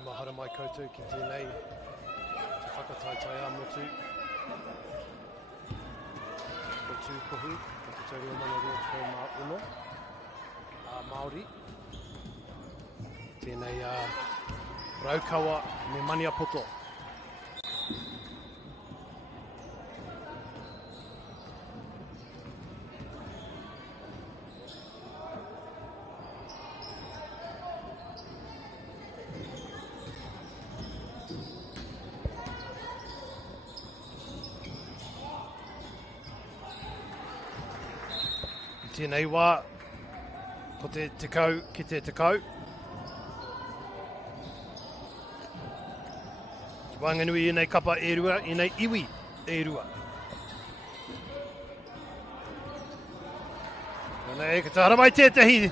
Mahara mai koutou ki tēnei te whakataitai a motu. Poitūkohu, ki te reo mana Rotorua mā uno. Māori. Tēnei raukawa me maniapoto. Tēnei wā, ko te tekau ki te tekau. Wanganui I nei kapa e rua, I nei iwi e rua. Nei, ka tahara mai tētahi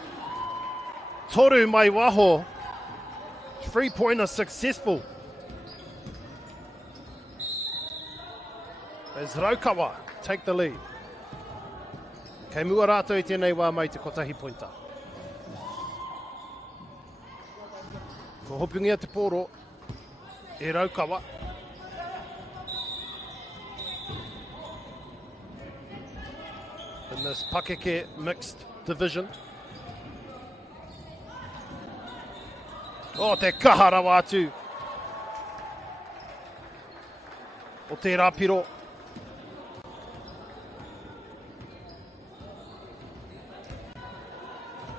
toru mai waho. 3-pointer successful. As Raukawa take the lead. Kei mua rātou I tēnei wā mai te kotahi pointa. Ko hopingia te pōro e Raukawa. In this Pakeke mixed division. O te kahara wātu. O te rāpiro.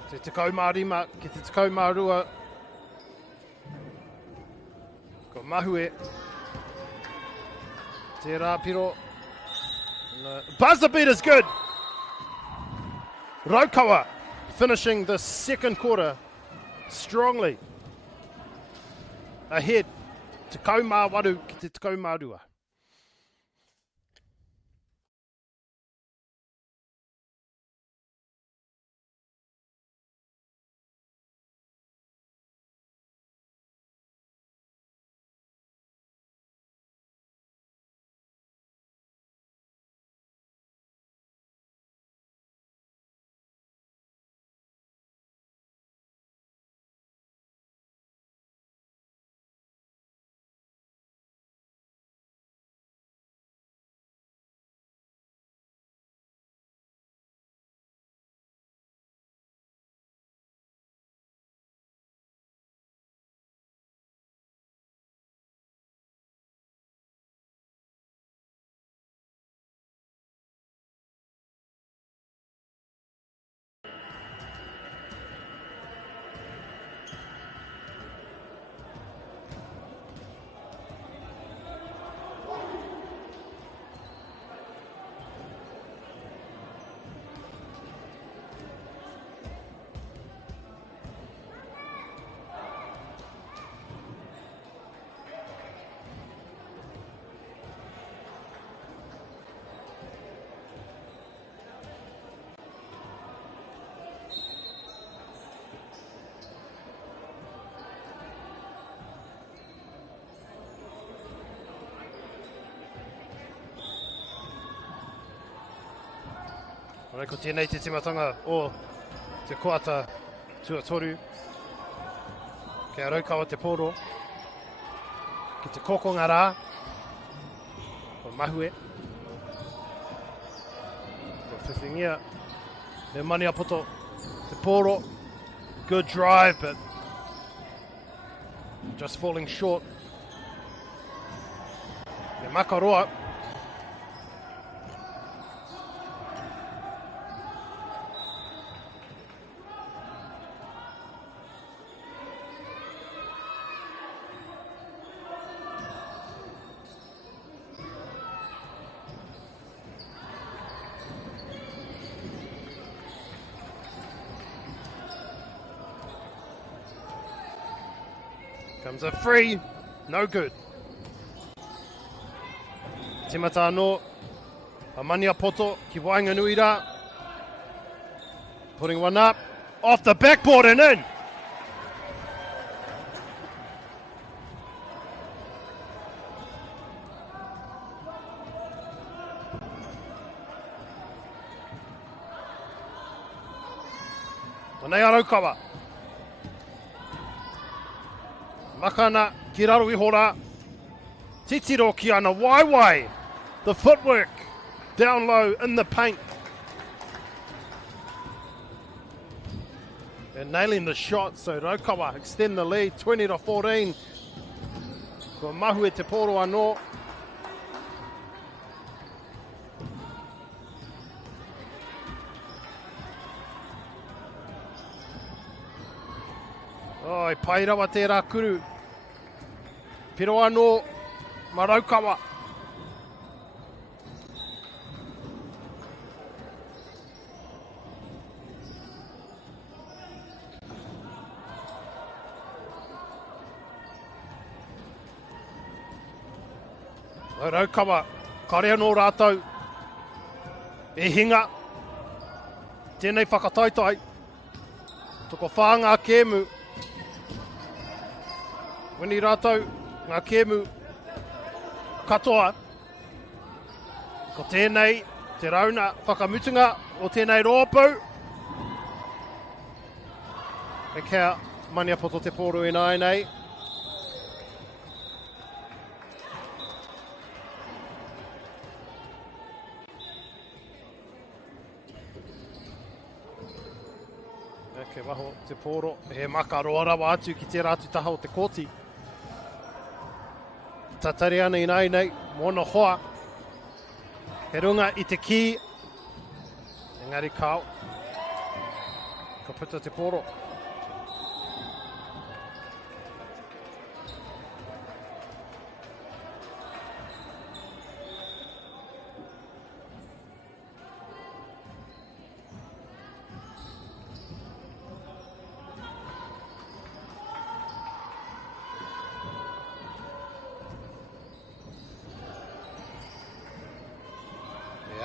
Te tekau mārima ki te tekau mārua. Ko mahue. Te rāpiro. Buzzer beat is good. Raukawa finishing the second quarter strongly. Ahead. Tekau mā waru ki te tekau mārua. Ora ko tēnei te timatanga o te koata tuatoru. Kia Raukawa te pōro. Ki te kokonga rā. Ko mahue. Ko whiwhingia. Me mani apoto te pōro. Good drive, but just falling short. Me makaroa. Comes a free, no good. Timata anō, Amania Poto, ki Wainganui rā. Putting one up, off the backboard and in. Tonei Raukawa. Makana ki raro I hora. Titiro ki ana waiwai. The footwork down low in the paint. And nailing the shot, so Raukawa extend the lead 20-14. Ko mahue te pōro anō. Oi, pai rawa tērā kuru. Pero anō, ma Raukawa. Raukawa, karea no rātou, e hinga, tēnei whakataitai, toko whā ngā kēmu, wini rātou, ngā kēmu, katoa, ko tēnei, te rauna whakamutunga o tēnei rōpau, e kia maniapoto te pōru e nai nei. Ke waho te pōro, he maka roarawa atu ki te rātu taha o te kōti. Tatari ana i nei, mōna hoa. He runga i te ki, engari kao. Ka puta te pōro.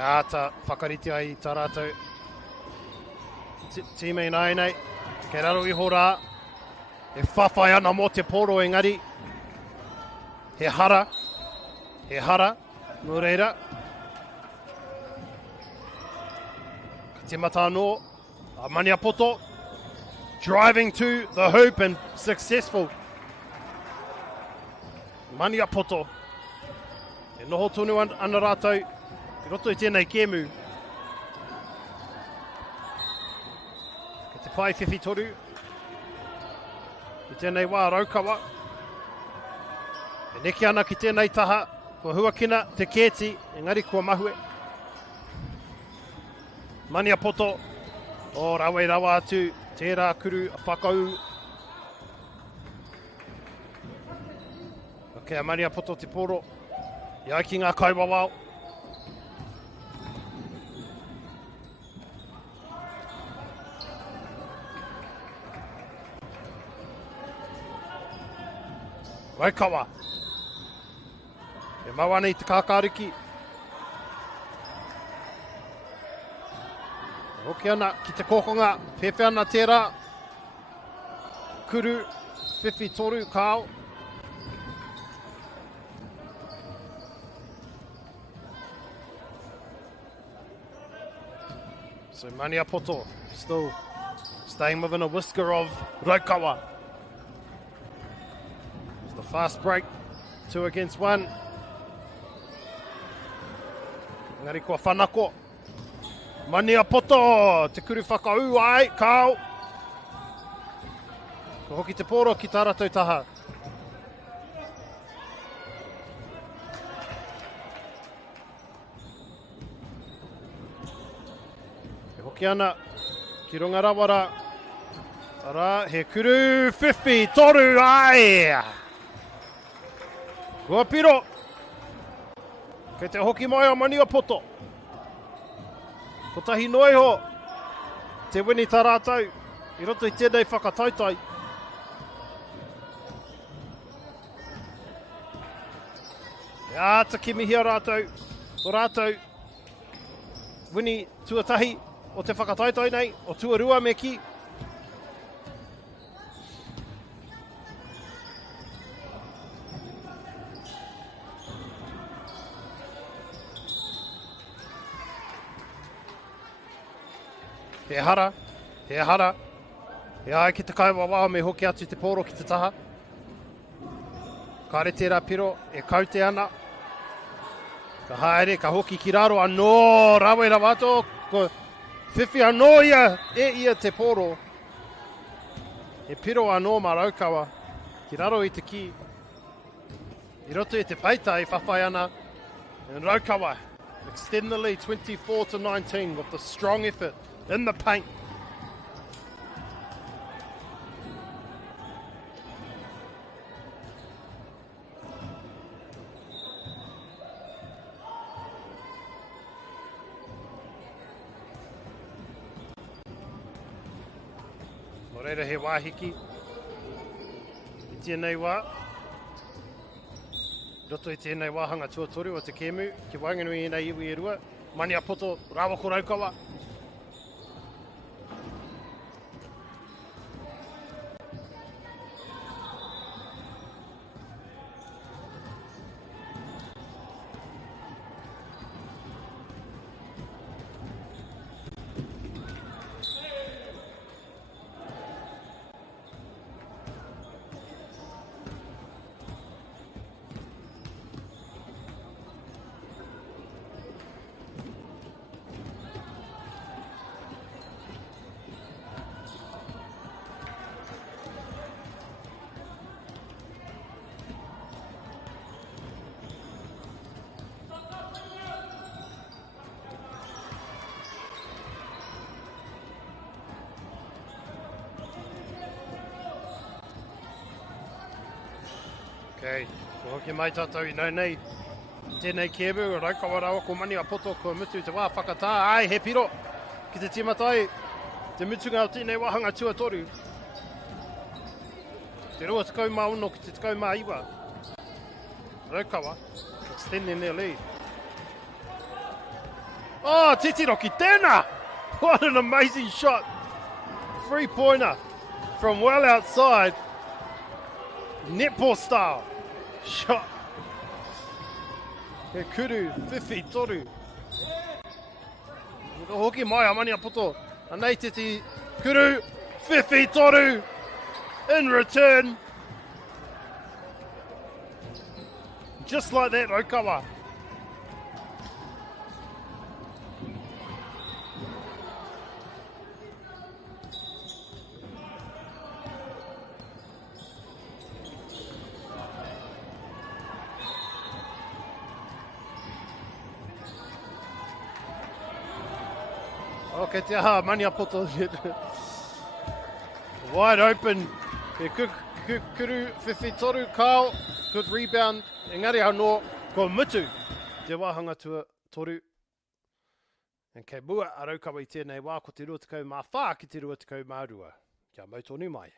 Ata whakariti ai tā rātou tīmei nei, kei raro iho rā, e whawhai ana mō te pōro engari, he hara, nō reira. Ka te mata anō, a maniapoto, driving to the hoop and successful. Maniapoto, e noho tonu ana rātou, i roto i tēnei kēmu. Ka te pai whiwhi toru. I tēnei wā raukawa. E neke ana ki tēnei taha. Kua huakina te kēti. Engari kua mahue. Maniapoto. O rawei rawa atu. Tērā kuru a whakau. Ok, a maniapoto te pōro. Ia ki ngā kaiwawao. Waikawa. E mawana i te kākāriki. Hoki ana ki te kokonga. Pewhi ana tērā. Kuru. Whiwhi toru kāo. So Maniapoto still staying within a whisker of Raukawa. Fast break, 2 against 1. Ngari kua whanako. Maniapoto, te kuru whakau ai, kāo. Ko hoki te pōro ki tā rātou taha. He hoki ana ki runga rawara. Ara, he kuru whiwhi toru ai. Kua piro, kei te hoki mai o Maniapoto. Ko tahi noiho, te wini tā rātou, i roto i tēnei whakataitai. E āta ki mihia rātou, o rātou, wini tuatahi o te whakataitai nei, o tuarua me ki. He hara. He ai ki te kaiwawao me hoki atu te pōro ki te taha. Kāre tērā piro, e kaute ana. Ka haere, ka hoki ki raro anō, rawe rawato, ko whiwhi anō ia, ia te pōro. E piro anō ma Raukawa, ki raro i te ki. I roto i te peita i whawhai ana. And Raukawa extend the lead 24-19 with the strong effort in the paint. Reira he wāhiki. I tēnei wā. roto i tēnei wāhanga tuatoru o te kēmu, ki wainganui nei iwi e rua, mani a poto, rawa ko raukawa. Okay, ko hoki mai tātou I nau nei, tēnei kēmu, raukawa rawa ko mani a poto, ko mutu te wā whakatā, ai he piro, ki te timatai, te mutunga o tēnei wāhanga tuatoru. Te rua tekau mā uno ki te tekau mā iwa. Raukawa, extending their lead. Oh, titiro ki tēnā! What an amazing shot! Three-pointer from well outside. Netball style shot. He kuru, whiwhi, toru. Ka hoki mai a mani a poto. Anei te kuru, whiwhi, toru. In return. Just like that, Raukawa. Okay, te aha, mani a poto. Wide open. He kuru, whiwhi toru, Kyle. Good rebound. Engari anō, ko mutu. Te wāhanga tua toru. And kei mua a Raukawa I tēnei wā, ko te rua tekau mā whā ki te rua tekau mā rua. Kia mau tonu mai.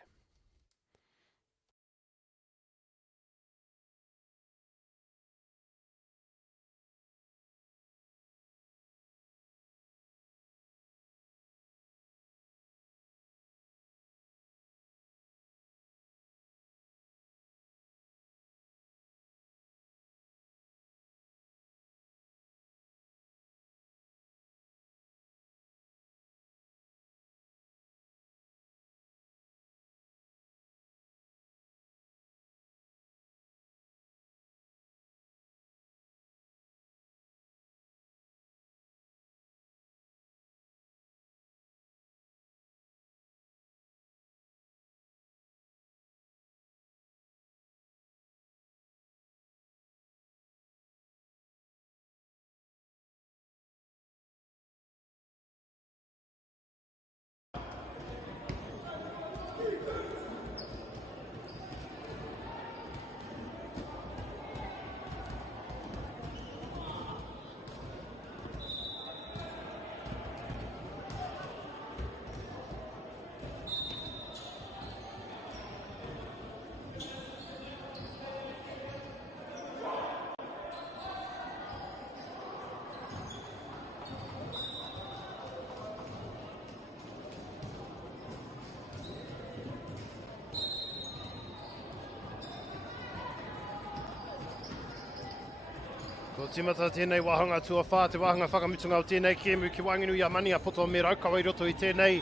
Ko timata tēnei wāhanga tua whā, te wāhanga whakamitunga o tēnei kēmu ki wanginui a mani a poto me Raukawa I roto I tēnei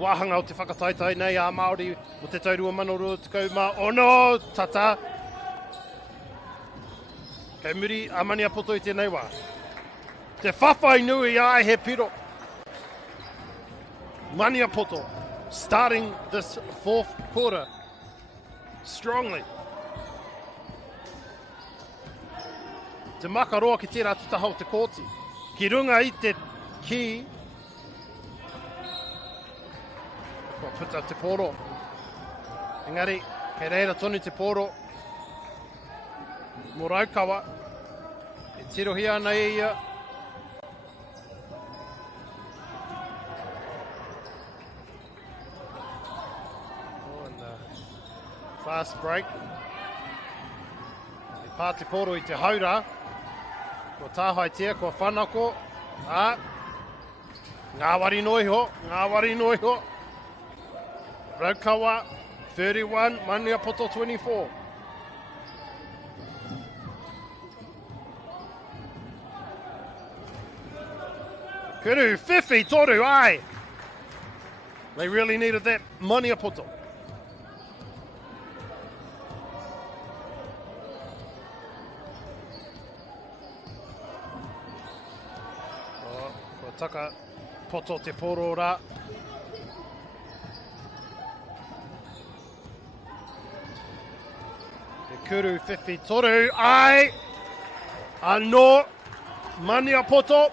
wāhanga o te whakataitai nei a Māori o te taurua manoro tekau mā ono tata. Kei muri a mani a poto I tēnei wā. Te whawhai nui ai he piro. Mani a poto, starting this fourth quarter strongly. Te makaroa ki tērā tutaha o te kōti. Ki runga I te ki. Ko puta te poro. Engari, kei reira tonu te poro. Mō Raukawa. E tirohi ana e ia. Oh, and fast break. Pā te poro I te haura. Ko tāhaitia, ko whanako. Ngāwari noiho. Raukawa, 31, Maniapoto 24. Kuru, whiwhi, toru, ai! They really needed that Maniapoto. Ko taka poto te poro rā. Kuru, whiwhi, toru, ai! Anō, Maniapoto.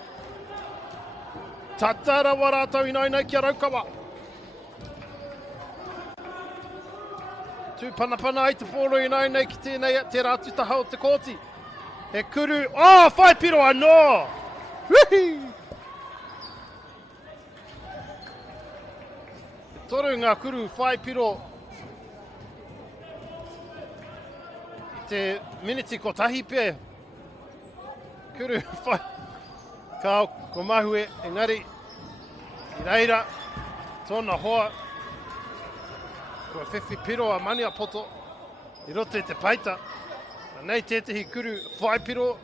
Tatara warātau inaina ki a Raukawa. Tū panapana ai te pōro inaina ki tēnei te rātu taha o te kōti. He kuru, whai piro anō! Wihi! He toru ngā kuru whai piro I te miniti ko tahi pē. Kuru whai. Kao, ko mahue, engari, I reira, tōna hoa, ko whiwhi piro a Maniapoto, I roto I te paita, nei tētahi kuru whaipiro,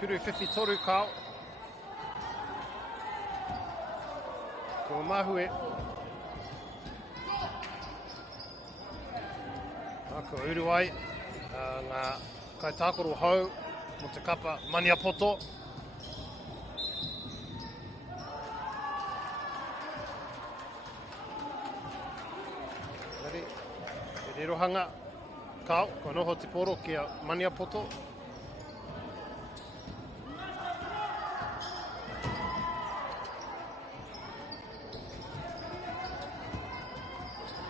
kuru whiwhi toru kao, ko mahue, ko uruai, ngā kai tākoro hau, mo te kapa Maniapoto. Reri, e rerohanga kao, ko noho te poro ki a Maniapoto.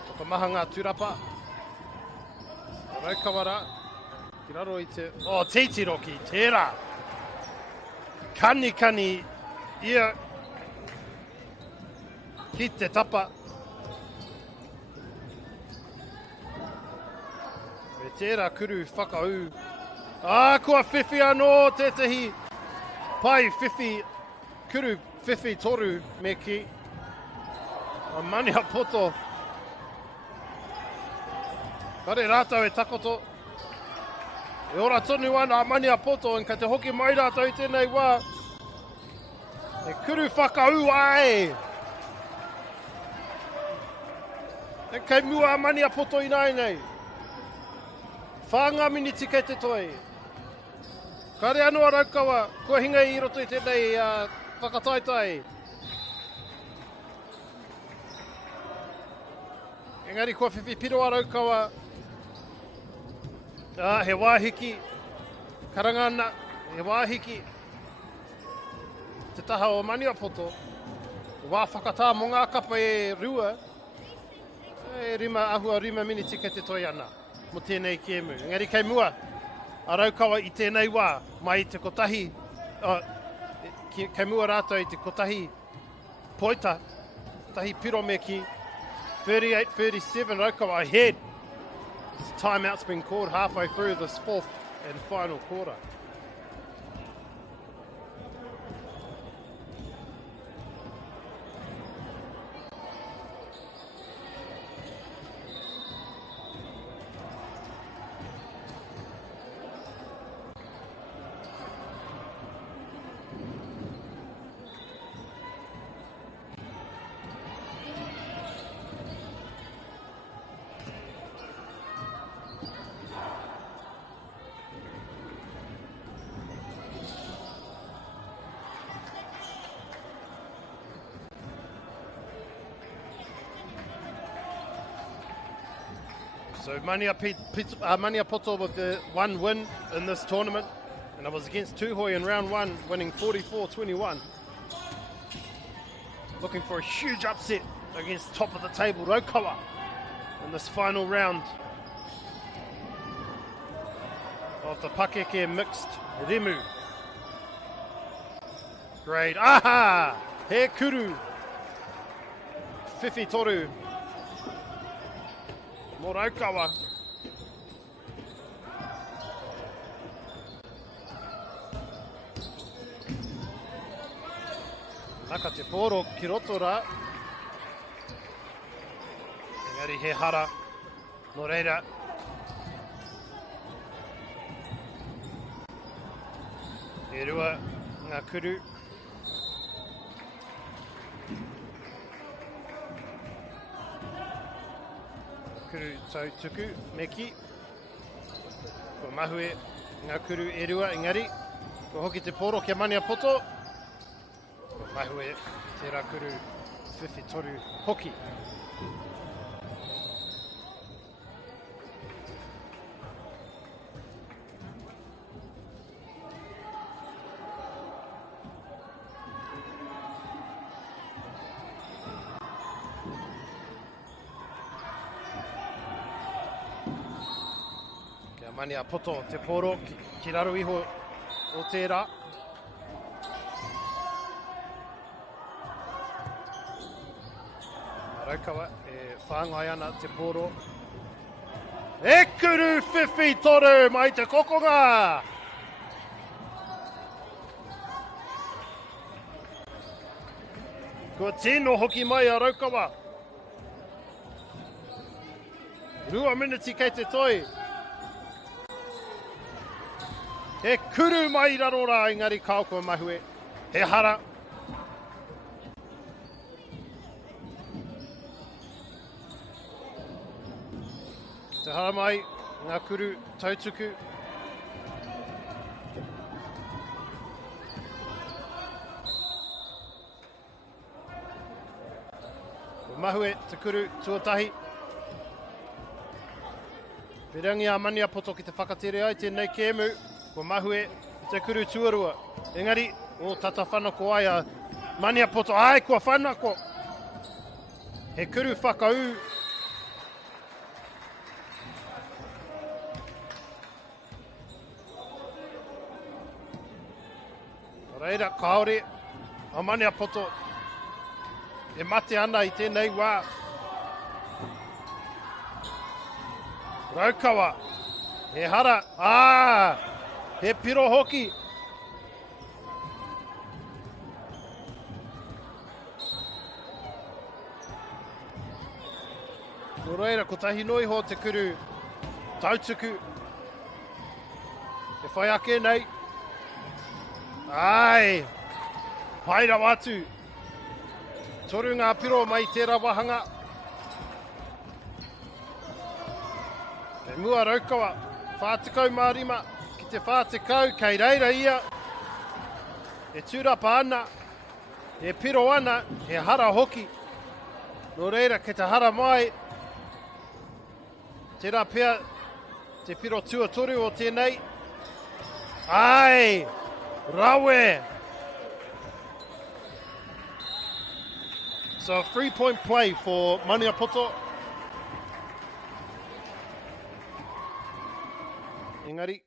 Toka maha ngā tūrapa. Raukawara. Ki raro I te... Teitiro ki, tērā! Kani, ia... Ki te tapa. E tērā kuru whakau. Kua whiwhi anō tētahi. Pai whiwhi, kuru whiwhi toru me ki. A Maniapoto. Kare rātau e takoto. E ora tonu ana a Maniapoto, en ka te hoki mai rātou I tēnei wā. E kuru whakau ai! E kei mua a Maniapoto I nei. Whanga miniti kei te toi. Kare anō a Raukawa, kua hinga I roto I tēnei whakataitai. Engari kua whiwhi piro a Raukawa. He wāhiki, karangana, he wāhiki. Te taha o Maniapoto, wā whakatā mō ngā kapa e rua, e rima miniti kei te toi ana, mo tēnei kēmu. Engari kei mua, a Raukawa I tēnei wā, mai I te kotahi, kei mua rātou I te kotahi poita, kotahi piro me ki, 38-37, Raukawa ahead. Timeout's been called halfway through this fourth and final quarter. So Maniapoto with the one win in this tournament, and it was against Tūhoi in round one, winning 44-21. Looking for a huge upset against top of the table Raukawa in this final round of the Pakeke Mixed Remu. Great. Aha! He kuru. Whiwhi toru. Mō Raukawa. Naka te pōro ki Rotorua. Engari he hara. No reira. E rua ngā kuru. Kuru tau tuku, meki. Ko mahue ngā kuru e rua, engari. Ko hoki te pōro kia mania poto. Ko mahue te rā kuru whiwhi toru hoki. Mani a poto te pōro ki raro iho o tērā. Raukawa e whāngai ana te pōro. E kuru whiwhi toru mai te kokonga! Kua tino hoki mai a Raukawa. 2 miniti kei te toi. He kuru mai raro rā, engari kāukua mahue. He hara. Te hara mai, ngā kuru tautuku. Ko mahue te kuru tuatahi. Pirangi a mania poto ki te whakatere ai, tēnei kēmu. Ko mahue te kuru tuarua. Engari, o tata whanako ai a mania poto. Ai, kua whanako. He kuru whakau. Reira, kaore, a mania poto. E mate ana i tēnei wā. Raukawa. He hara. He piro hoki. Ko reira, ko tahi noi ho te kuru tautuku. E whai ake nei. Ai, paira watu. Toru ngā piro mai tērā wahanga. E mua Raukawa, whātikau mārima. Te whātekau, kei reira ia, e tūrapa ana, e piro ana, he hara hoki. Nō reira, ke te hara mai, tērā pia, te piro tuatoru o tēnei. Ai, rawe! So a 3-point play for Maniapoto. Engari,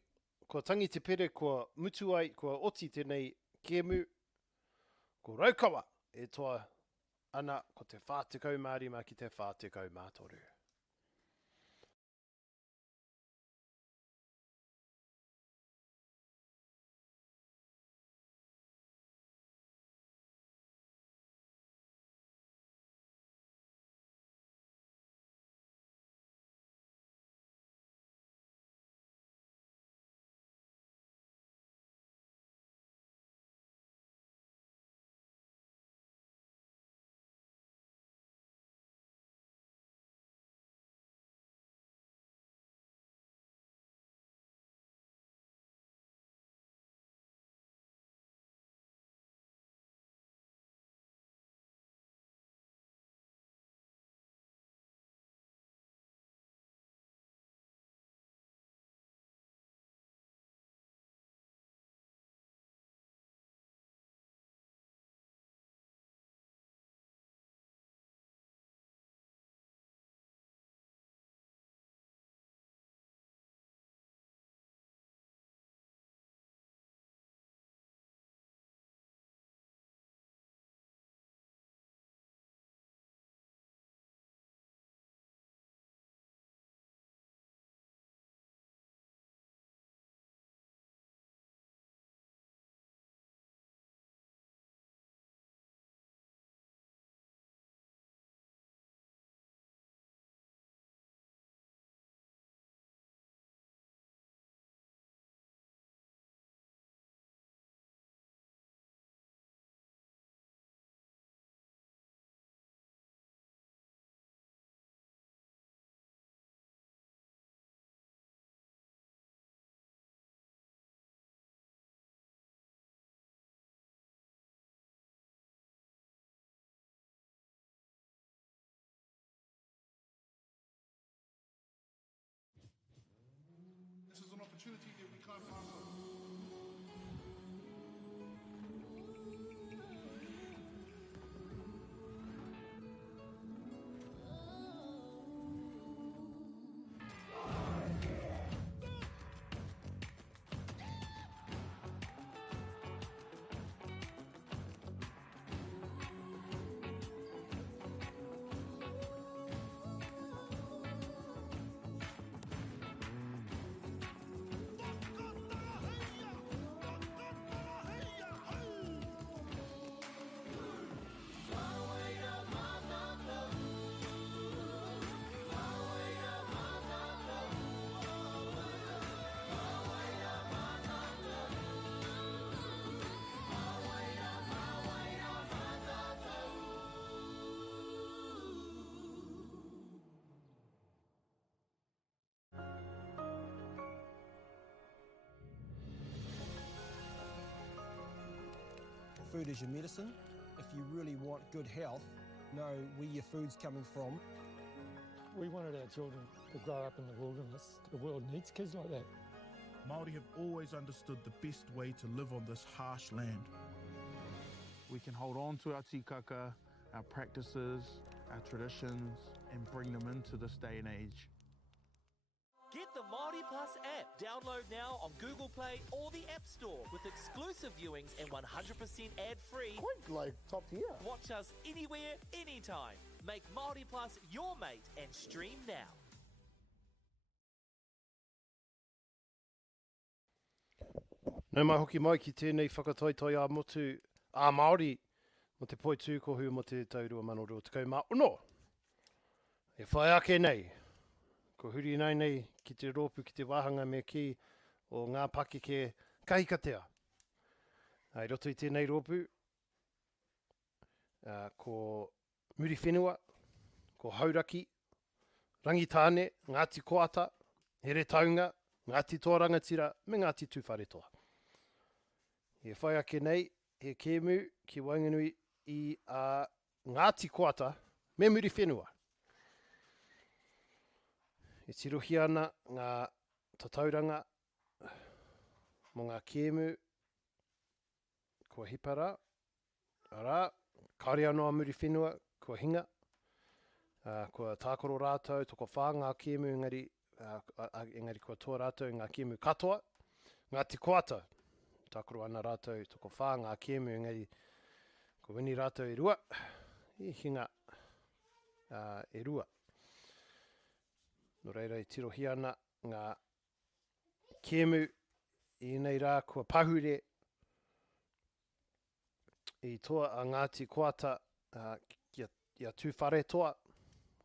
ko tangi te pere, kua mutu ai, kua oti tēnei kēmu. Ko Raukawa e toa ana ko te whātekau mārima ki te whātekau mātoru. Food is your medicine. If you really want good health, know where your food's coming from. We wanted our children to grow up in the wilderness. The world needs kids like that. Māori have always understood the best way to live on this harsh land. We can hold on to our tikaka, our practices, our traditions, and bring them into this day and age. Get the Māori Plus app. Download now on Google Play or the App Store with exclusive viewings and 100% ad-free. Quite like top tier. Watch us anywhere, anytime. Make Māori Plus your mate and stream now. Nau mai hoki mai ki tēnei whakataitoi a motu a Māori mo te Poitūkohu mo te taurua manoro tekau mā uno. E whai ake nei. Ko huri nei ki te rōpu ki te wāhanga me ki o ngā pakeke kahikatea. Ai roto i tēnei rōpu, ko muri whenua, ko hauraki, rangitāne, Ngāti Koata, here taunga, Ngāti Tōrangatira, me Ngāti Tūwharetoa. E whai ake nei, he kēmu ki wainganui i a Ngāti Koata, me muri whenua. E tirohi ana ngā tatauranga mo ngā kēmu kua hipara, ara, kaore anoa muri whenua, kua hinga, kua tākoro rātou, toko whā ngā kēmu, engari kua tō rātou ngā kēmu katoa, Ngāti Koata, tākoro ana rātou, toko whā ngā kēmu, engari kua wini rātou e rua, I hinga e rua. No reira I tirohi ana ngā kēmu I nei rā kua pahure I toa a Ngāti Koata kia tūwharetoa,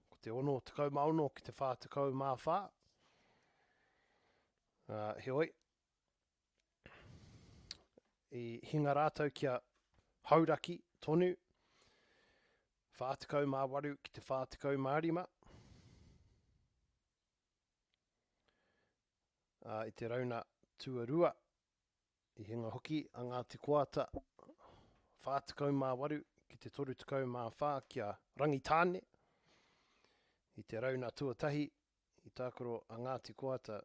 ko te ono tekau mā ono ki te whā tekau mā whā. Heoi, I hinga rātou kia hauraki tonu, whā tekau mā waru ki te whā tekau mā rima. I te rauna tuarua, I hinga hoki a Ngāti Koata, whātikau mā waru ki te toru tikau mā whā kia rangitāne. I te rauna tuatahi, I tākoro a Ngāti Koata,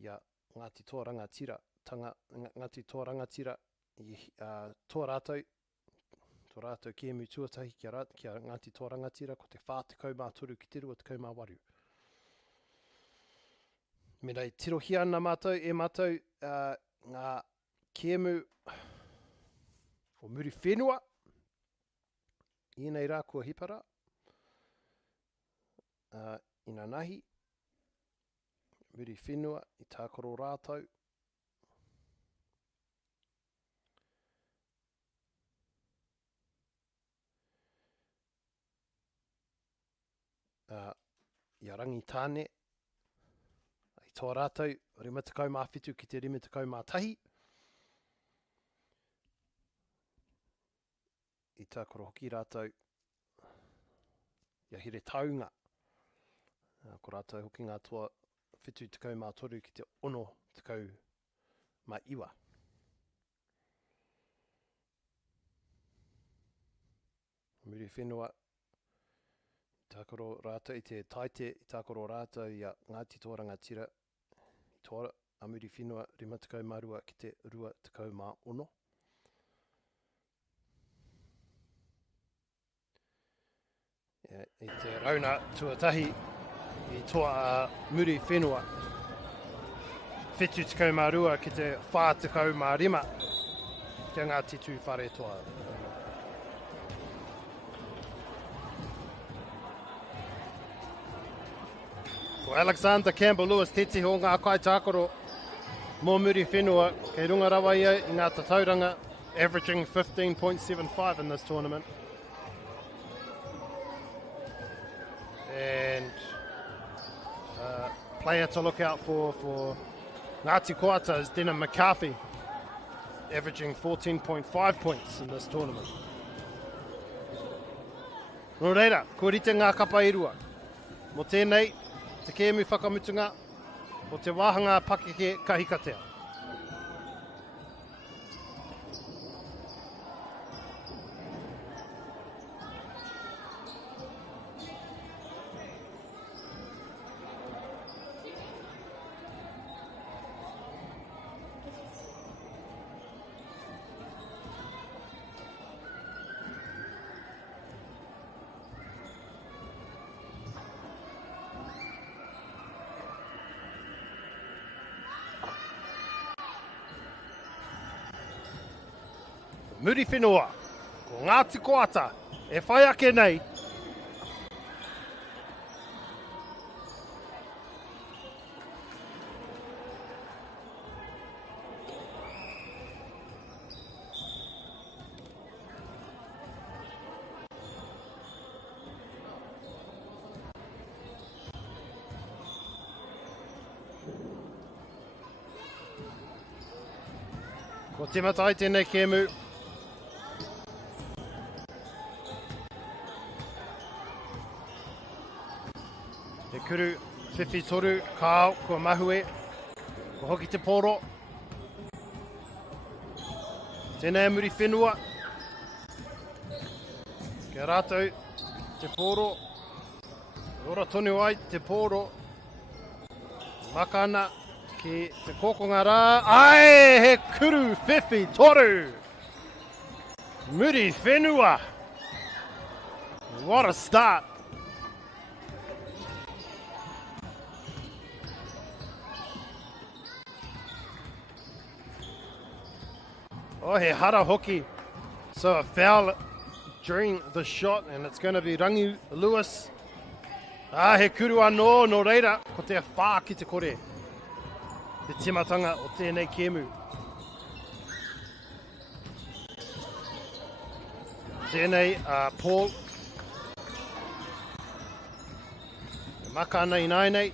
ia Ngāti Tōrangatira, Ngāti Tōrangatira, tō rātou kēmu tuatahi kia Ngāti Tōrangatira, ko te whātikau mā toru ki te rua tikau mā waru. Me nei tirohi ana mātou, e mātou ngā kēmu o muri whenua, I nei rā kua hipara, ina nahi, muri whenua I tākoro rātou. Ia rangitāne, tō rātou, rima tekau mā whitu ki te rima tekau mā tahi. I tākoro hoki rātou, ia here taunga. Ko rātou hoki ngā toa whitu tekau mā toru ki te ono tekau mā iwa. Muri whenua, tākoro rātou I te taite, I tākoro rātou ia Ngāti Tōrangatira, a muri whenua 5 marua ki te 2.1. I te rauna tuatahi I toa a muri whenua 7 marua ki te 4.5 kia ngā titu whare toa. Ko Alexander Campbell-Lewis tete ho ngā kai tākoro mō muri whenua kei runga rawa ia I ngā tatauranga averaging 15.75 in this tournament. And player to look out for Ngāti Koata is Denham McCarthy, averaging 14.5 points in this tournament. Nō reira, ko rite ngā kapa irua. Mo tēnei, te kēmu whakamutunga, o te wāhanga pakeke kahikatea. Muri whenua, ko Ngāti Koata, e whai ake nei. Ko te matai tēnei kēmu. Te kuru, whiwhi toru, kāo, kua mahue, ko hoki te pōro. Tēnei muri whenua. Kia rātou, te pōro. Ora tonu ai, te pōro. Makana, ki te kōkonga rā. Ai, he kuru, whiwhi toru. Muri whenua. What a start. Oh, he hara hoki. So a foul during the shot, and it's going to be Rangi Lewis. Ah, he kuru anō, no reira, ko te whā ki te kore. Te timatanga o tēnei kēmu. Tēnei Paul. Maka nei nai nei.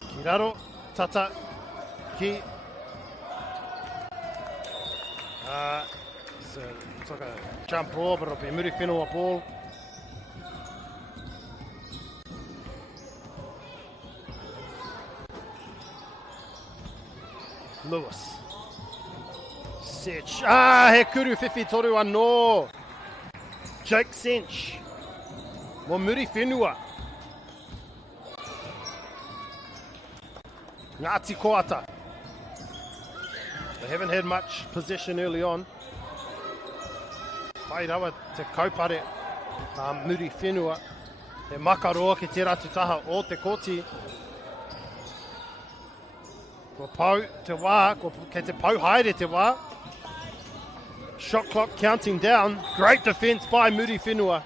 Ki raro, tata, ki. It's like a jump ball, but it'll be muri whenua ball. Lewis. Sech. He kuru whiwhi toru anō. Jake Sench. Mo muri whenua. Ngāti Koata. They haven't had much possession early on. Whai rawa te kaupare muri whenua. He makaroa ki te ratu taha o te koti. Ko pau te wā, kei te pau haere te wā. Shot clock counting down. Great defence by muri whenua.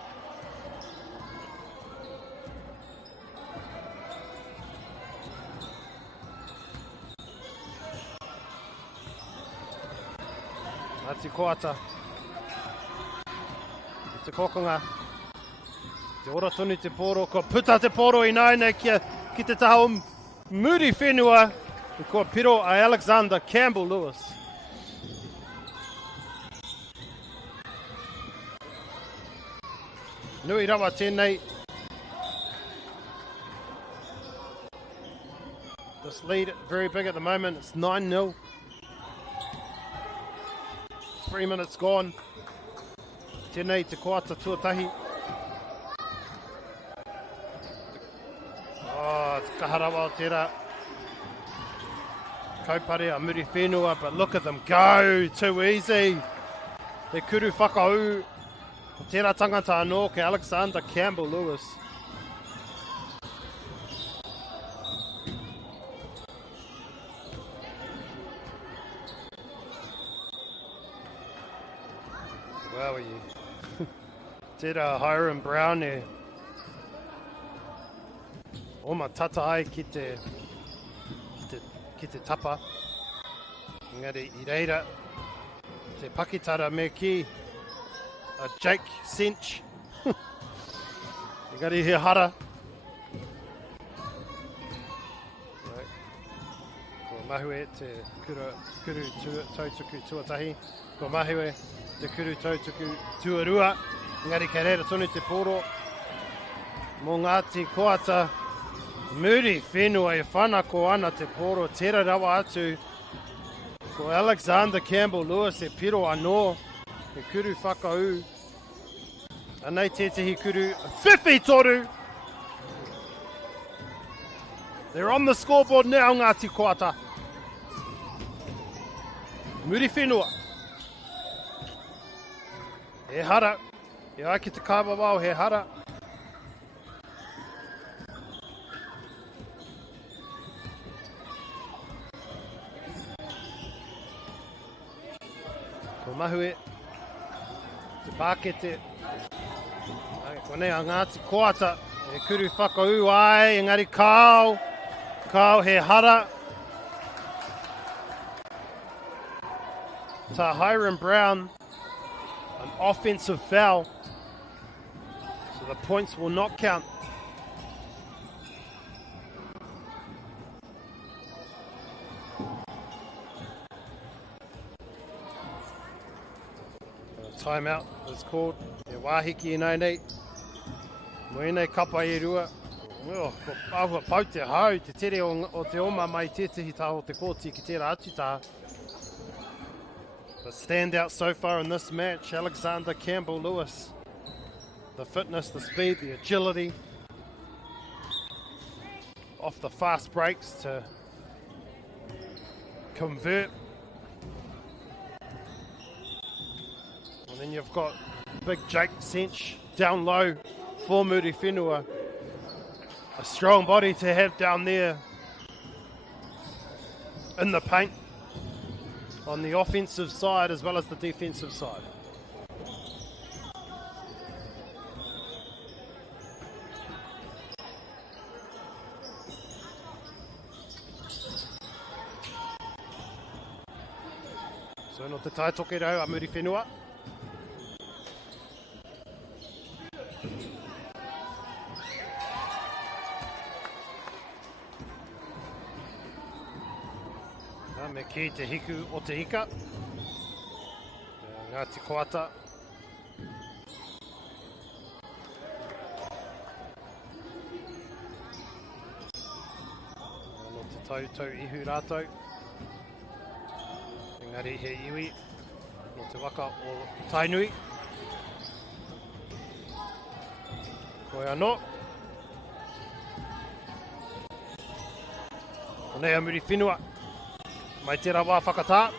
Ngāti Koata. Te kokonga. Te ora tonu te pōro. Ko puta te pōro I nai nei ki te taha o muri whenua. Ko piro a Alexander Campbell-Lewis. Nui rawa tēnei. This lead very big at the moment. It's 9-0. 3 minutes gone. Tēnei te Koata tuatahi. Oh, te kaharawa o tērā. kaupare a muri whenua, but look at them go, too easy. He kuru whakau. Tērā tangata anō ke Alexander Campbell-Lewis. Wow, are you? Tērā Hiram Brown e. Oma tata ai ki te tapa. Engari I reira, te pakitara me ki. Jake Cinch. Engari he hara. Ko mahue te kuru tautuku tuatahi. Ko mahue te kuru tautuku tuarua. Engari kei reira tonu te poro. Mō Ngāti Koata. Muri whenua e whanako ana te poro. Tērā rawa atu. Ko Alexander Campbell-Lewis e piro anō. He kuru whakau. Anei tētahi kuru. Whiwhi toru! They're on the scoreboard now, Ngāti Koata. Muri whenua. He hara. E ai ki te kāwa wau, he hara. Ko mahue. Te pākete. Konei a Ngāti Koata. E kuru whakau ai, engari kāo. Kāo he hara. Tā Hiram Brown. An offensive foul. So the points will not count. Timeout is called. E wāhiki e nei. Moenei kapa e rua. Ko aua pau te hau, te tere o te oma mai tētahi tā o te kōti ki tērā atu tā. The standout so far in this match, Alexander Campbell-Lewis. The fitness, the speed, the agility. Off the fast breaks to convert. And then you've got big Jake Cinch down low for Muri Whenua. A strong body to have down there in the paint on the offensive side as well as the defensive side. So no te taitoke rau a Muri Whenua. Me ki te hiku o te hika. Ngāti Koata. No te tautau ihu rātou. Engari he iwi. No te waka o Tainui. Koe anō. Konei a Muri Whenua. Mai tērā wā whakatā.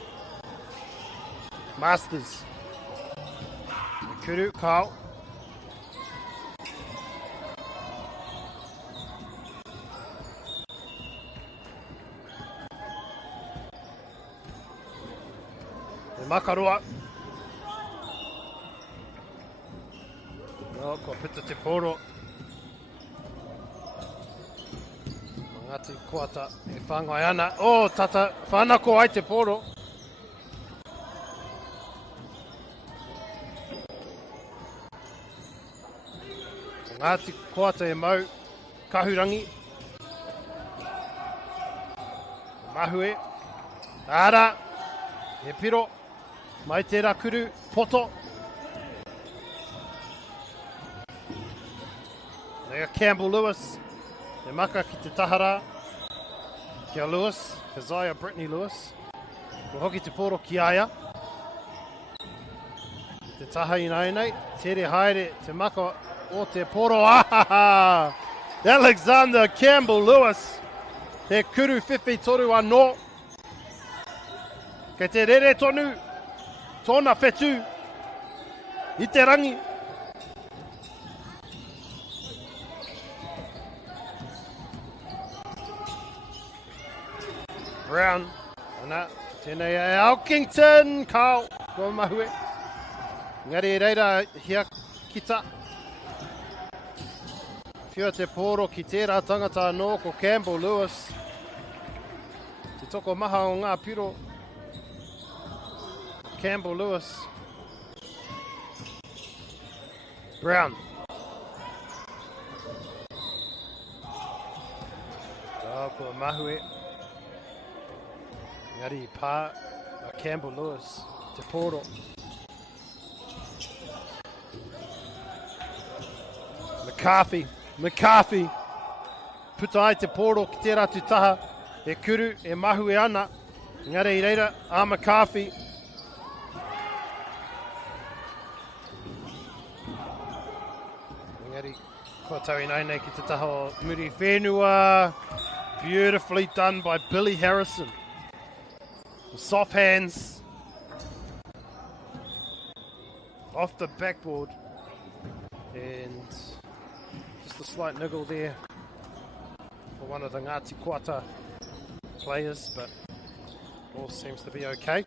Masters. Kuru, kāo. Te makaroa. No, ko pita te poro. Ngāti Koata e whangai ana. Oh, tata, whanako ai te poro. Ngāti Koata e mau kahurangi. Mahue. Ara. E piro. Mai tērā kuru. Poto. Nea Campbell-Lewis. E maka ki te tahara. Kia Lewis. Keziah Brittany Lewis. Ko hoki te poro ki aia. Te taha i nei. Tere haere te maka o te poro. Ahaha! Alexander Campbell-Lewis. He kuru whiwhi toru anō. Kei te rere tonu, tōna whetū, i te rangi. Brown, ana, tēnei e Elkington, Carl, kua mahue. Ngari reira hia kita. Whiua te pōro ki tērā tangata anō ko Campbell Lewis. Te toko maha o ngā piro. Campbell Lewis. Brown. Tā kua mahue. Ngari pā a Campbell Lewis. Te pōro. McCarthy. Puta ai te pōro ki tērā tu taha. E kuru, e mahue ana. Ngare i reira, a McCarthy. Ngari, kua tau i nei ki te taha o muri whenua. Beautifully done by Billy Harrison. Soft hands. Off the backboard. And just a slight niggle there for one of the Ngāti Koata players, but all seems to be okay.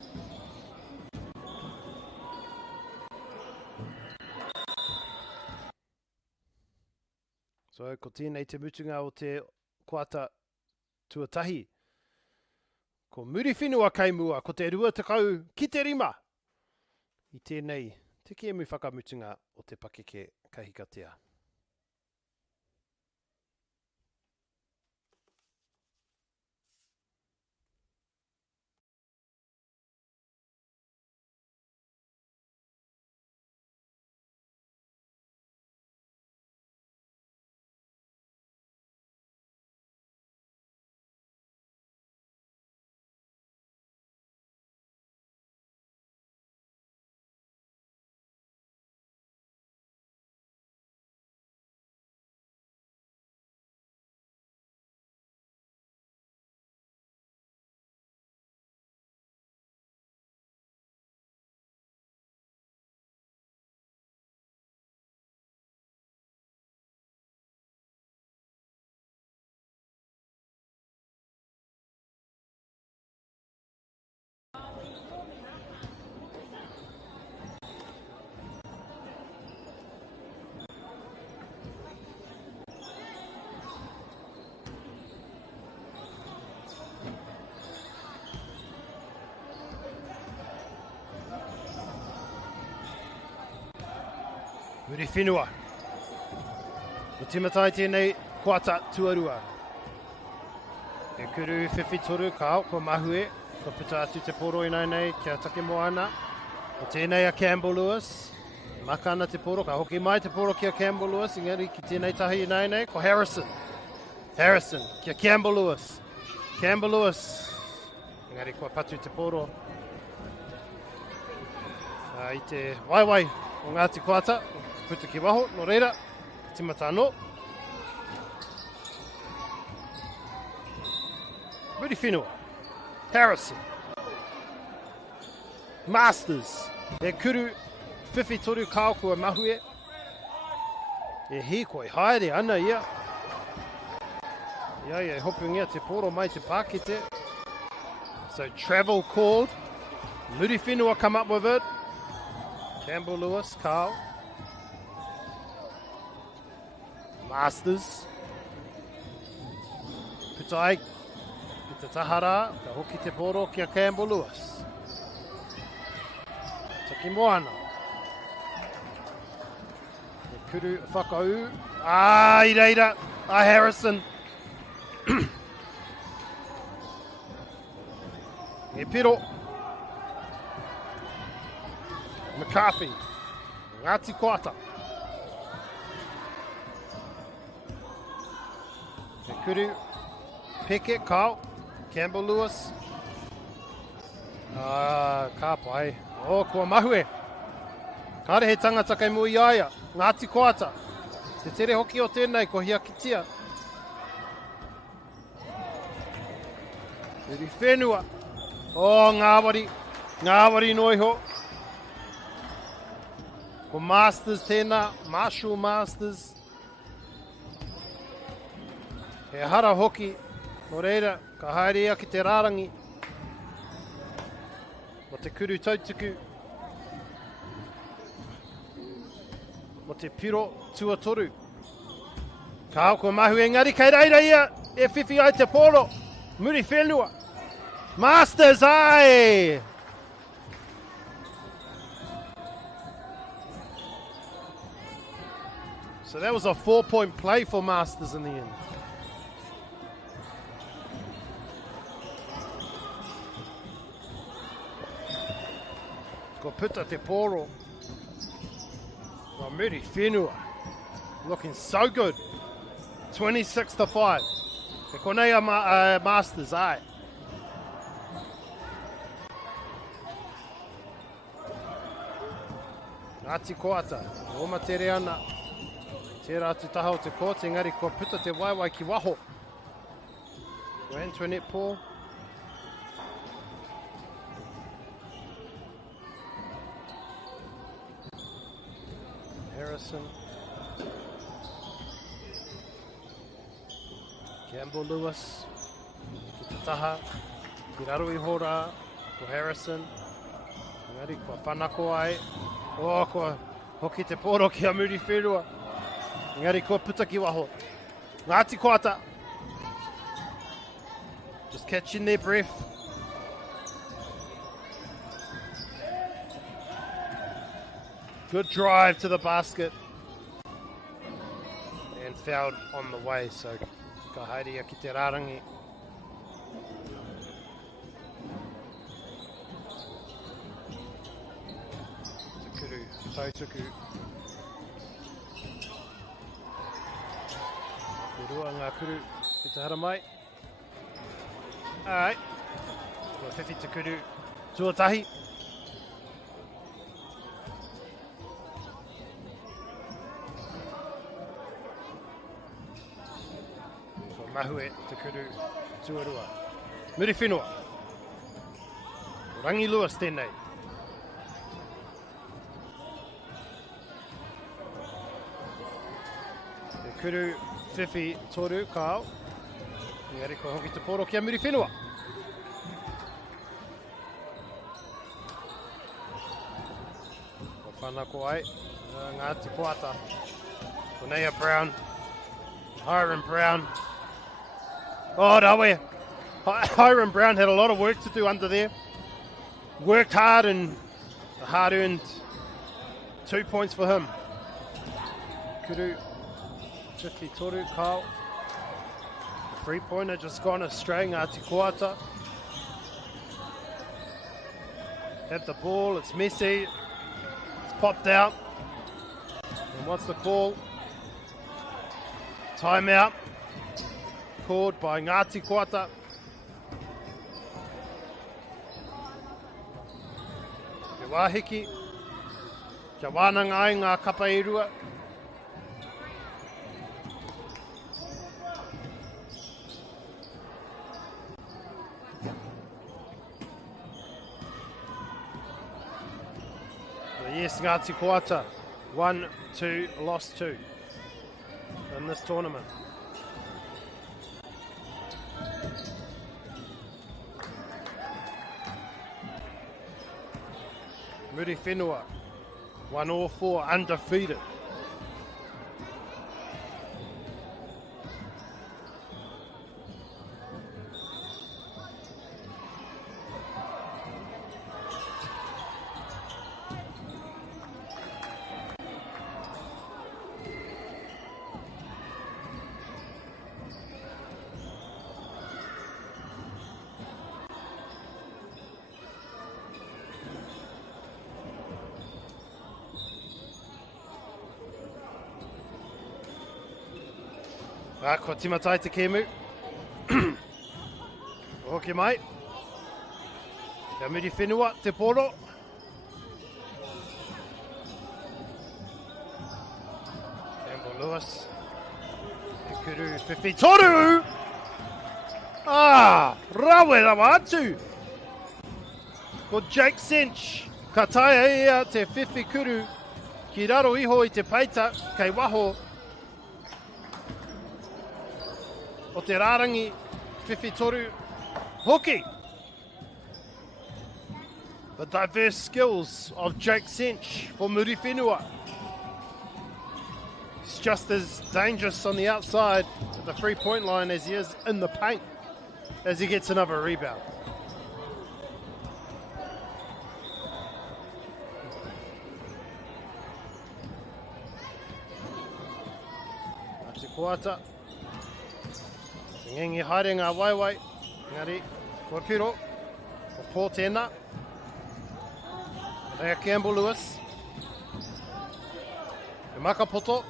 So, ko tēnei te mutunga o te Koata tuatahi. Ko muri whenua kaimua, ko te rua tekau ki te rima. I tēnei, te kiemu whakamutunga o te pakeke kahikatea. Muri whenua. O timatai tēnei Koata tuarua. E kuru whiwhi toru kao, ko mahue. Ko puta atu te poro i nei kia take moana. O tēnei a Campbell Lewis. Maka ana te poro, ka hoki mai te poro kia Campbell Lewis. Ingari ki tēnei tahi i nei, ko Harrison. Harrison, kia Campbell Lewis. Campbell Lewis. Ingari kua patu te poro. I te waiwai o Ngāti Koata. Puta ki waho, no reira, timata anō. Muri whenua. Harrison. Masters. E kuru, whiwhi toru kao kua mahue. E hi koe haere ana ia. Ia, e hopu ngia te poro mai te pākete. So travel called. Muri whenua come up with it. Campbell Lewis, Carl. Masters. Putai, ki te tahara, ka hoki te poro kia Campbell Lewis. Taki moana. E kuru whakau. I reira, a Harrison. E piro. McCarthy. Ngāti Koata. Kuru, Peke, Carl, Campbell Lewis. Ka pai. O, kua mahue. Kāre he tangata kei mui aia. Ngāti Koata. Te tere hoki o tēnei ko hia kitia. Muri whenua. O, ngāwari. Ngāwari noiho. Ko Masters tēnā, Marshall Masters. He hara hoki, no reira, ka haerea ki te rārangi. Mo te kuru tautiku. Mo te piro tuatoru. Ka hau ko mahu engari, kei reira ia, e whiwhi ai te poro. Muri whenua. Masters ai! So that was a 4-point play for Masters in the end. Ko puta te poro. Wa muri whenua. Looking so good. 26-5. E konei a Masters ai. Ngāti koata. Oma tere ana. Tērā atu taha o te kōte, engari ko puta te waiwai ki waho. Ko Antoinette Paul. Harrison. Campbell Lewis. Ki te taha. Ki raru I hora. Ko Harrison. Engari ko whanako ai. O, ko hoki te poro ki a muri whenua. Engari ko puta ki waho. Ngāti koata. Just catching their breath. Good drive to the basket. And fouled on the way, so ka haerea ki te rārangi. Te kuru Poitūkohu. Te rua ngā kuru ki te hara mai. Alright. Kua whiwhi te kuru tuatahi. Kua mahue te kuru tuarua. Muri whenua. Rangi Lewis tēnei. Te kuru whiwhi toru kāo. Engari ko hoki te poro kia muri whenua. Ko whanako ai. Ngāti poata. Konea Brown. Hiram Brown. Oh, rawe. Hiram Brown had a lot of work to do under there. Worked hard and a hard-earned 2 points for him. Kuru. 50 toru, Kyle. The three-pointer just gone astray, Ngāti Koata. Had the ball, it's messy. It's popped out. And what's the call? Timeout. Called by Ngāti Koata. Te wāhiki. Kia wānanga ai ngā kapa I rua. Yes, Ngāti Koata, 1-2, lost 2 in this tournament. Muri Whenua, 1-4, undefeated. Ko timatai te kēmu. Hoki mai. Kia muri whenua te poro. Campbell Lewis. Te kuru whiwhi toru! Rawe rawa atu! Ko Jake Cinch. Ka taia ia te whiwhi kuru. Ki raro iho I te peita kei waho. O te rārangi whiwhi toru. Hoki. The diverse skills of Jake Cinch for Muri Whenua. He's just as dangerous on the outside at the 3-point line as he is in the paint as he gets another rebound. Ate Koata. Ngengi haere ngā waiwai. Ngari, kua piro. Ko Paul tēnā. Rea Campbell Lewis. E Makapoto.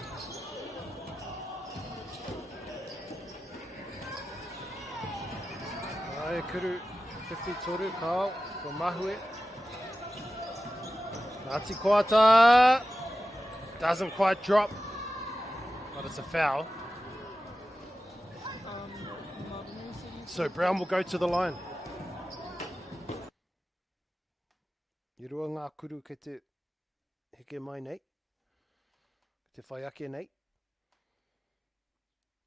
Ai kuru 50 toru kao ko Mahue. Ngāti Koata. Doesn't quite drop. But it's a foul. So Brown will go to the line. I rua ngā kuru ke te heke mai nei. Te whai ake nei.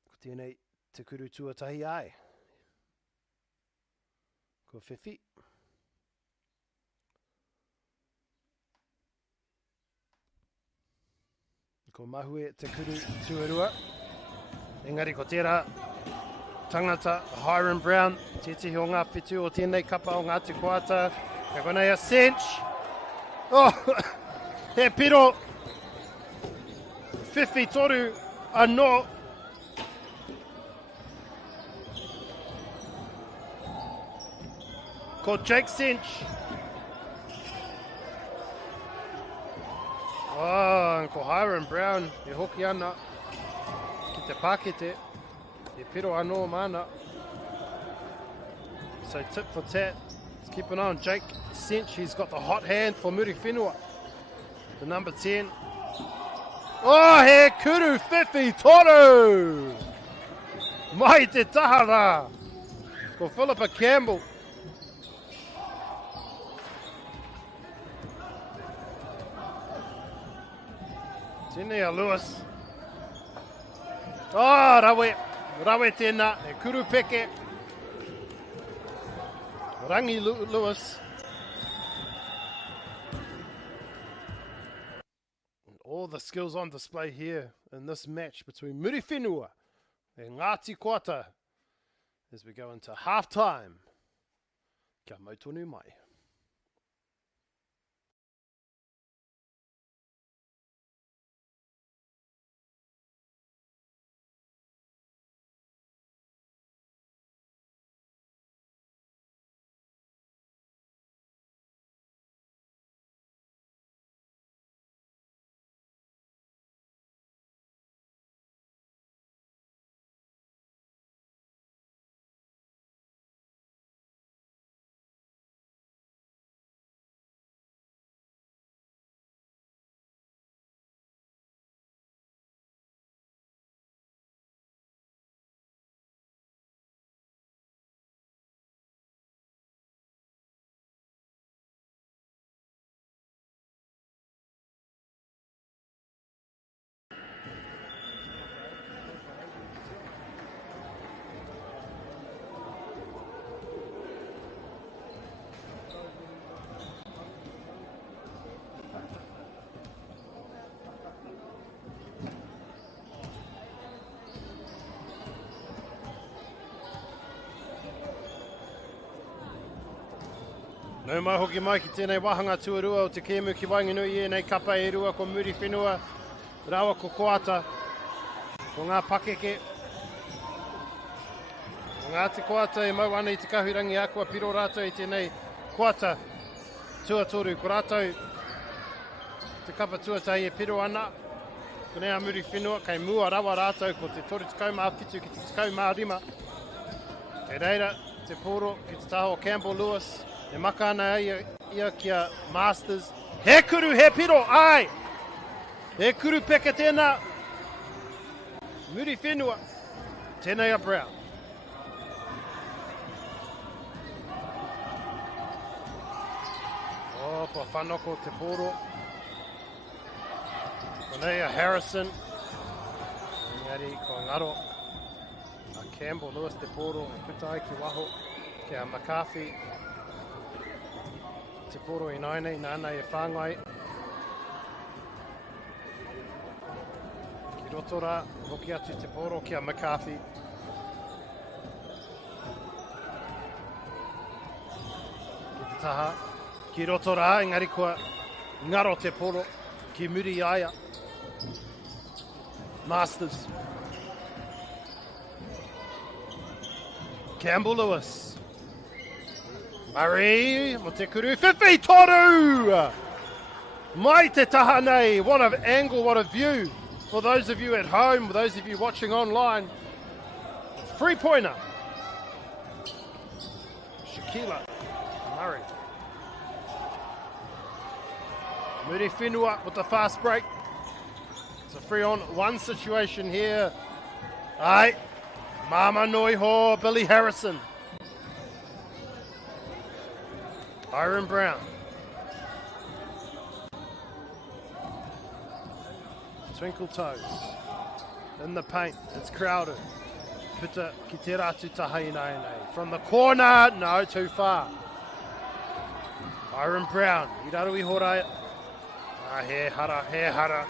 Ko tēnei te kuru tuatahi ai. Ko Whiwhi. Ko Mahue te kuru tuarua. Engari ko tērā tangata Hiram Brown. Tētihi o ngā whitu o tēnei kapa o Ngāti Koata. Ka konei a Cinch. Oh, he piro. Whiwhi toru anō. Ko Jake Cinch. Oh, and ko Hiram Brown. E hoki ana. Ki te pakete. E piro anō mana. So tip for tat. Let's keep an eye on Jake Cinch. He's got the hot hand for Muri Whenua. The number 10. Oh, he kuru Whiwhi toru. Mai te tahara. Ko Philippa Campbell. Tēnei a Lewis. Oh, rawe tēnā. E kuru peke. Rangi Lewis. And all the skills on display here in this match between Muri Whenua and Ngāti Koata as we go into half-time. Kia mautonu mai. Nau mai hoki mai ki tēnei wahanga tuarua o te kēmu ki Wainganui e nei kapa e rua ko Muri Whenua, rawa ko Koata, ko ngā pakeke. Ko Ngāti Koata e mau ana I te kahurangi a kua piro rātou I tēnei Koata tuatoru. Ko rātou te kapa tuatahi e piro ana. Ko nei a Muri Whenua, kei mua rawa rātou ko te 37 ki te 35. Kei reira, te poro ki te taho Campbell Lewis. E maka ana ia kia Masters. He kuru, he piro, ai! He kuru peka tēnā. Muri Whenua. Tēnei a Brown. O, pa whanoko te poro. Konei a Harrison. Engari ko ngaro. A Campbell Lewis te poro. E puta ai ki waho. Ke a McCarthy. Te poro I naine, nāna e whāngai. Ki Rotorua, hoki atu te poro ki a McCarthy. Ki te taha. Ki Rotorua, engari kua ngaro te poro. Ki muri aia. Masters. Campbell Lewis. Murray, mo te kuru, whiwhi toru! Mai te taha nei, what an angle, what a view. For those of you at home, those of you watching online, three-pointer. Shaquila Murray. Muri Whenua with the fast break. It's a 3-on-1 situation here. Ai, Mama Noiho, Billy Harrison. Iron Brown. Twinkle toes. In the paint. It's crowded. Puta ki te ratu taha I nei. From the corner. No, too far. Iron Brown. I raru I horai. He hara.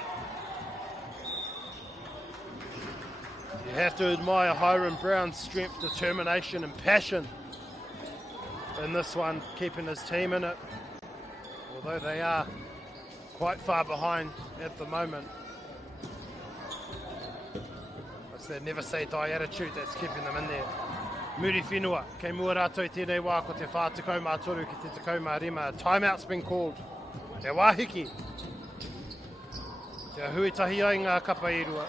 You have to admire Hiram Brown's strength, determination and passion in this one, keeping his team in it, although they are quite far behind at the moment. It's that never say die attitude that's keeping them in there. Muri Whenua, kei mua rātou I tēnei wā ko te whātukau mātoru ki te tukau mā rima. Timeout's been called. Te wāhiki. Te huitahi ai ngā kapa I rua.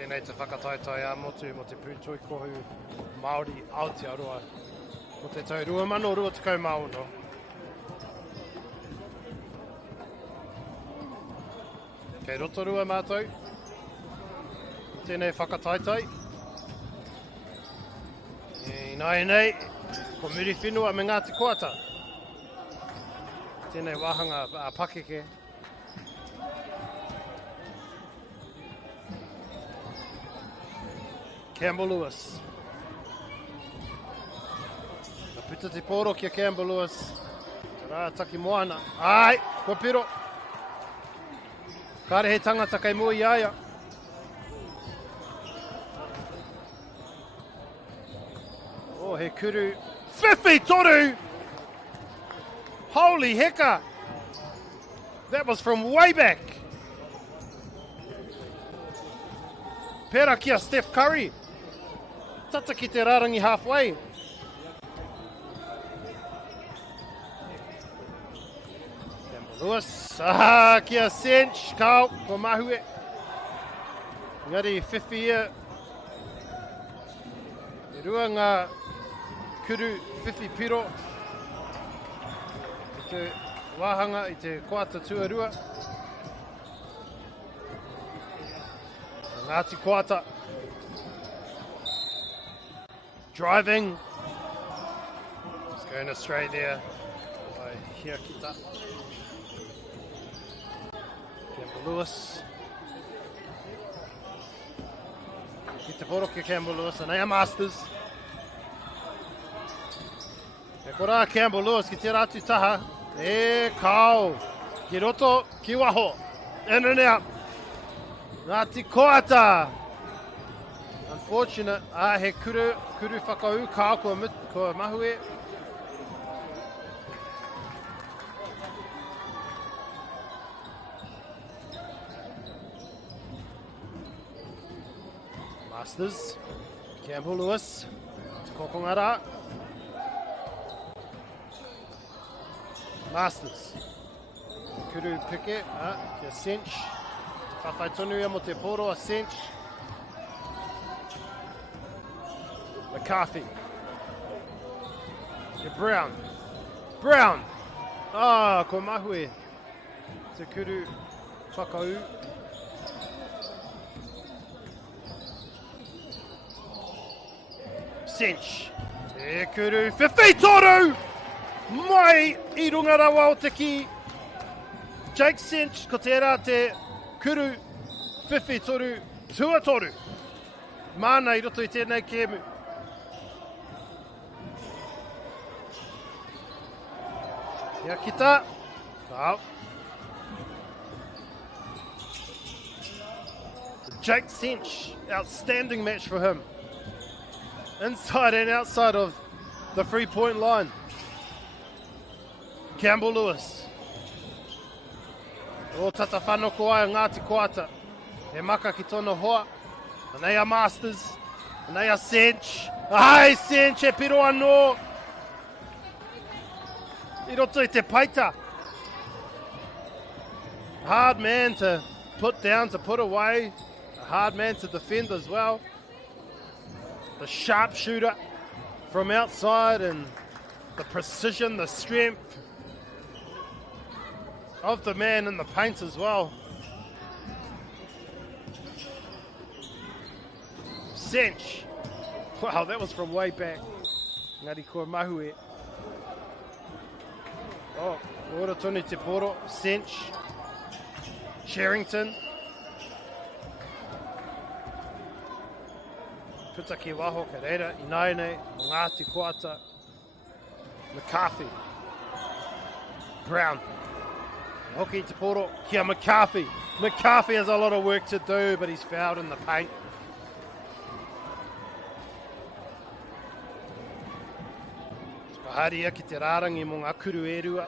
Tēnei te whakataitai a motu mo te Poitūkohu Māori Aotearoa. Mo te tau 2020 mauno. Kei Rotorua mātou. Tēnei whakataitai. I nei, ko muri whenua me ngā te koata. Tēnei wāhanga a pakeke. Campbell Lewis. Na pita te poro ki a Campbell Lewis. Rā taki moana. Ai, ko piro. Kāre he tangata kei mua I aia. Oh, he kuru. Whiwhi toru! Holy heka! That was from way back. Pera ki a Steph Curry. Tata ki te rarangi halfway. Campbell Lewis. Ki a cinch. Kau, ko mahue. Ngari whiwhi ia. I rua ngā kuru whiwhi piro. I te wāhanga, I te koata tuarua. Ngāti koata. Driving. It's going astray there by Hiakita. Campbell Lewis. Ki te poro ki Campbell Lewis, and they are Masters. E kora Campbell Lewis ki te ratu taha. E kau. Ki roto, ki waho. In and out. Ngāti koata. Unfortunate. He kuru whakau kā ko mahue. Masters. Campbell Lewis. Kokongara. Masters. Kuru pike. Kia cinch. Whawhai tonu ia mo te poro a cinch. McCarthy. Kia Brown. Brown. Ko mahue. Te kuru whakau. Cinch. Te kuru whiwhi toru. Mai I runga rawa o te ki. Jake Cinch ko te rā te kuru whiwhi toru tua toru. Mana I roto I tēnei kēmu. Ia kita. Wow. Jake Cinch, outstanding match for him. Inside and outside of the 3-point line. Campbell Lewis. O tata whanoko ai Ngāti Koata. E maka ki tono hoa. Anei a Masters. Anei a Cinch. Ai, Cinch e piro anō. I roto I te paita. Hard man to put down, to put away. A hard man to defend as well. The sharpshooter from outside and the precision, the strength of the man in the paint as well. Cinch. Wow, that was from way back. Ngari ko mahue. Ora tonu te poro. Cinch. Sherrington. Puta ki waho ka reira. Inaine. Ngāti Koata. McCarthy. Brown. Hoki te poro. Kia McCarthy. McCarthy has a lot of work to do, but he's fouled in the paint. Haria ki te rārangi mo ngā kuru e rua.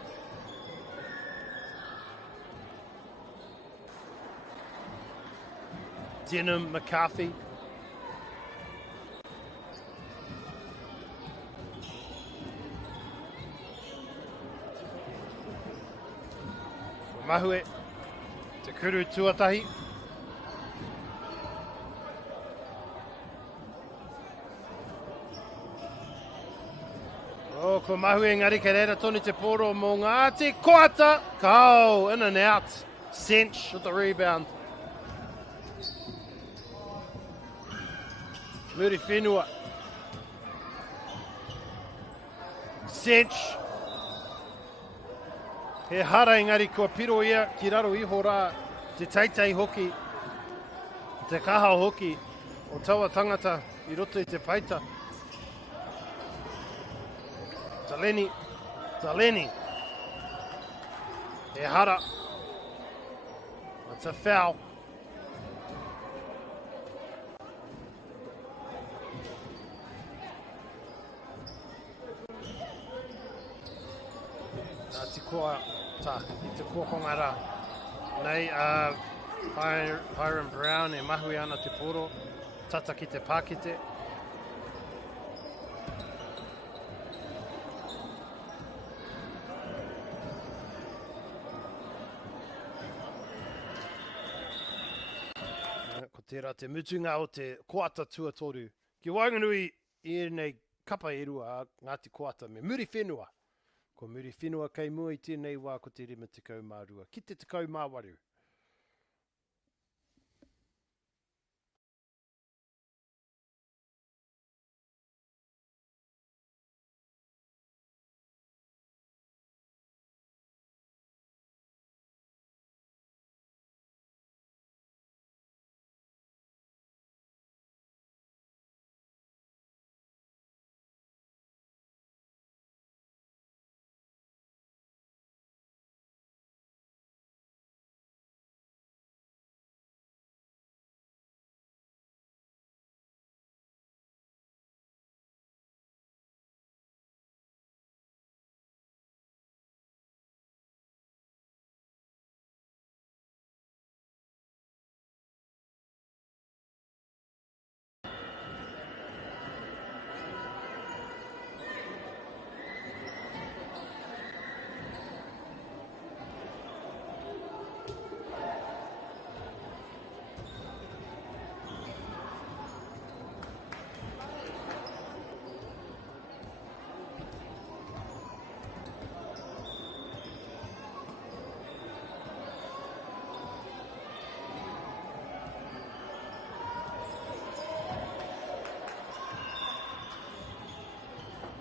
Denham, McCarthy. Mahue, te kuru tuatahi. Ko mahue ngari ka reira tonu te poro mo Ngāti Koata. Kau, in and out. Cinch with the rebound. Muri whenua. Cinch. He hara engari kua piro ia ki raro iho rā. Te teitei hoki. Te kaha hoki. O taua tangata I roto I te paita. Taleni. He hara. That's a foul. Ngāti Koata I te kōkongara. Nei Hiram Brown e mahui ana te poro. Tata ki te pākite. Tērā te mutunga o te Koata tuatoru. Ki wainganui I nei kapa e rua a Ngāti Koata me muri whenua. Ko muri whenua kei mua I tēnei wā ko te rima tekau mā rua. Ki te tekau mā waru.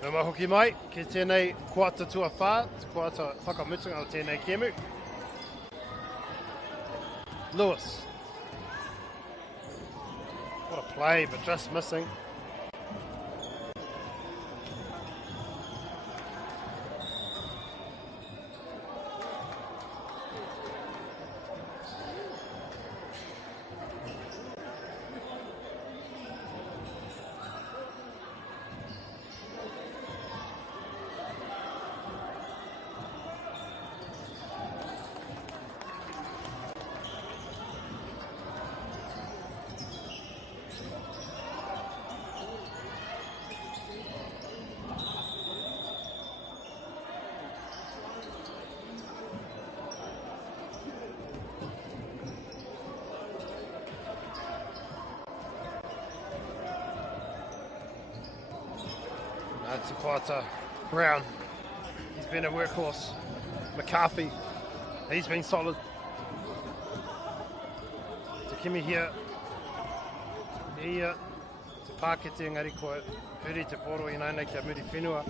Rama hoki mai, ki tēnei kuata tua whā, kuata whakamutunga o tēnei kemu. Lewis. What a play, but just missing. That's quite Brown. He's been a workhorse. McCarthy, he's been solid. Te Kimi here. Here. Te Pākete ngari koe. Huri te poro I naina kia muri whenua.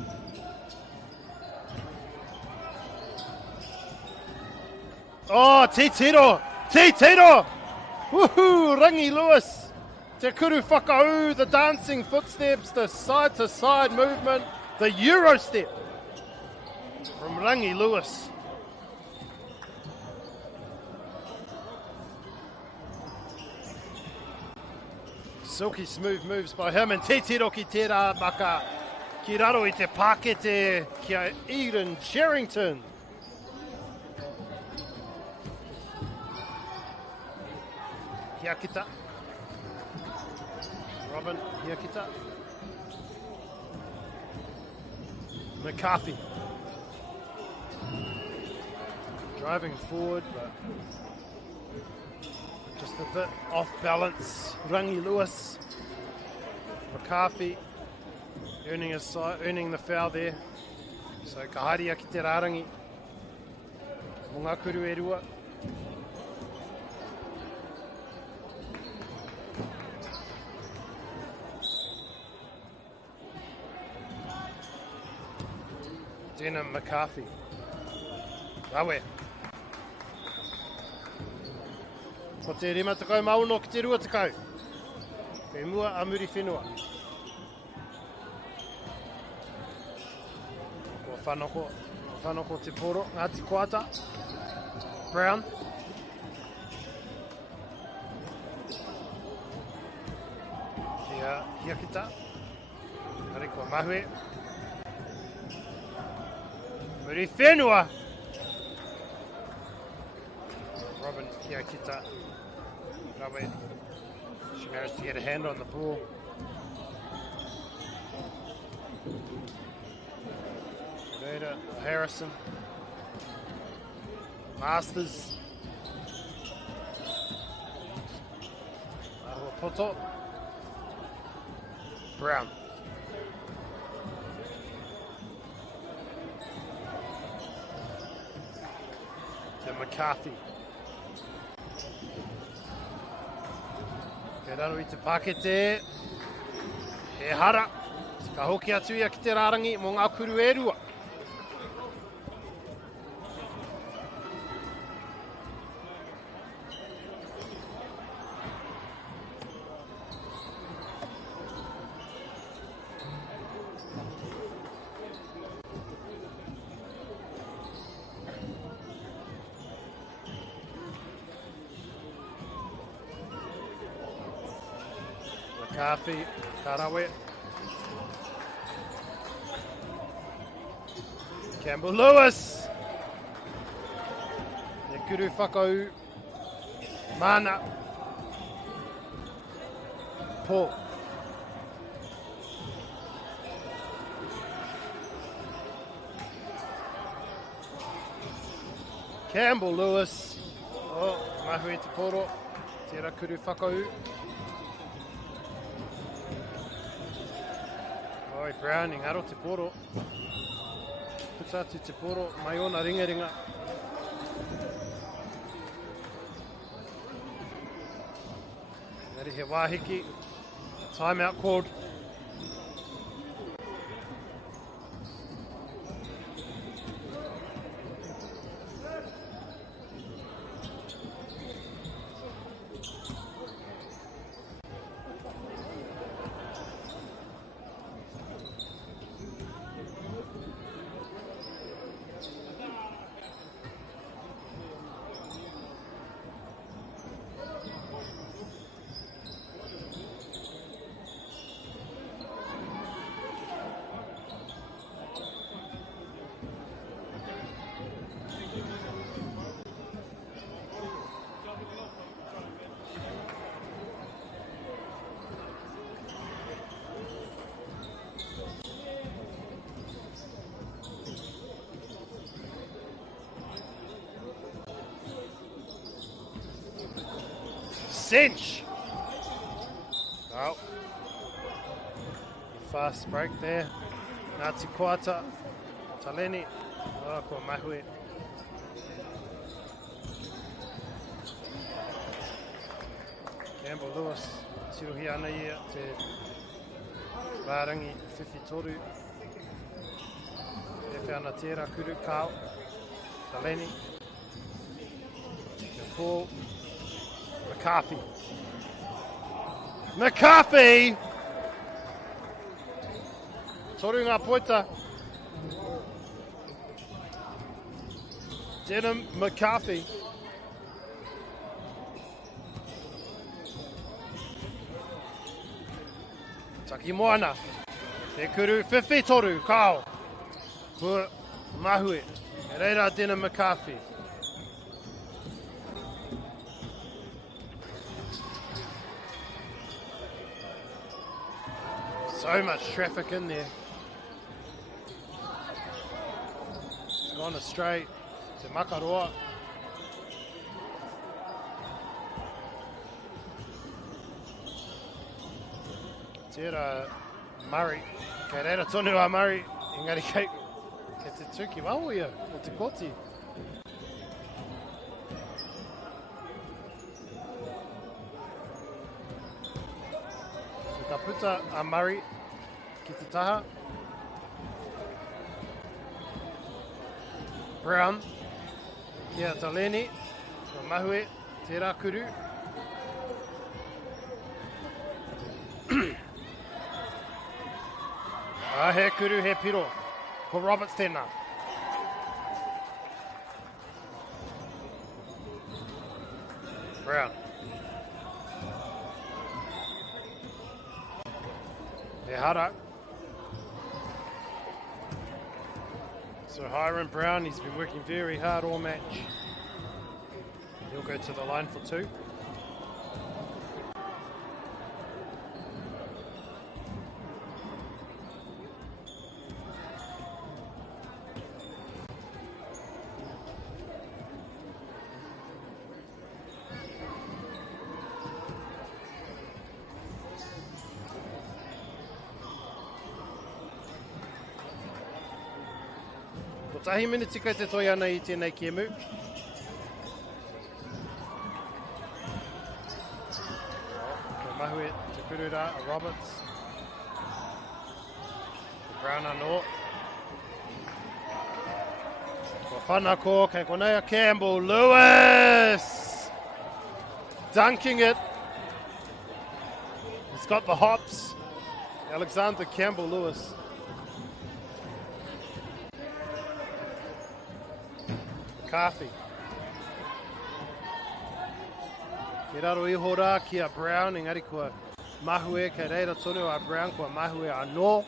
Oh, Te Tiro! Te Tiro! Woohoo! Rangi Lewis! Te kuru whakau, the dancing footsteps, the side-to-side movement, the Euro step from Rangi Lewis. Silky smooth moves by him, and Te Tiro ki tērā maka ki raro I te Pākete kia Eden Sherrington. Kia kita. Robin, here kita. McCarthy. Driving forward, but just a bit off balance. Rangi Lewis. McCarthy earning the foul there. So kaharia ki te rārangi. Mo ngā kuru e rua. Denham McCarthy. Rawe. Ko te rima takau mauno ki te rua takau. Kei mua a muri whenua. Ko whanoko te poro, Ngāti Koata. Brown. Kia kita. Hare ko mahue. Muri whenua. Robin kia kita. Rawe. She managed to get a hand on the ball. Reda Harrison. Masters. Arua Poto. Brown. To McCarthy. Kei raro I te Pākete. He hara. Ka hoki atu ia ki te rārangi mō ngā kuru e rua. McCarthy, Karawe. Campbell Lewis. Te kuru whakau. Mana. Paul. Campbell Lewis. Oh, mahui te poro. Tērā kuru whakau. Oi, Browning, aro te poro. Puts atu te poro, mai ona ringa. Neri he wāhiki. Timeout called. cinch. Oh. Fast break there. Ngāti Koata. Taleni. Oh, ko Mahue. Campbell Lewis. Tirohi ana ia te Vārangi whiwhi toru. E whiana tērā kuru kāo. Taleni. Te Paul. McCarthy. McCarthy! Toru ngā poita. Denham McCarthy. Taki moana. Te kuru whiwhi toru, kāo. Kua Mahue. E reira Denham McCarthy. So much traffic in there. It's gone astray to Makaroa. Tērā Murray. Kei reira tonu a Murray. Engari kei te tuki wau ia o te koti. Ka puta a Murray ki te taha. Brown. Kia Taleni. Ko Mahue. Tērā kuru. He kuru, he piro. Ko Roberts tēnā. Brown. He hara. So Hiram Brown, he's been working very hard all match. He'll go to the line for two. Tahi miniti kai te toi ana I tēnei kemu. Ko Mahue, te kurura, a Roberts. Ko Brown anō. Ko whanako, kei konea Campbell Lewis! Dunking it. He's got the hops. Alexander Campbell Lewis. McCarthy. Ke raro iho rā ki a Brown, engari kua Mahue, kei reira tonu a Brown, kua Mahue anō.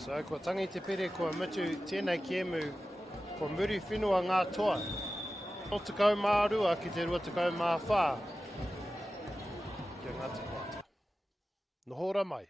So, kua tangi te pere, kua mitu tēnei kēmu, kua muri whenua ngā toa. O tekau mā rua ki te rua tekau mā whā. Kia ngā te kuata. Nohora mai.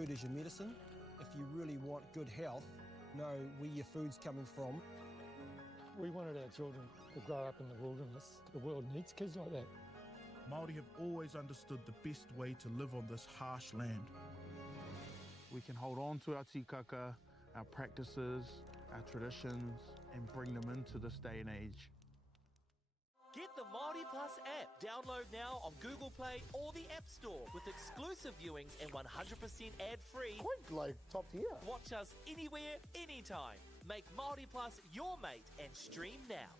food is your medicine. If you really want good health, know where your food's coming from. We wanted our children to grow up in the wilderness. The world needs kids like that. Māori have always understood the best way to live on this harsh land. We can hold on to our tikaka, our practices, our traditions, and bring them into this day and age. Get the Māori Plus app. Download now on Google Play or the App Store with exclusive viewings and 100% ad-free. Quite like top tier. Watch us anywhere, anytime. Make Māori Plus your mate and stream now.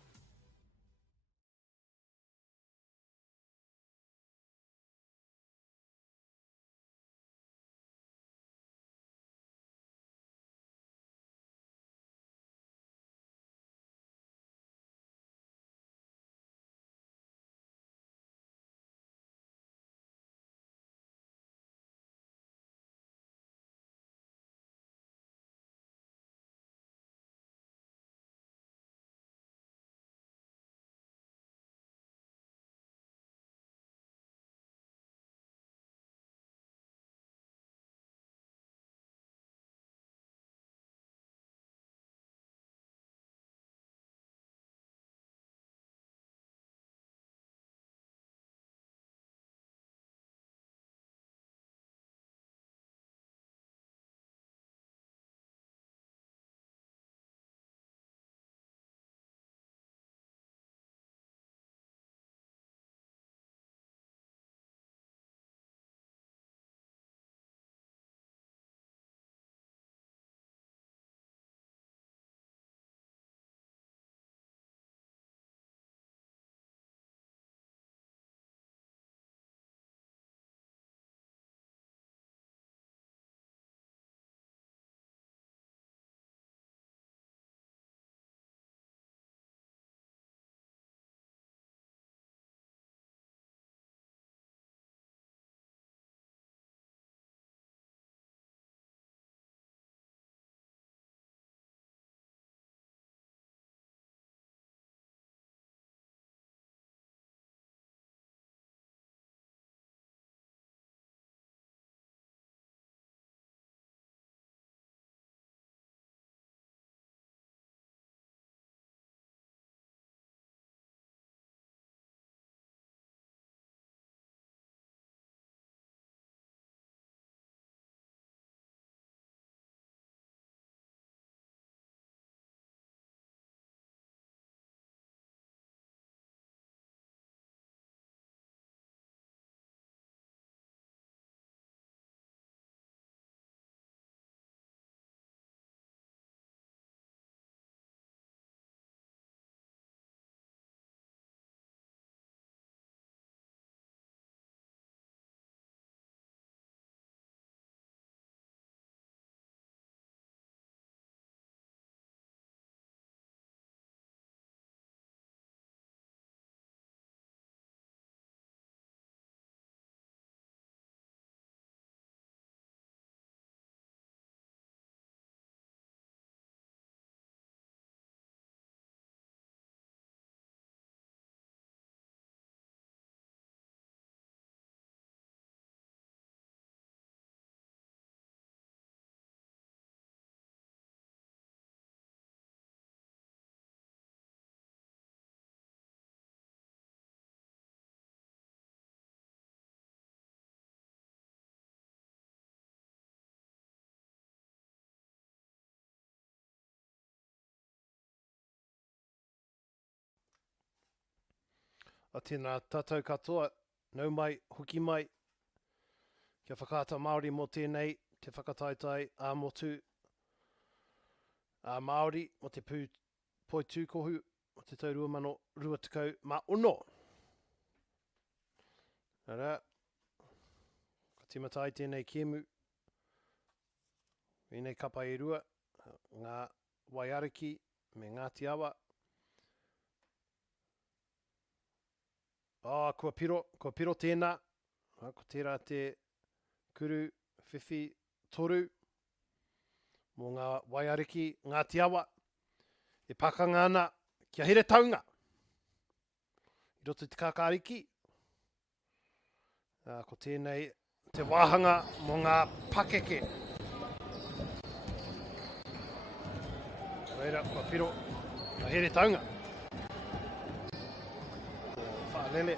A tēnā tātou katoa, nau mai, hoki mai, kia whakaata Māori mō tēnei, te whakataitai a motu, a Māori mo te Poitūkohu, mo te taurua mano rua tekau ma ono. Ara, ka timatai tēnei kēmu, i kapa e rua, ngā waiariki me Ngāti Awa. Kua piro tēnā, ko tērā te kuru, whiwhi, toru, mō ngā waiariki, Ngāti Awa, e pakanga ana kia here taunga. I roto te kakariki, ko tēnei te wāhanga mo ngā pakeke. Reira, kua piro, a here taunga. Whaalele.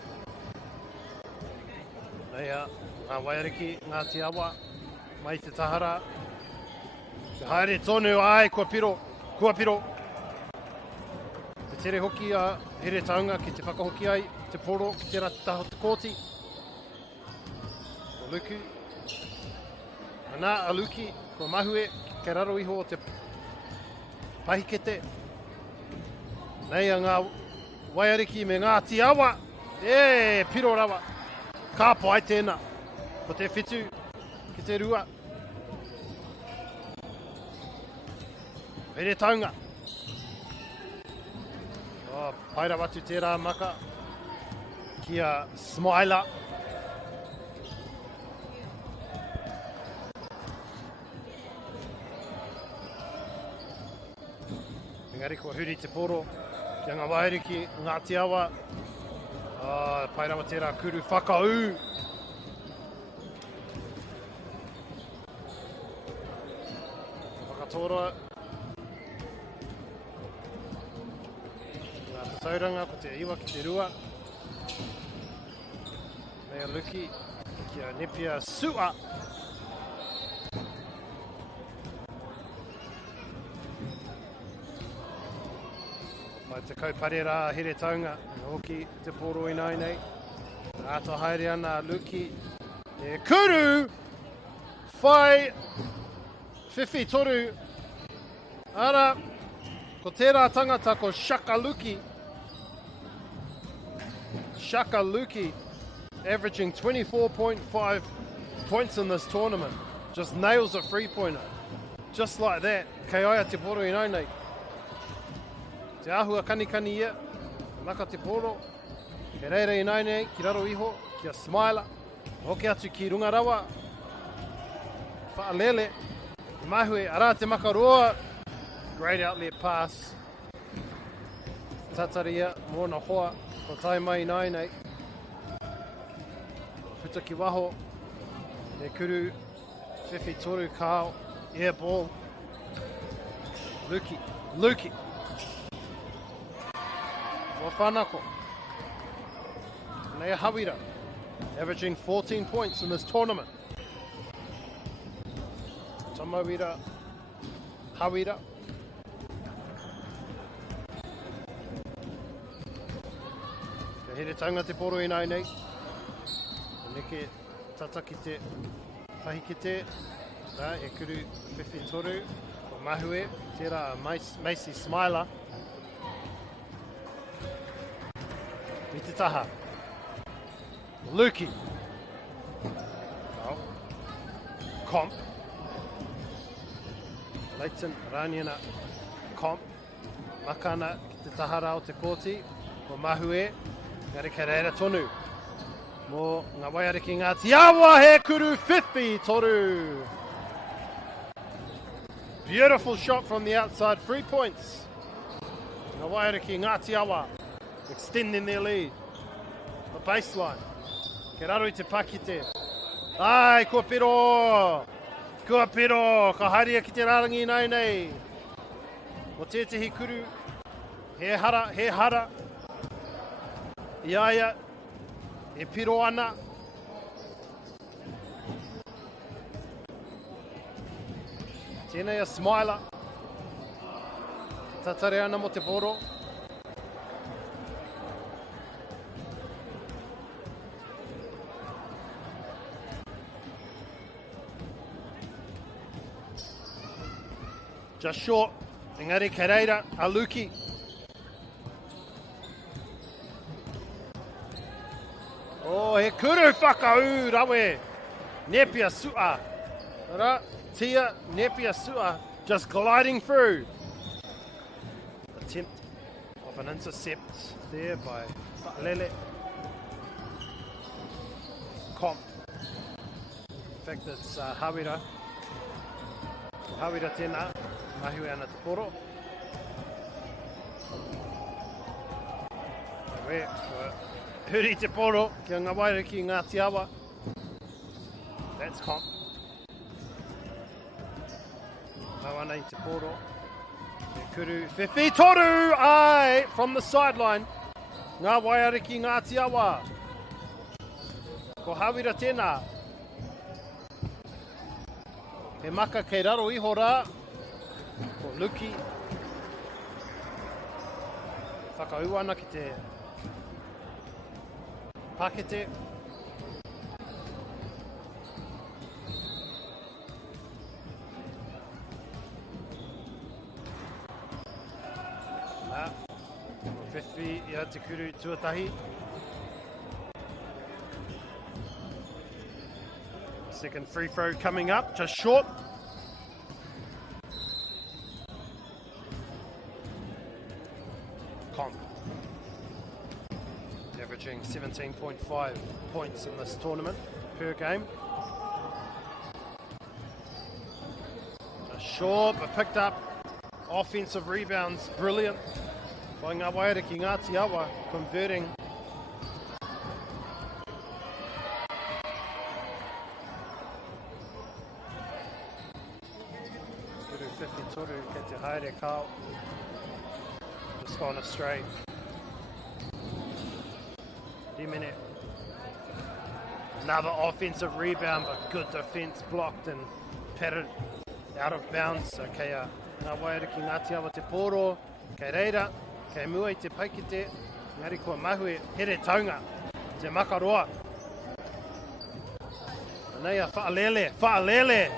Neia, ngā waiariki, ngā te awa, mai te tahara. Te haere tonu ai, kua piro, kua piro. Te tere hoki a here taunga ki te whakahoki ai, te poro, ki te rataho te kōti. Ko Luku. Ana a Luki, ko Mahue, ke raro iho o te pahikete. Nei a ngā waiariki me ngā ti awa. Piro rawa. Ka pai tēnā. Ko te whitu, ki te rua. Here taunga. Paira watu tērā maka. Kia Smiler. Engari kua huri te poro. Kia ngā waiariki, ngā te awa. Paira wa tērā kuru whakau. Whakatoroa. Ngā tatauranga ko te iwa ki te rua. Mea Luki, kia Nepia Sua. Mai te kaupare rā here taunga, hoki te poro i nai nei. Rāta haere ana Luki, e kuru, whai, whiwhi toru. Ara, ko tērā tangata ko Shaka Luki. Shaka Luki, averaging 24.5 points in this tournament. Just nails a three-pointer. Just like that, kei aia te poro i nai nei. Te āhua kanikani ia, maka te poro, ke reira i nai nei, ki raro iho, kia Smiler, hoki atu ki runga rawa, whaalele, te mahue, ara te makaroa, great outlet pass, tataria, mōna hoa, ko tai mai nai nei, puta ki waho, e kuru, whiwhi toru kāo, air ball, Luki, Whanako. Nea Hawira, averaging 14 points in this tournament. Tamawira, Hawira. Ka here taunga te poro i nai nei. Neke tataki te pahikete. Rā, e kuru whiwhi toru. Ko Mahue, tērā Macy Smiler. I te taha. Luki. Comp. Leighton, Raniana, Comp. Makana, ki te tahara o te kōti. Ko Mahue, ngare ka reira tonu. Mō ngā waiariki ngā te awa he kuru whiwhi toru. Beautiful shot from the outside, 3 points. Ngā waiariki ngā te awa. Extending their lead. The baseline. Ke raro I te pakite. Ai, kua piro! Kua piro! Ka haria ki te rarangi nai nei. Mo tētahi kuru. He hara. Iaia. E piro ana. Tēnei a Smiler. Tatare ana mo te poro. Just short, engari ke reira, a Luki. He kuru whakau, rawe. Nepia Sua. Ra, Tia, Nepia Sua, just gliding through. Attempt of an intercept there by Lele. Comp. In fact, it's Hawira. Hawira tēnā. Mahue ana te poro. Huri te poro, kia ngā wairiki ngā te awa. against Comp. Mawanei Te Poro. Te Kuru, Whiwhi Toru, ai, from the sideline. Ngā Waiariki Ngāti Awa. Ko Hawira tēnā. He maka kei raro iho rā. Ko Luki. Whakau ana ki te pakete. Nā. Ko Whiwhi ia te kuru tuatahi. Second free throw coming up, just short. Comp. Averaging 17.5 points in this tournament per game. Just short, but picked up. Offensive rebounds, brilliant. By ngā Waiariki Ngāti Awa, converting. Toru kei te haere kao. Just gone astray. Dimene. Another offensive rebound, but good defense blocked and patted out of bounds. So kei a ngā Waiariki Ngāti Awa te poro, kei reira, kei mua I te paikite, ngari kua mahue here taunga, te makaroa. Nei a whaalele.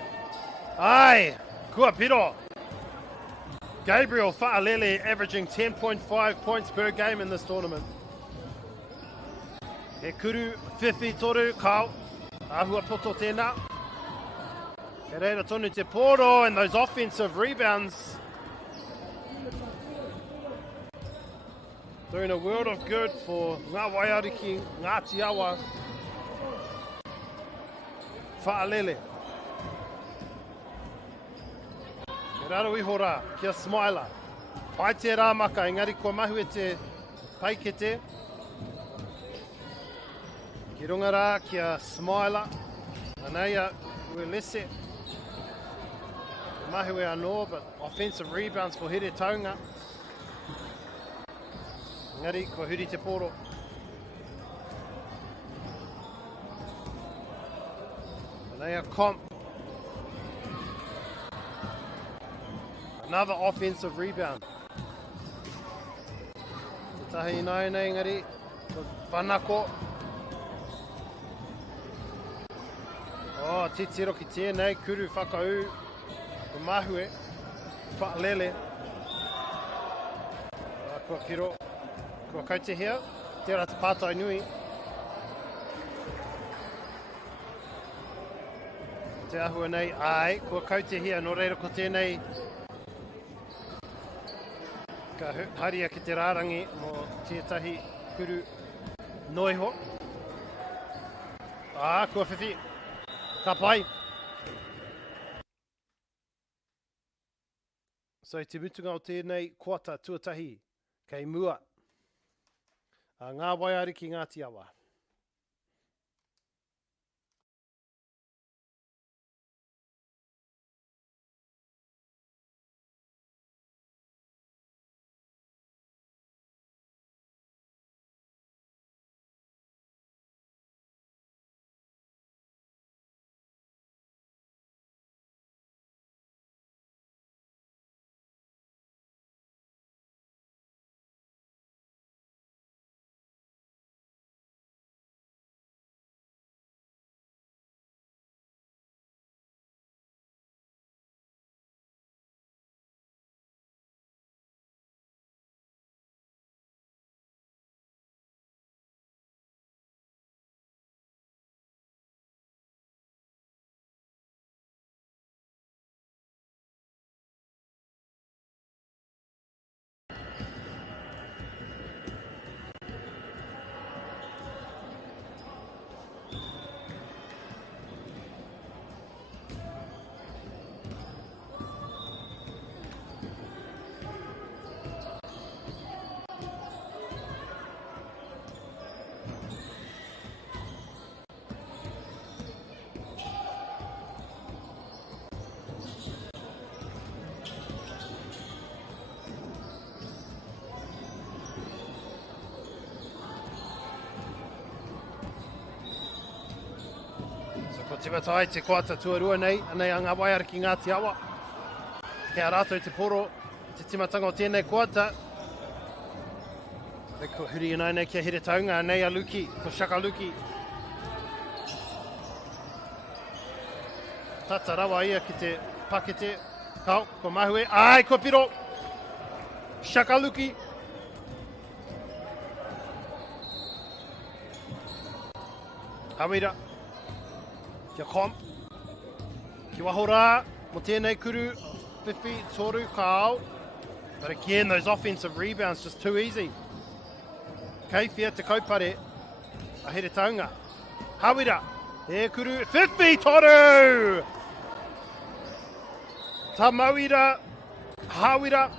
Ai, kua piro. Gabriel Fa'alele averaging 10.5 points per game in this tournament. He kuru, Whiwhi Toru, kao, ahua poto tēnā. He reira tonu te poro, and those offensive rebounds. Doing a world of good for ngā Waiariki Ngāti Awa. Fa'alele. He raro iho rā, kia Smiler. Pai te rāmaka, engari kua mahu e te paikete. Ki runga rā, kia Smiler. Aneia, ue lese. Mahu e anō, but offensive rebounds for Here Taunga. Engari, kua huri te poro. Aneia, Comp. Another offensive rebound. Te tahi nai nei ngari. Whanako. Oh, titiro ki tēnei. Kuru whakau. Ko mahue. Whaalele. Kua kiro. Kua kautehia. Tērā te pātai nui. Te ahua nei. Ai, kua kautehia. No reira ko tēnei. Ka haria ki te rārangi mo tētahi kuru noiho. Kua Whiwhi. Ka pai. So te mutunga o tēnei kuata tuatahi kei mua. Ngā Waiariki Ngāti Awa. Timata ai te koata tuarua nei, anei a ngā waiara ki Ngāti Awa. Kia rātou te poro, te timatanga o tēnei koata. Ko huri anai nei kia here taunga, anei a Luki, ko Shaka Luki. Tata rawa ia ki te pakete, kau, ko Mahue, ai, ko Piro. Shaka Luki. Hawira. Kia Kom. Ki waho rā, mo tēnei kuru, whiwhi, toru, kāo. But again, those offensive rebounds just too easy. Kei whia te kaupare, a here taunga. Hawira, e kuru, whiwhi, toru! Tamauira, Hawira,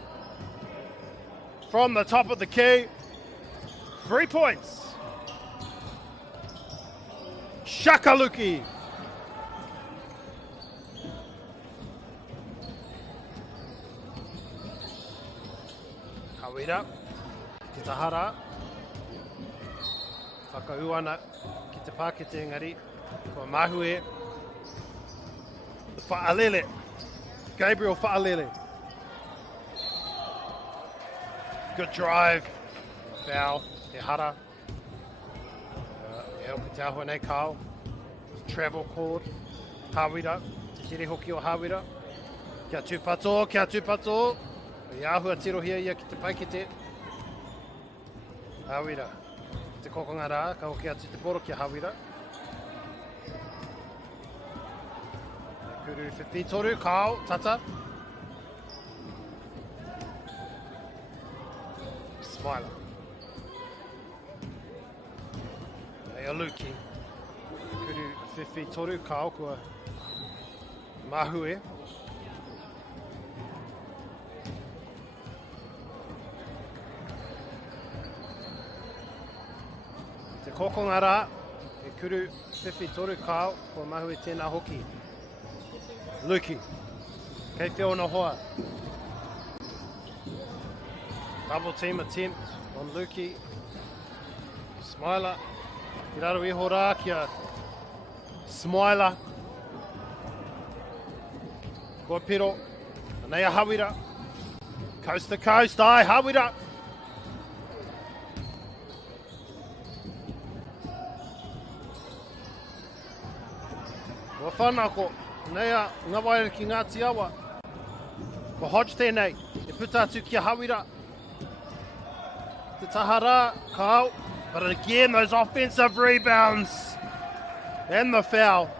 from the top of the key. 3 points. Shakaluki. Hawira, te tahara. Whakauana ki te pākete engari. Ko Mahue. Whaalele. Gabriel Whaalele. Good drive. Foul. Te hara. E oku te ahua nei kāo. Travel called. Hawira. Te here hoki o Hawira. Kia tūpato, kia tūpato. I ahua tirohia ia ki te paikete. Hawira. Te kokonga rā, ka hoki atu te poro ki Hawira. Kuru whiwhi toru, kāo, tata. Smiler. Ei a Luki. Kuru whiwhi toru, kāo, kua Mahue. Te kokonga rā, e kuru whiwhi toru kāo, kua Mahue tēnā hoki. Luki, kei te ona hoa. Double team attempt on Luki. Smiler, ki raro iho rā kia Smiler. Ko Piro, anei a Hawira. Coast to coast, ai Hawira. Wa whanako. Nei a ngā waira ki Ngāti Awa. Ko Hodge tēnei, e puta atu ki a Hawira. Te tahara, kāo. But again, those offensive rebounds. And the foul.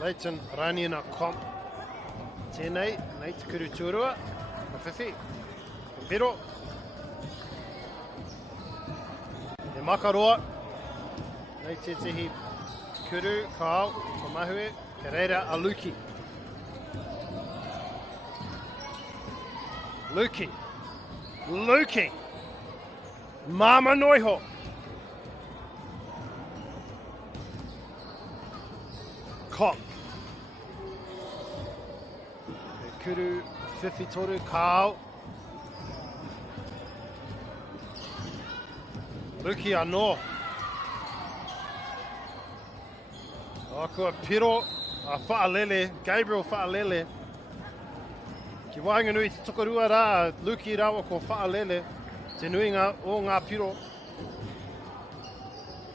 Leighton Raniana Comp. Tēnei, nei te kuru tūrua. Ka whiwhi. Ka Piro. Te makaroa. Nei te tihi kuru, kāo, ka Mahue. Ka reira a Luki. Luki. Luki. Mama Noiho. Comp. Kuru, whiwhi toru, kāo. Luki anō. O kua Piro, a Whaalele, Gabriel Whaalele. Ki wainganui te tokorua rā, Luki rawa ko Whaalele. Te nuinga o ngā Piro.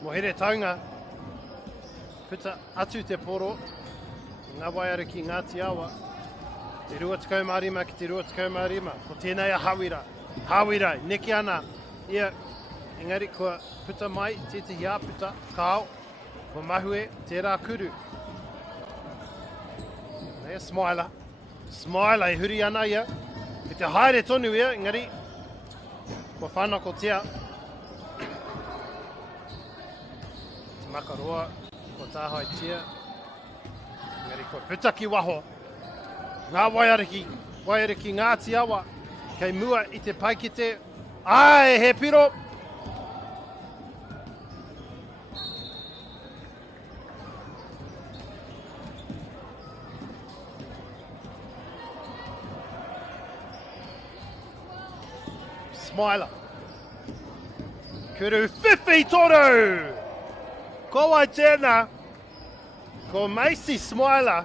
Mo here taunga. Puta atu te poro. Ngā waiara ki Ngāti Awa. Te rua tekau marima ki te rua tekau marima. Ko tēnei a Hawira. Hawira, neki ana. Ia, engari kua puta mai, tētahi a puta, kāo. Ko Mahue, tērā kuru. Nei a Smiler. Smiler, e huri ana ia. Ki te haere tonu ia, engari. Ko whanako tea. Te makaroa, ko tāhai tea. Engari ko puta ki waho. Ngā waiariki, waere ki Ngāti Awa. Kei mua I te paikite. Ai, he piro. Smiler. Kuru whiwhi toru. Ko wai tēnā. Ko Macy Smiler.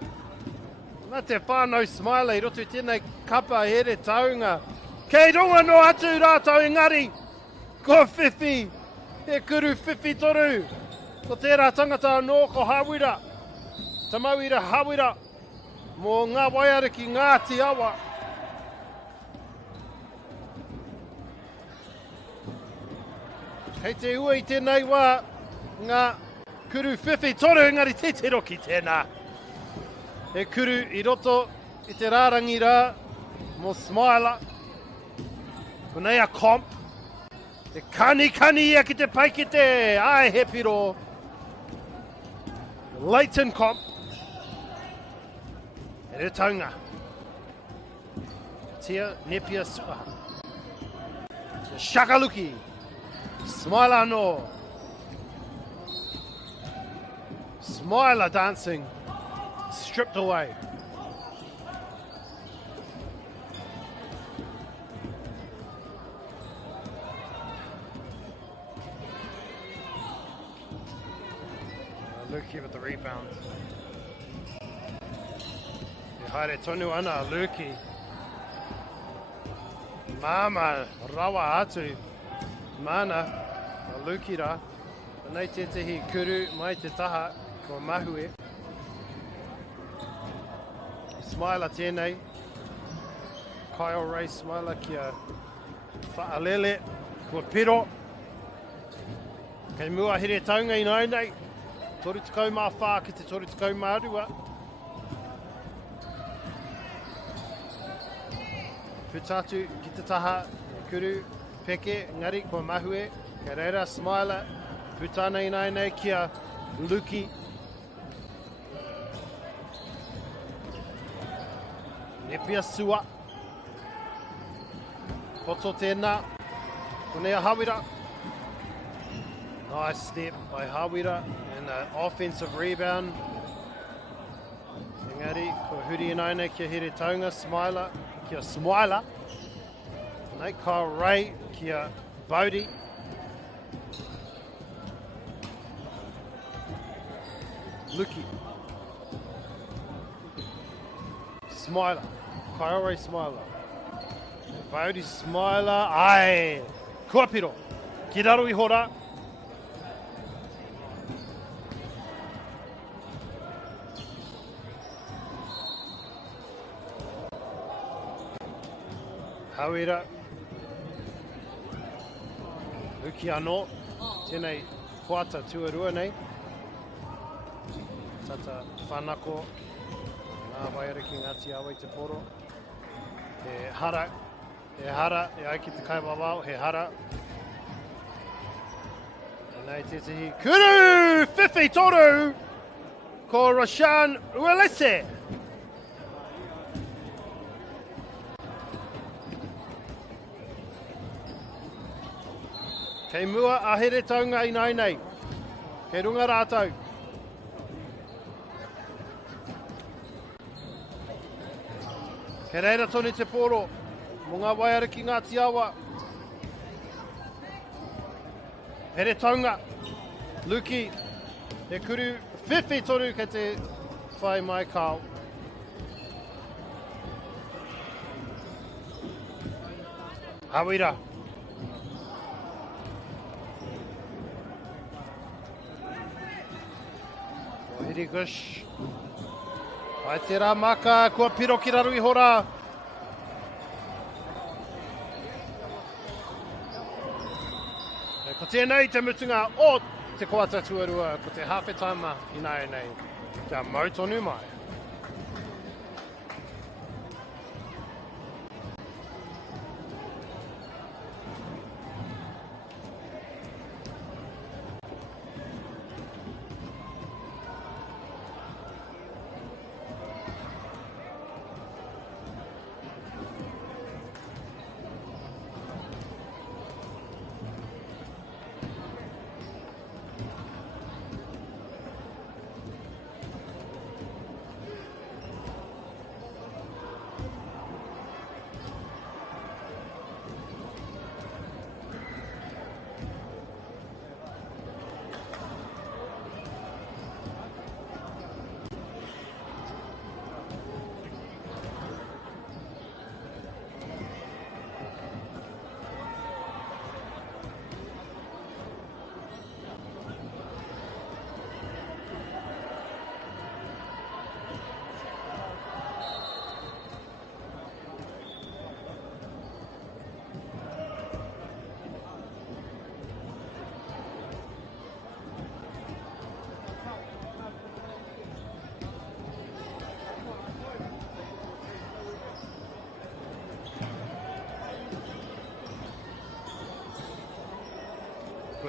Nā te whānau Smiler I roto I tēnei kapa here taunga. Kei runga no atu rātau engari. Ko whiwhi. He kuru whiwhi toru. Ko tērā tangata anō ko Hawira. Tamauira Hawira. Mō ngā waiara ki Ngāti Awa. Hei te ua I tēnei wā, ngā kuru whiwhi toru engari te te roki tēnā. He kuru I roto I te rārangi rā, mō Smiler. Ko nei a comp. Te kani ia ki te paikite, ai he piro. Leighton comp. E re taunga. Tia nepia sua. Shakaluki. Smiler no. Smiler dancing. Stripped away. Luki with the rebound. Haere tonu ana Luki. Mama rawa atu. Mana Luki ra. Nei tetehi kuru mai te taha ko mahue. Smiler tēnei. Kyle Ray Smiler kia whaalele kua piro. Kei mua here taunga I nai nei. Toru tukau mā whā ki te toru tukau mā rua. Putatu ki te taha, kuru, peke, ngari, kua mahue, kei reira, Smiler, putana I nai nei kia Luki. Nepia sua. Poto tēnā, konea Hawira. Nice step by Hawira and an offensive rebound. Engari, ko huri nai nei kia here taunga, Smiler, kia Smiler. Nei Kyle Ray, kia Bodie. Luki. Smiler, Kyle Ray Smiler. Bodie Smiler, ai, kua piro. Ki raru I hora. Hawira. Luki anō. Tēnei koata tuarua nei. Tata whanako. Ngā waiara ki Ngāti Awa I te poro. He hara. He hara. E ai ki te kaiwawao. He hara. E nei tētahi. Kuru! Whiwhi toru! Ko Rashan Uelese. Kei mua a here taunga I nai nei. Kei runga rātau. Kei reira tonu te poro. Mō ngā waiara ki Ngāti Awa. Here taunga. Luki. He kuru whiwhi toru kei te whai mai kāo. Hawira. Hiri gush. Ai te rā maka, kua piro ki raru I hora. E ko tēnei te mutunga o te koata tuarua, ko te hawhetama I nai nei. Kia mautonu mai.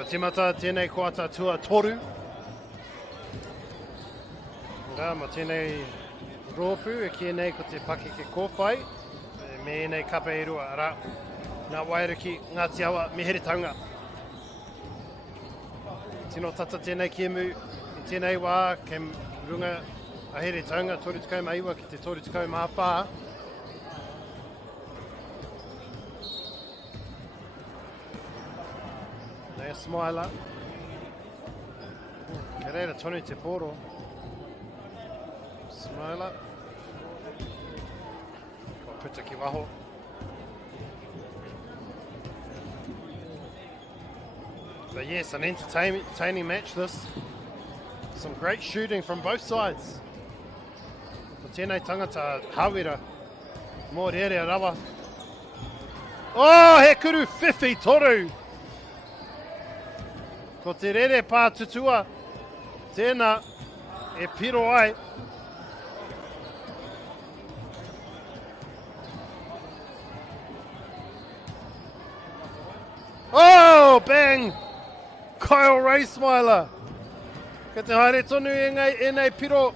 Kua timata tēnei koata tua toru. Rā, ma tēnei rōpū e kia nei ko te pakeke kōwhai. Me nei kapa e rua, rā. Ngā wairaki, ngā tiawa, miheretanga. Tino tata tēnei kiemu, i tēnei wā, kei runga a heretanga, 32 maiwa ki te 32 mahapā. Nei a smaila. Ke reira tonu te poro. Smaila. Ko puta ki waho. But yes, an entertaining match this. Some great shooting from both sides. Ko tēnei tangata hawera. Mō rere rawa. Oh, he kuru whiwhi toru. Ko te rere pā tutua. Tēnā e piro ai. Oh, bang! Kyle Ray Smiler. Ka te haere tonu e nei piro.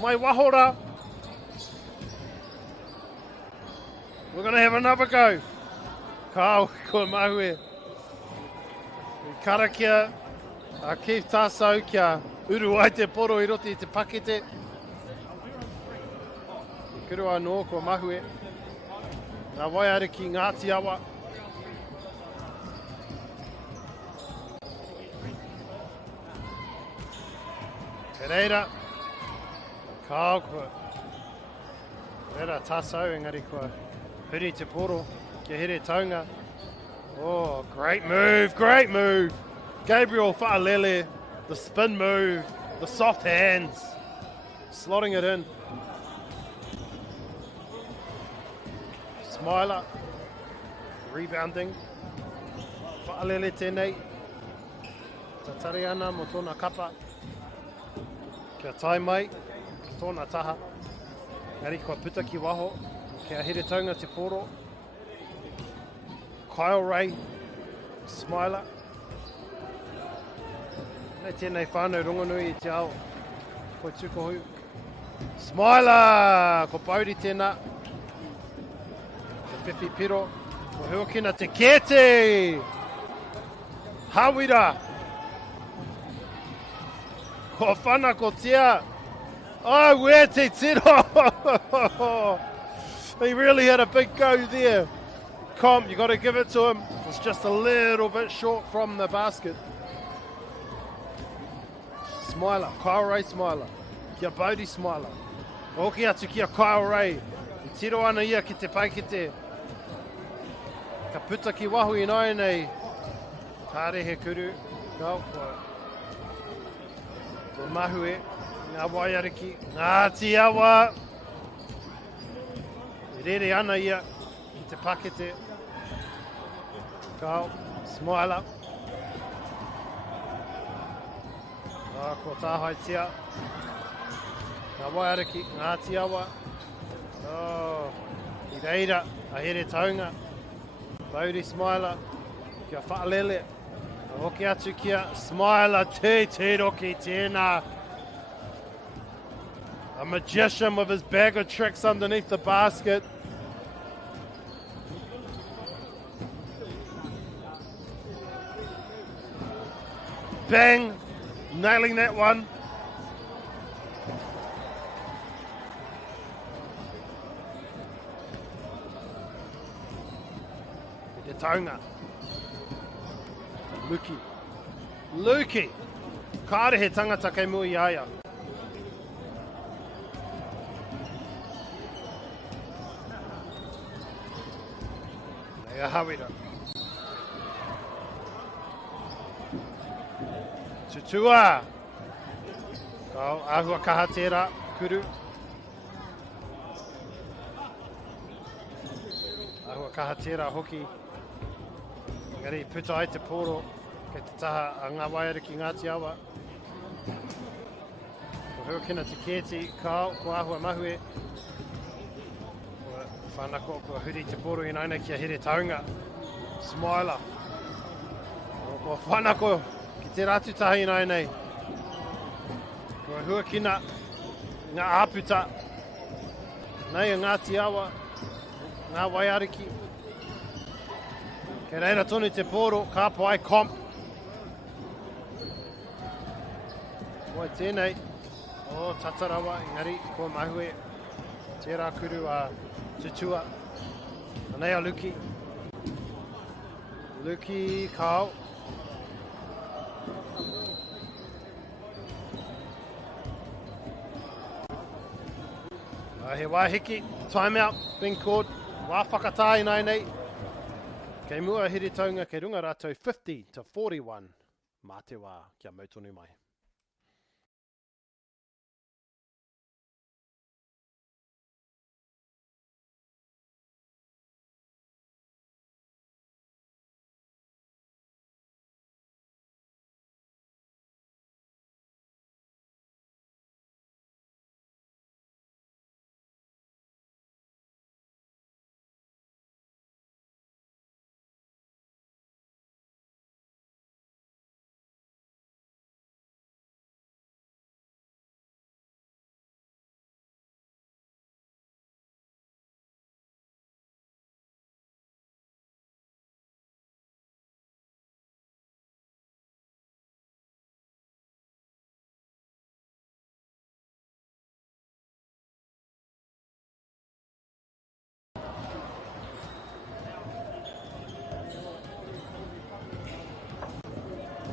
Mai wahora. We're going to have another go. Kau, ko mahue. I karakia. A kif tāsau kia uru ai te poro I roti I te pakete. I kuru anō ko mahue. Ngā waiare ki Ngāti awa. Te reira. Kau kua. Reira tāsau engari kua huri te poro. Kia here taunga. Oh, great move, great move. Gabriel Fa'alele, the spin move, the soft hands, slotting it in. Smiler, rebounding. Fa'alele tēnei. Tatari ana mo tōna kapa. Kia tai mai, ki tōna taha. Ngari kua puta ki waho, kia here taunga te poro. Kyle Ray, Smiler. Nei tēnei whānau rongonui I te ao. Poitūkohu. Smiler! Ko pauri tēnā. Te whiwhi piro. Ko huakina te kete! Hawira! Ko whana ko tia. Oh, where te tiro! He really had a big go there. Comp, you got to give it to him. It's just a little bit short from the basket. Smiler, Kyle Ray Smiler. Kia Bodhi Smiler. Oki atu kia Kyle Ray. I tiro ana ia ki te paikete. Ka puta ki wahu I nai nei. Kāre he kuru. Kau kua. Ko mahue. Ngā waiariki. Ngāti awa. I rere ana ia ki te pakete. Kau. Smiler. Ko tāhai tia. Ngā waiariki, Ngāti awa. Oh, I reira, a here taunga. Bodhi Smiler. Kia whaalele. A hoki atu kia Smiler te roki tēnā. A magician with his bag of tricks underneath the basket. Bang! Nailing that one. Te taunga. Luki. Kāre he tangata kei mui aia. Nei a hawira. Tutua. Kau ahua kaha tērā, kuru. Ahua kaha tērā hoki. Ngari puta ai te poro. Kei te taha a ngā waiariki Ngāti awa. Ko huakina te kēti, kau, ko ahua mahue. Ko whanako, ko huri te poro I naina kia here taunga. Smiler. o whanako ki te ratu tahi nai nei. Ko hua kina ngā aputa. Nei ngā tiawa, ngā waiariki. Ke reira tonu te poro, ka pai comp. Oi tēnei, o tatarawa, engari, ko mahue. Tērā kuru a tutua. Anei a Luki. Luki kao. He wahiki, timeout, being called. Wā whakatāi nai nei. Kei mua hiri taunga, kei runga rātou 50-41. Mā te wā, kia mautonu mai.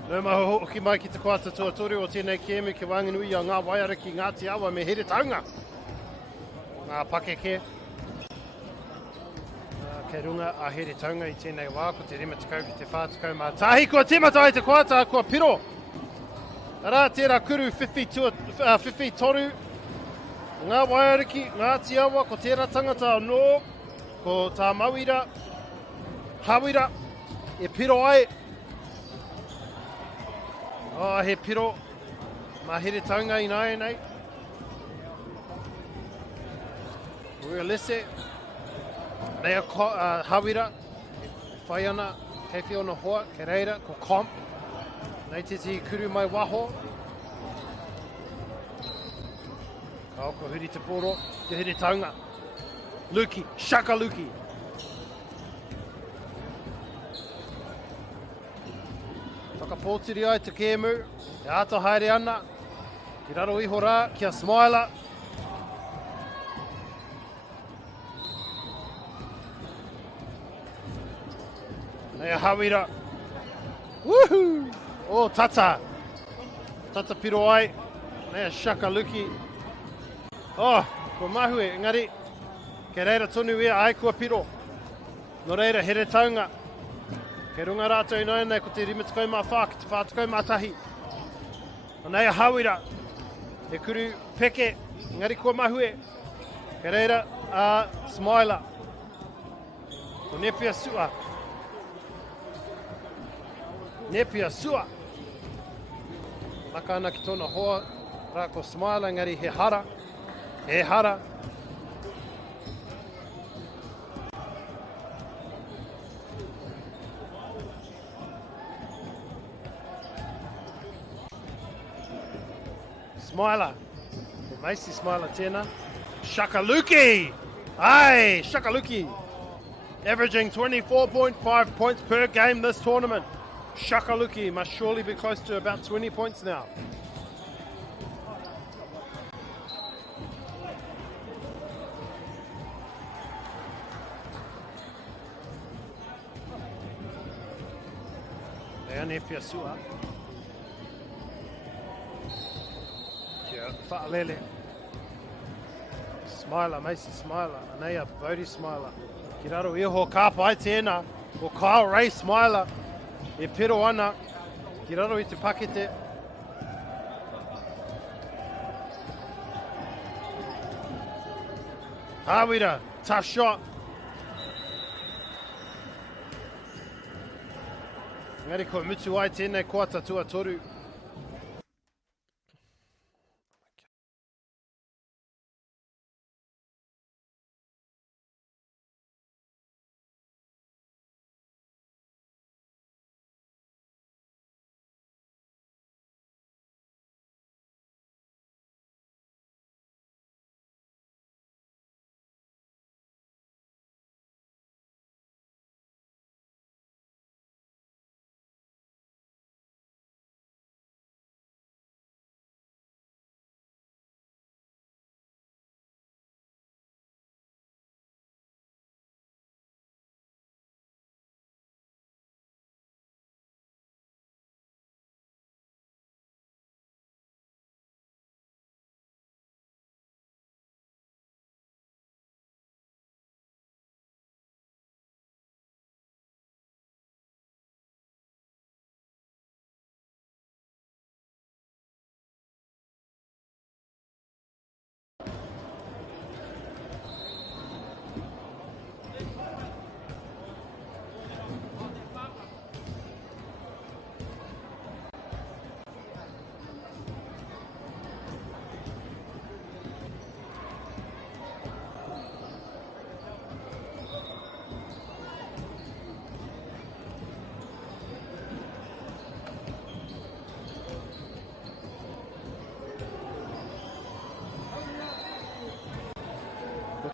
Nau maho hoki mai ki te koata tuatoru o tēnei kiemu ke wanganui a ngā waiariki ngā te awa me here taunga. Ngā pakeke. Kei runga a here taunga I tēnei wā ko te rima tikau ki te whātukau mā tahi. Kua tīmata ai te koata, kua piro. Ara tērā kuru whiwhi toru. Ngā waiariki, ngā te awa, ko tērā tangata anō. Ko tā mawira, hawira, e piro ai. Oh, he piro, mā here taunga I nai nei. Ua lese, nei a hawira, whai ana, kei whiona hoa, kei reira, ko comp. Nei te kuru mai waho. Kao ko huri te poro, te here taunga. Luki, shaka Luki. Whakapōtiri ai te kēmu, e ato haere ana, ki raro iho rā, kia smaila. Nei a hawira. Woohoo! O tata. Tata piro ai. Nei a shaka Luki. Oh, ko mahue, engari. Ke reira tonu ea ai kua piro. No reira, here taunga. Kei runga rātou inoa nei ko te rimatukau mā whā, ki te whātukau mā tahi. Nei a hawira, e kuru peke, ngari kua mahue. Kei reira a smaila. Ko nepia sua. Nepia sua. Naka ana ki tōna hoa, rā ko smaila, ngari he hara. He hara. Smiler, Macy Smiler tēnā. Shaka Luki! Aye, Shaka Luki! Averaging 24.5 points per game this tournament. Shaka Luki must surely be close to about 20 points now. Leone Piasua. Whaalele. Smiler, Macy Smiler, Anea Bodhi Smiler. Ki raro iho kāpa ai tēnā, o Kyle Ray Smiler. E pero ana, ki raro I te pakete. Hawira, tough shot. Ngari ko mutu ai tēnei koata tuatoru.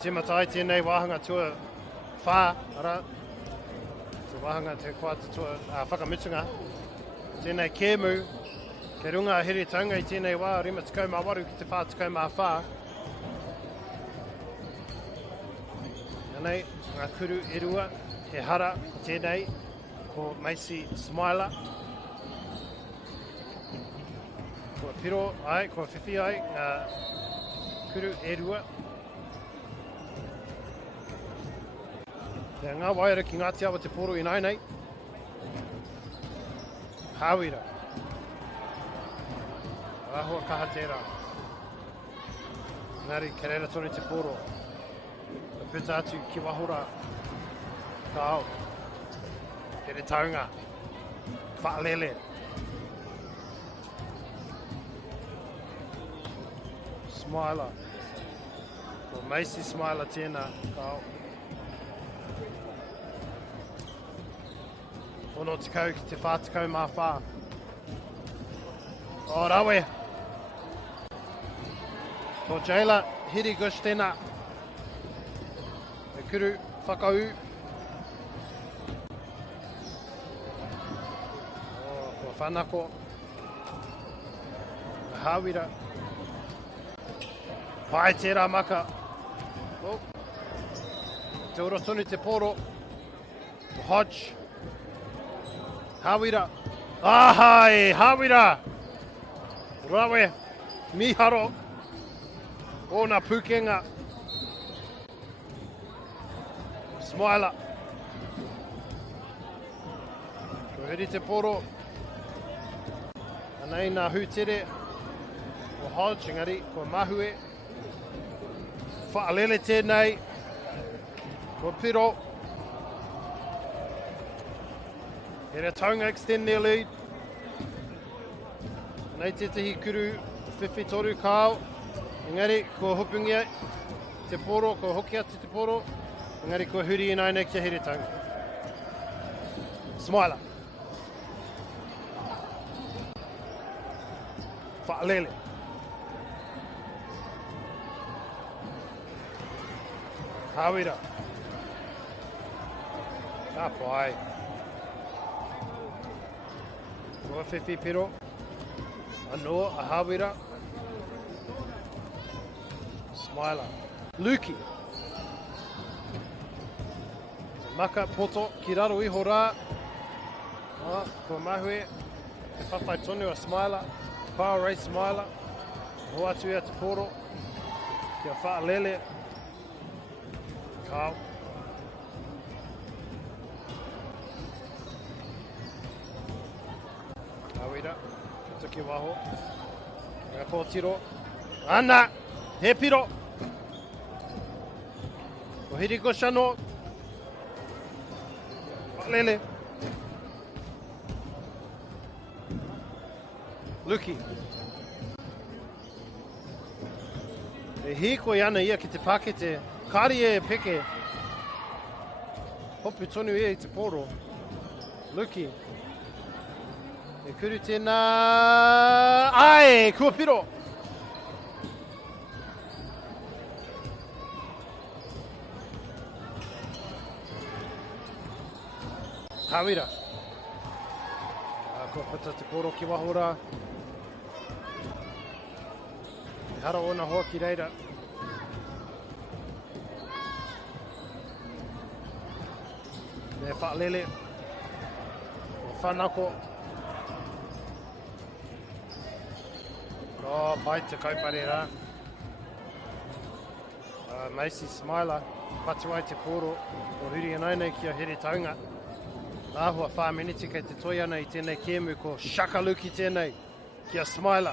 timata ai tēnei wāhanga tua whā, ara. Te wāhanga te koata tua whakamitunga. Tēnei kēmu, ke runga here taunga I tēnei wā, rima tukau mā waru ki te whā tukau mā whā. Nei, ngā kuru e rua, he hara ko tēnei, ko Macy Smiler. Ko piro ai, ko whiwhi ai, ngā kuru e rua. Te ngā waira ki Ngāti Awa te poro I nai nei. Hāwira. Ahua kaha tērā. Ngāri, ke reira tonu te poro. Pita atu ki wahora ka au. Here taunga. Whaalele. Smiler. Ko Macy Smiler tēnā ka au. Ono tikau ki te whātikau mā whā. O rawe. Ko Jayla hiri gush tēnā. Kuru, whakau. Ko whanako. Hāwira. Pai tērā maka. Te ura tonu te poro. Hodge. Hāwira. Ahai, Hāwira. Rawe. Miharo. Ona pukenga. Smiler. Ko hiri te poro. Anei nā hūtere. Ko Hodge, ngari, ko Mahue. Whaalele tēnei. Ko Piro. Here taunga extend their lead. Nei te tehi kuru. Whiwhi toru kāo. Ngari, ko hupingia. Te poro, ko hoki atu te poro. Ngari ko huri I nai nei kia here taunga. Smiler. Whaalele. Hāwira. Ka pai. Ko whiwhi piro. Anoa, a Hāwira. Smiler. Luki. Maka poto ki raro iho rā. Ko Mahue. Te whawhai tonu a Smiler. Power Race Smiler. Ho atu ia te poro. Kia whaalele. Kāo. Hāwira. Tuki waho. Ngā pōtiro. Ana! He piro! Ko Hiriko Shano. Lele. Luki. E hiko I ana ia ki te pakete. Kari e peke. Hopu tonu ia I te poro. Luki. E kuru tēnā. Ai, kua piro. Hāwira. Ko pita te poro ki wahora. E hara ona hoa ki reira. E whaalele. O whanako. O, pai te kaupare rā. Macy Smiler. Patu ai te poro. O huri anai nei kia here taunga. Āhua whāmeneti kei te toi ana I tēnei kēmu ko Shakaluki tēnei, kia Smiler.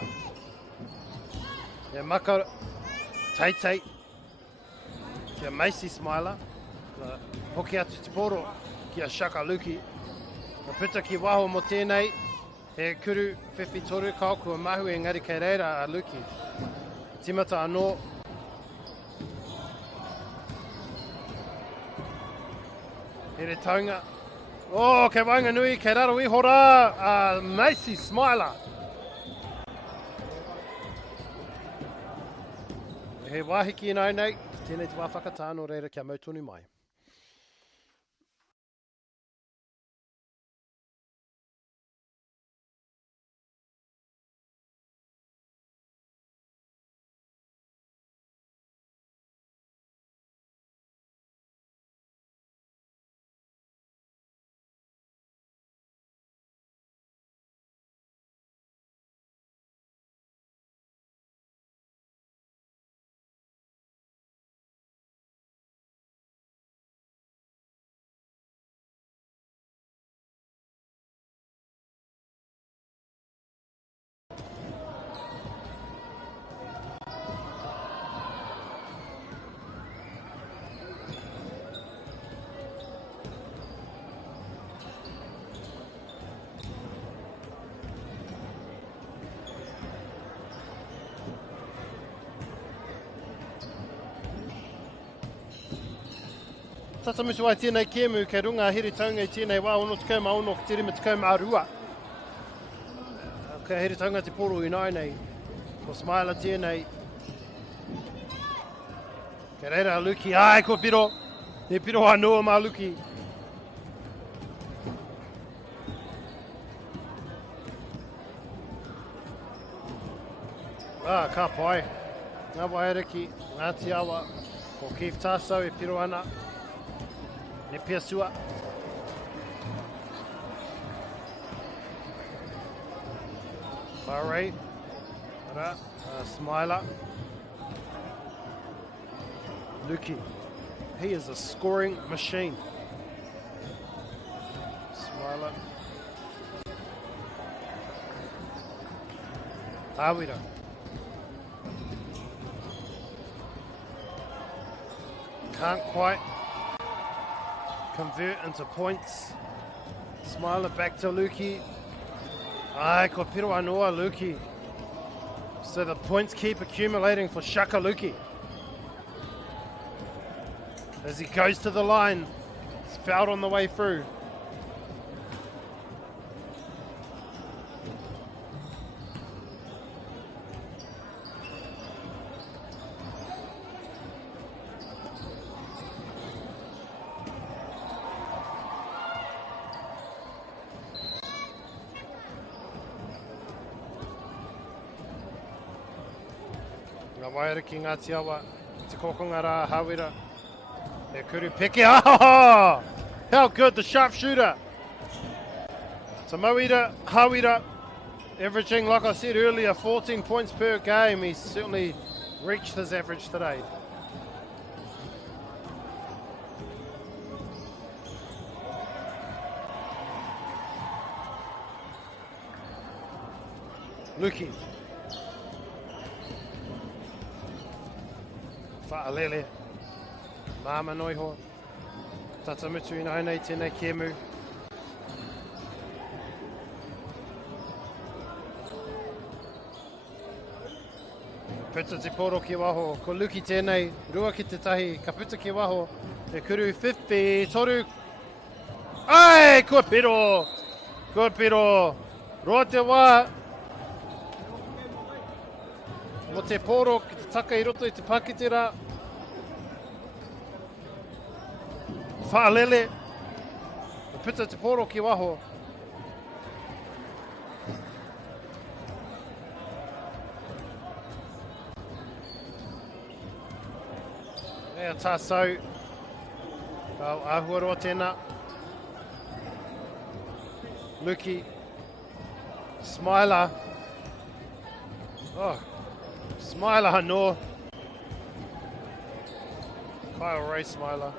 Kia maka teitei, kia Macy Smiler. Hoki atu te poro, kia Shakaluki. Ka pita ki waho mo tēnei, he kuru whiwhi toru kao kua mahu e ngari kei reira a Luki. Timata anō. Here taunga. Oh, ke wainga nui, ke raro iho rā, Macy Smiler. He wāhiki nai nei, tēnei te wā whakatāno reira kia mautonu mai. Tata musu ai tēnei kēmu kei runga hiri taunga I tēnei wā ono tekau ma ono ki te rima tekau ma rua. Kei hiri taunga te poro I nai nei. Ko Smaila tēnei. Kei reira Luki. Ai, ko piro. He piro anua ma Luki. Ka pai. Ngā wairiki. Ngā te awa. Ko Keith Tāsau e piro ana. Ne pia sua. Far right. Smiler. Luki. He is a scoring machine. Smiler. Awira. Can't quite convert into points. Smiler back to Luki. Ai, ko piro anoa Luki. So the points keep accumulating for Shaka Luki. As he goes to the line. He's fouled on the way through. Ngā waira ki ngā te awa, te kokonga rā, hawira. E kuru peke, oh! How good, the sharpshooter. So Mauira, hawira, averaging, like I said earlier, 14 points per game. He's certainly reached his average today. Luki. Fa'alele. Mama noiho. Tatamutu I nai nei tēnei kēmu. Puta te poro ki waho. Ko Luki tēnei. Rua ki te tahi. Ka puta ki waho. E kuru 50. Toru. Ai! Kua piro. Kua piro. Roa te wā. Mo te poro ki te taka I roto I te pakitera. Whaalele. Pita te poro ki waho. Ea tāsau. Kau āhua roa tēnā. Luki. Smiler. Oh. Smiler no. Kyle Ray Smiler.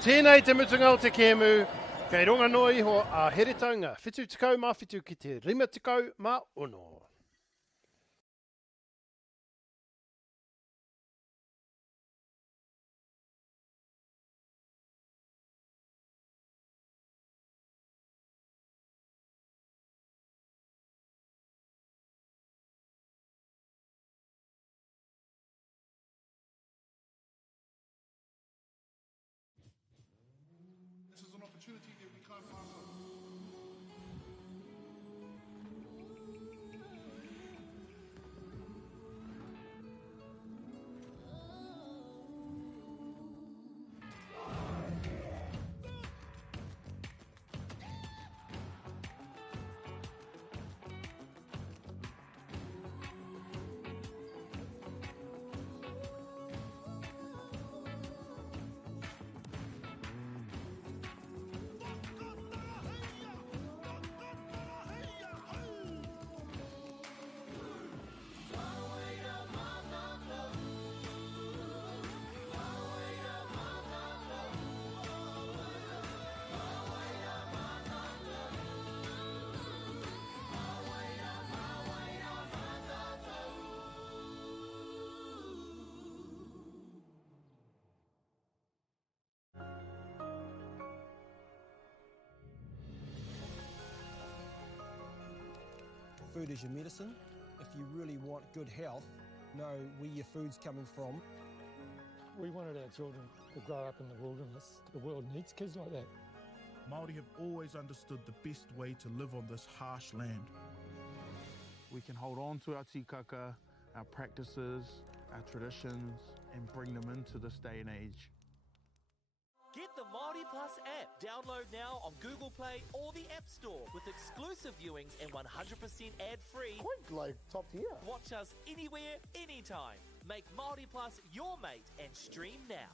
Tēnei te mutunga o te kēmu, kei ronga noa iho a Heretaunga, 7 ki te 5. This is an opportunity that we can't pass on. food is your medicine. If you really want good health, know where your food's coming from. We wanted our children to grow up in the wilderness. The world needs kids like that. Māori have always understood the best way to live on this harsh land. We can hold on to our tikaka, our practices, our traditions, and bring them into this day and age. Get the Māori Plus app. Download now on Google Play or the App Store with exclusive viewings and 100% ad-free. Quite like top tier. Watch us anywhere, anytime. Make Māori Plus your mate and stream now.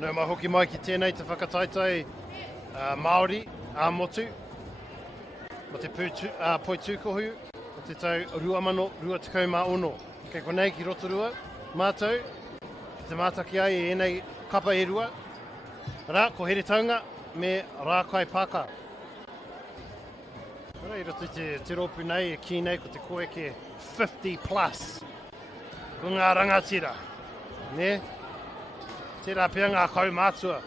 Nau mai hoki mai ki tēnei te whakataitai Māori a motu. Mo te Poitūkohu, o te tau 2026. Kei konei ki Rotorua, mātou, ki te mātaki ai e enei kapa e rua. Rā, ko here taunga me rākai pāka. Ora, i roto i te ropu nei, e ki nei ko te koe ke 50 plus. Ko ngā rangatira, ne? Tērā pia ngā kaumātua.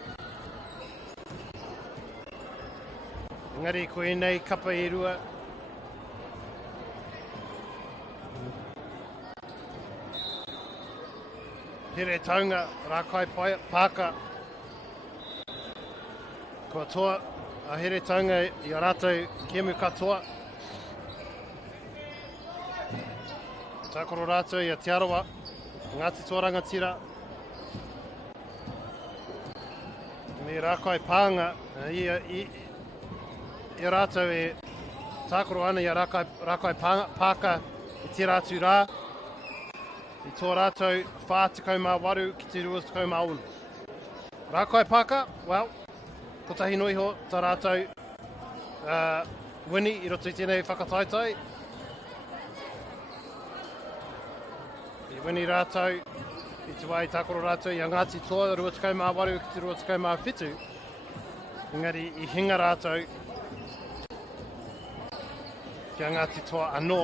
Engari, ko e nei kapa e rua. Here taunga, rākai pāka. Kua toa, a here taunga i a rātou kemu katoa. Tākoro rātou i Aotearoa, Ngāti Toa Rangatira. Me rākai pānga, i rātou e tākoro ana i a rākai pāka i te rātu rā. I tō rātou 48 ki te 26. Rākai pāka, well, ko tahi noiho tā rātou wini i roto i tēnei whakataitai. I wini rātou, i te wai tākoro rātou i a Ngāti Toa 28 ki te 27. Engari, i hinga rātou ki a Ngāti Toa anō.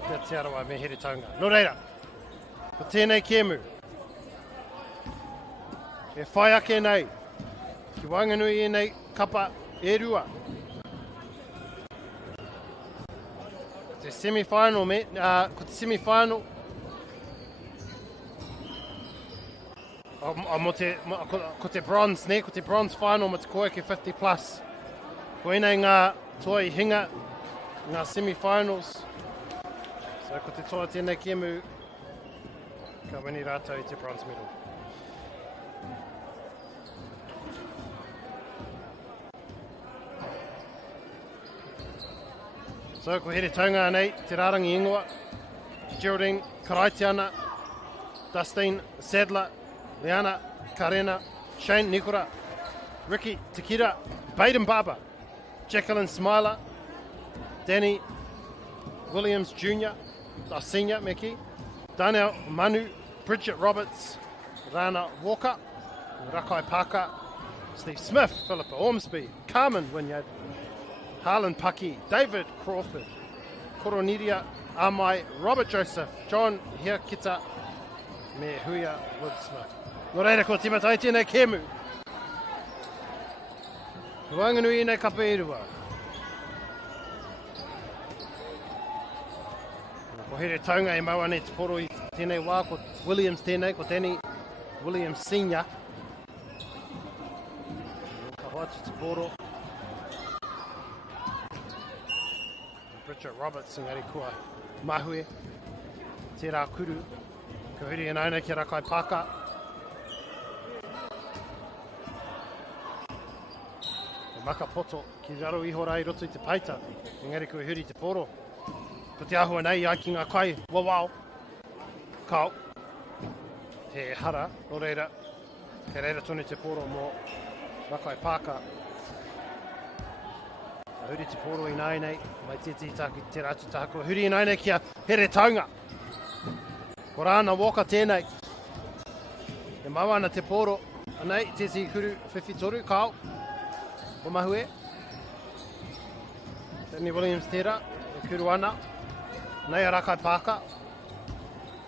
Te Aotearoa me here taunga. Nō reira, ko tēnei kēmu. E whai ake nei, ki wanganui e nei kapa e rua. Te semi-final, ko te semi-final. Ko te bronze, ne? Ko te bronze final mo te koe ke 50 plus. Ko enei ngā toa i hinga, ngā semi-finals. So ko te toa tēnei kēmu, ka wini rātou i te bronze medal. So ko here taunga nei, te rārangi ingoa, Geraldine Karaitiana, Dustine Sadler, Leana Karena, Shane Nikora, Ricky Tekira, Baden Barber, Jacqueline Smiler, Danny Williams Jr., Senior Mickey, Daniel Manu, Bridget Roberts, Rana Walker, Rakai Paka, Steve Smith, Philippa Ormsby, Carmen Wynyard, Harlan Paki, David Crawford, Koroniria Amai, Robert Joseph, John Hiakita, me Huia Wood Smith. Nō reira ko timatai tēnei kēmu. Wanganui nei kapa e rua. Ko here taunga e maua nei te poro i tēnei wā, ko Williams tēnei, ko Danny Williams Senior. Ka hoatu te poro. Bridget Roberts, ngari kua mahue. Tērā kuru. Ka huri e nauna ki Rakai Pāka. Ko Makapoto ki raro iho rai roto i te paita. Ngari kua huri te poro. Ko te ahua nei, ai ki ngā kai, wawao, kau, he hara, no reira, ke reira tonu te poro mō Rakai Pāka. Huri te poro i nai nei, mai tēti tāki te rātu tāko. Huri i nai nei kia here taunga. Ko rāna woka tēnei. E mawana te poro, anei, tēti kuru whiwhitoru, kau, o mahue. Danny Williams tērā, e kuru ana. Nei a Rakai Pāka,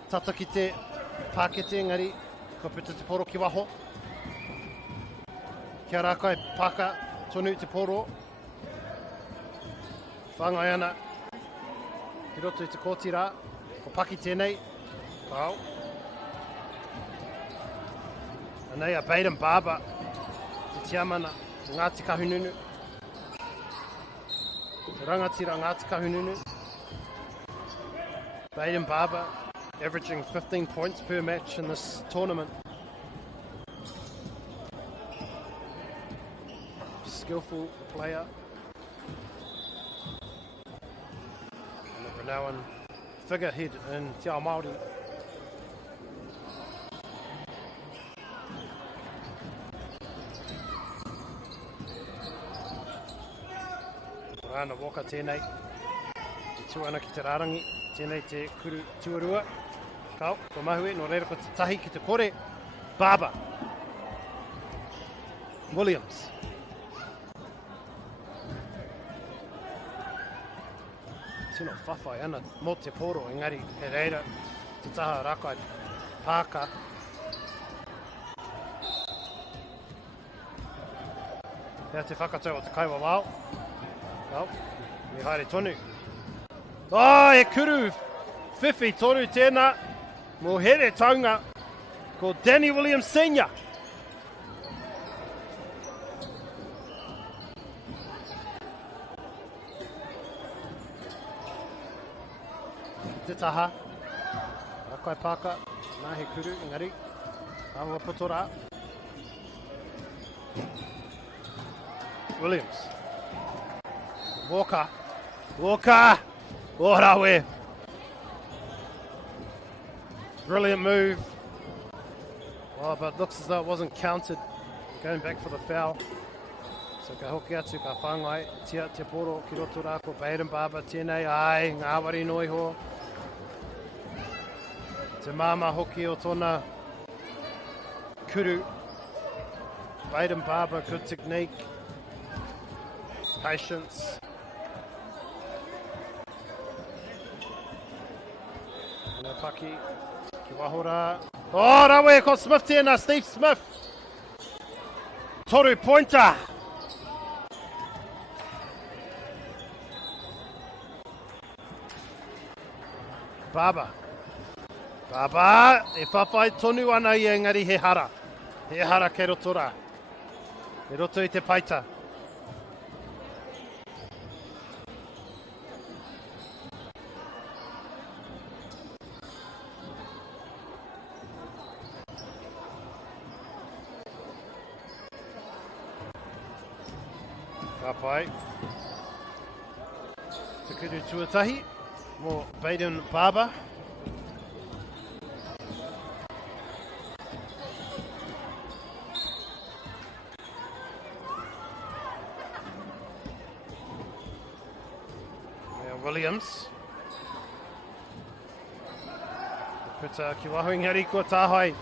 tata ki te pākete ngari, ko pita te poro ki waho. Kia Rakai Pāka, tonu te poro. Whangai ana, ki roto i te kōtira, ko paki tēnei, kau. Nei a Baden Barber, te tiamana, Ngāti Kahununu. Te rangatira Ngāti Kahununu. Baden Barber averaging 15 points per match in this tournament. Skillful player. And a renowned figurehead in Te Ao Māori. Ana Walker tēnei. I tū ana ki te rārangi. Tēnei te kuru tuarua. Kau, ko mahue, no reira ko te tahi ki te kore. Baba. Williams. Tino whawhai ana mo te poro, engari he reira te taha rakai pāka. Hea te whakatau o te kaiwa wao. Kau, mi haere tonu. E kuru whiwhi toru tēnā. Mo here taunga ko Danny Williams Senior. Te taha. Rakai pāka. Nā he kuru, engari. Ahua putora. Williams. Walker. Walker! Ora we. Brilliant move. Oh, but looks as though it wasn't counted. Going back for the foul. So ka hoki atu, ka whangai. Tia te poro ki Rotorua ko Baden Barber tēnei. Ai, ngā wari noi ho. Te māma hoki o tōna kuru. Baden Barber, good technique. Patience. Ana paki. Ki wahora. Oh, rawe ko Smith tēnā, Steve Smith. Toru pointer. Baba. Baba, e whawhai tonu ana I engari he hara. He hara kei Rotorua. E roto I te paita. Ka pai. Te kuru tuatahi. Mo Baden Barber. Williams. Puta ki wahu ngari ko tāhoi.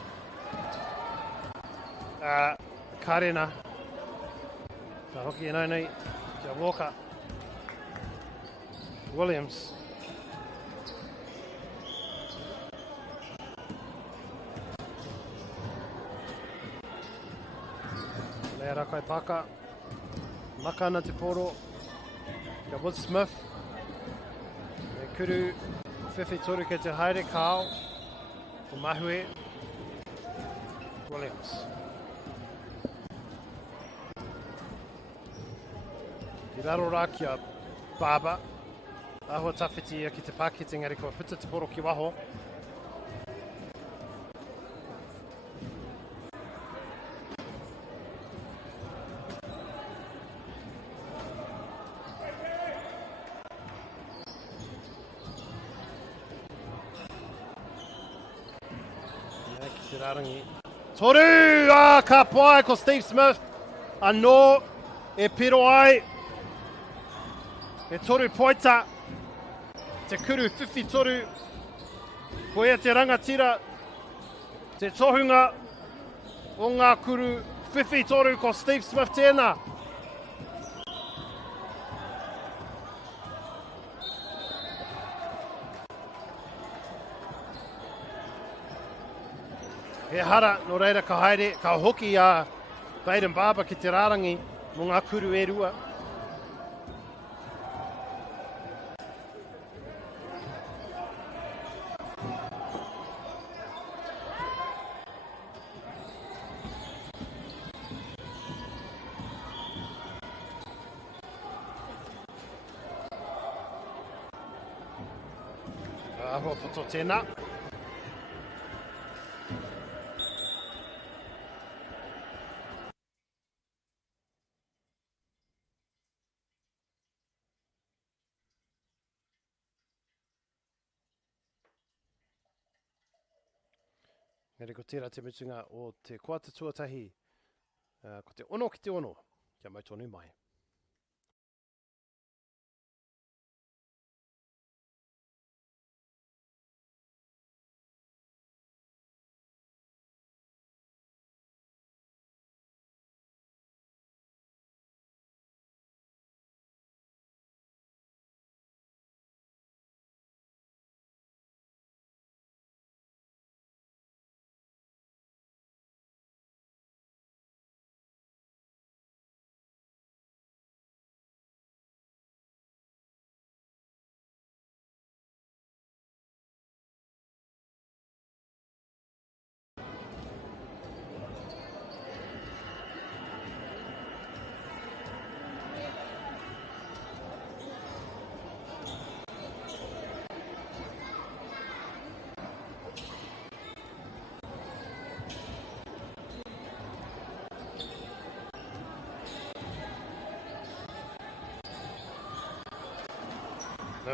Karena. Ka hoki e nei, kia Walker. Williams. Lea rakai paka. Maka ana te poro. Kia Wood Smith. E kuru whiwhi toru ke te haere kao. Ko mahue. Williams. I raro rā kia Baba. Ahua tawhiti ki te pākete ngari kua puta te poro ki waho. Ki te rarangi. Toru! Ka pai ko Steve Smith. Anō e piro ai. E toru poita. Te kuru whiwhi toru. Ko ia te rangatira. Te tohunga o ngā kuru whiwhi toru ko Steve Smith tēnā. He hara no reira ka haere, ka hoki a Baden Barber ki te rārangi mo ngā kuru e rua. Ahua poto tēnā. Ngari ko tērā te mutunga o te kuata tuatahi. Ko te ono ki te ono. Kia mai tonu mai.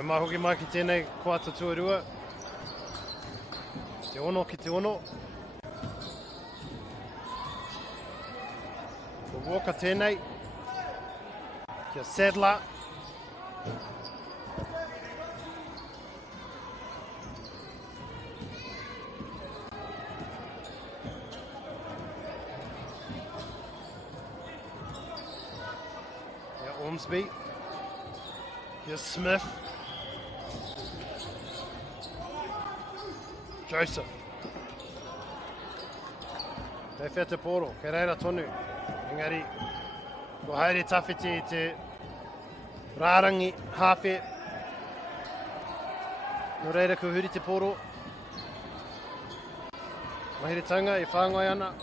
Mahoki mai ki tēnei koata tuarua. Te ono ki te ono. Ko Walker tēnei. Kia Sadler. Kia Ormsby. Kia Smith. Joseph. Kei whea te poro, kei reira tonu. Engari, ko haere tawhiti i te rārangi hawhe. No reira ko huri te poro. Mahere tanga i whāngai ana.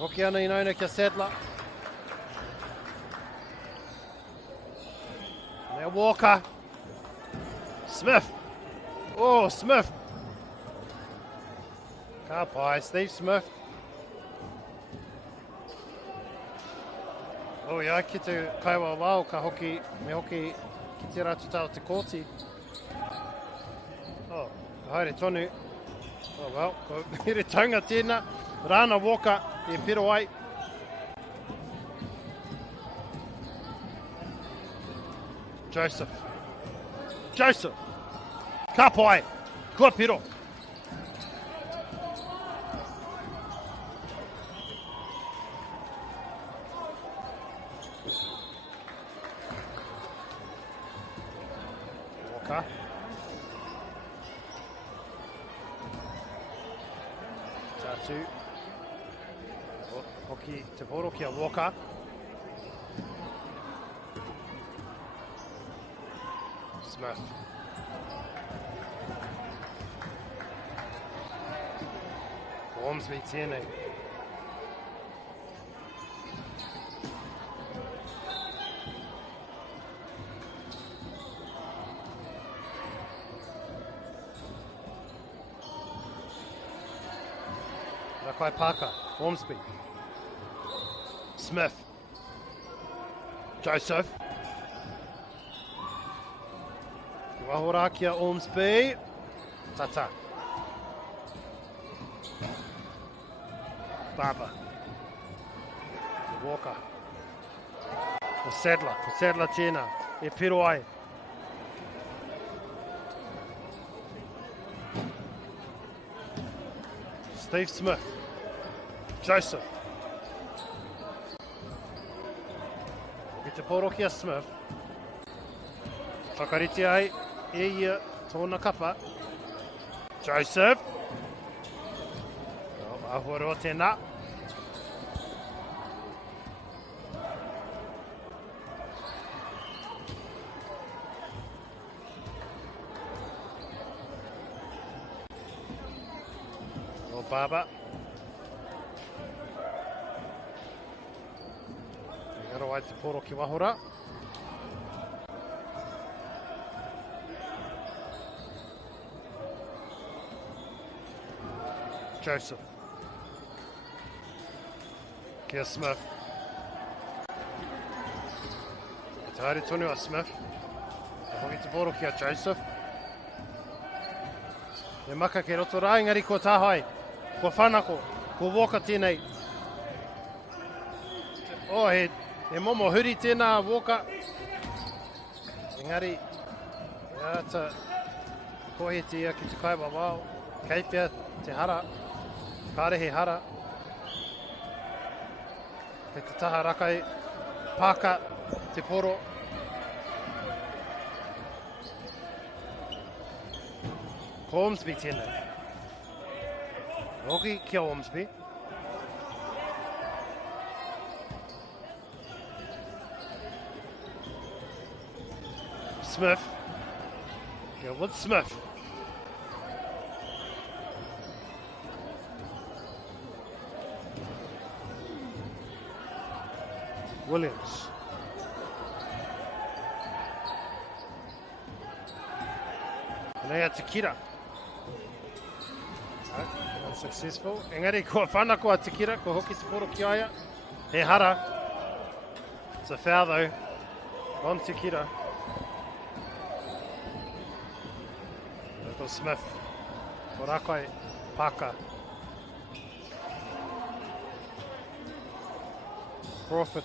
Hoki ana i nauna kia Sadler. Now Walker. Smith. Oh, Smith. Ka pai, Steve Smith. Oh, ia, ki te kaiwa wao, ka hoki, me hoki ki te ratu tau te kōti. Oh, ka haere tonu. Oh, well, ko here taunga tēnā. Rāna Walker, e piro ai. Joseph. Joseph. Ka pai, kua piro. Walker. Tatu. Hoki te poro kia Walker. Smith. Ormsby tēnei. Rakai Parker, Ormsby. Smith. Joseph. Wahora kia Ormsby. Tata. Barber. Walker. Ko Sadler tēnā. E piro ai. Steve Smith. Joseph. I te poro kia Smith. Whakariti ai e ia tōna kapa. Joseph. Ahuaroa tēnā. O Baba. Ngaro ai te poro ki wahora. Joseph. Kia Smith. Te haere tonu a Smith. Hoki te poro kia Joseph. E maka ke roto rā, engari ko tāhai. Ko whanako. Ko Walker tēnei. Oh, he momo huri tēnā Walker. Engari, ia ta kohe te ia ki te kaiwa wao. Kei pia te hara. Kārehe hara. Kei te taha rakai pāka te poro. Ko Ormsby tēnei. Hoki kia Ormsby. Smith. Kia Wood Smith. Williams. Nei a te kira. Unsuccessful. Engari, kua whanako a te kira, ko hoki te poro ki aia. He hara. It's a foul though. On te kira. Ko Smith. Ko Rakai Paka. Crawford.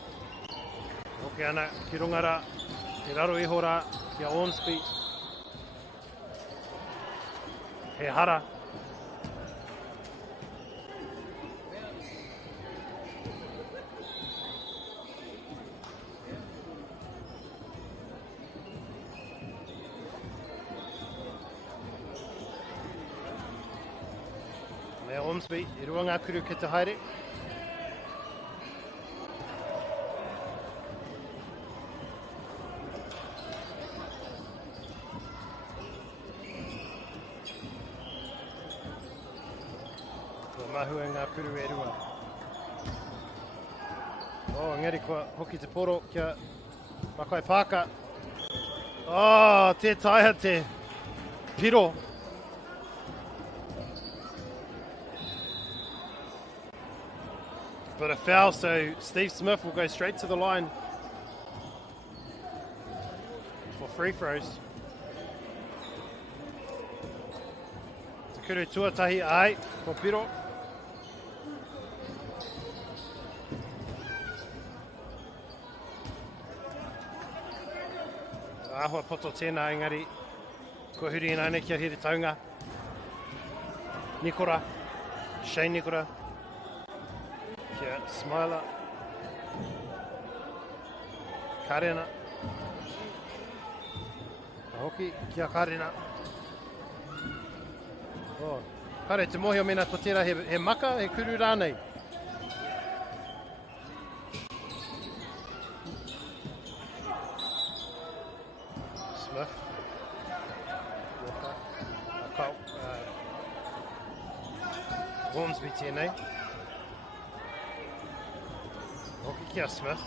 Hoki ana ki rungara. He raro iho rā ki a Ormsby. He hara. Mea Ormsby, I rua ngā kuru ki te haere. Kua mahu e ngā kuru e rua. Ngeri kua hoki te poro kia Makai Pāka. Te taia te piro. But a foul, so Steve Smith will go straight to the line for free throws. Te kuru tuatahi ai, ko piro. Ahua poto tēnā engari, ko huri nāne kia here taunga. Nikora, Shane Nikora. Kia Smiler. Karena. Hoki, kia Karena. Kare, te mohi o mena ko tērā he maka, he kuru rānei. Smith. Walker. Akau. Ormsby tēnei. Hoki kia Smith.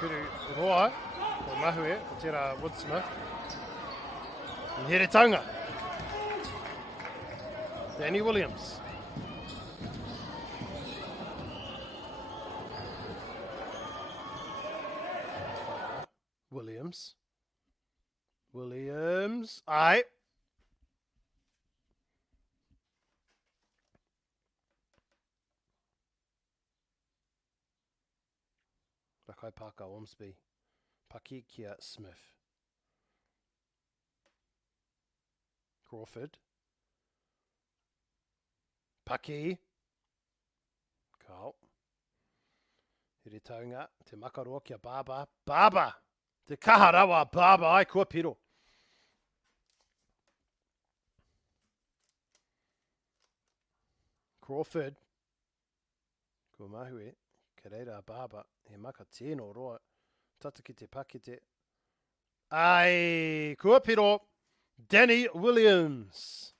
Kuru roa, ko mahue, ko tērā Wood Smith. I here taunga. Danny Williams. Williams. Ai. Rakai Pāka Ormsby. Paki kia Smith. Crawford. Paki. Kau. Here taunga. Te makaroa kia Baba. Baba! Te kaharawa Baba ai kua piro. Crawford. Kua mahue. Ka reira Baba. He maka tēno roa. Tata ki te pakete. Ai, kua piro. Danny Williams.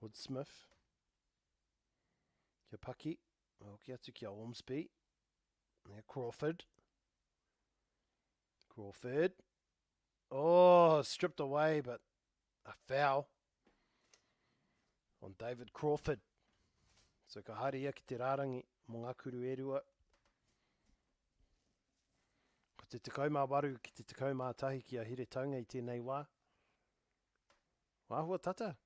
Wood Smith. Kia Paki. Hoki atu kia Ormsby. Crawford. Crawford. Stripped away, but a foul on David Crawford. So ka haria ki te rārangi mo ngā kuru e rua. Ko te tekaumā waru ki te tekaumā tahi ki a here taunga I tēnei wā. Wāhua tata.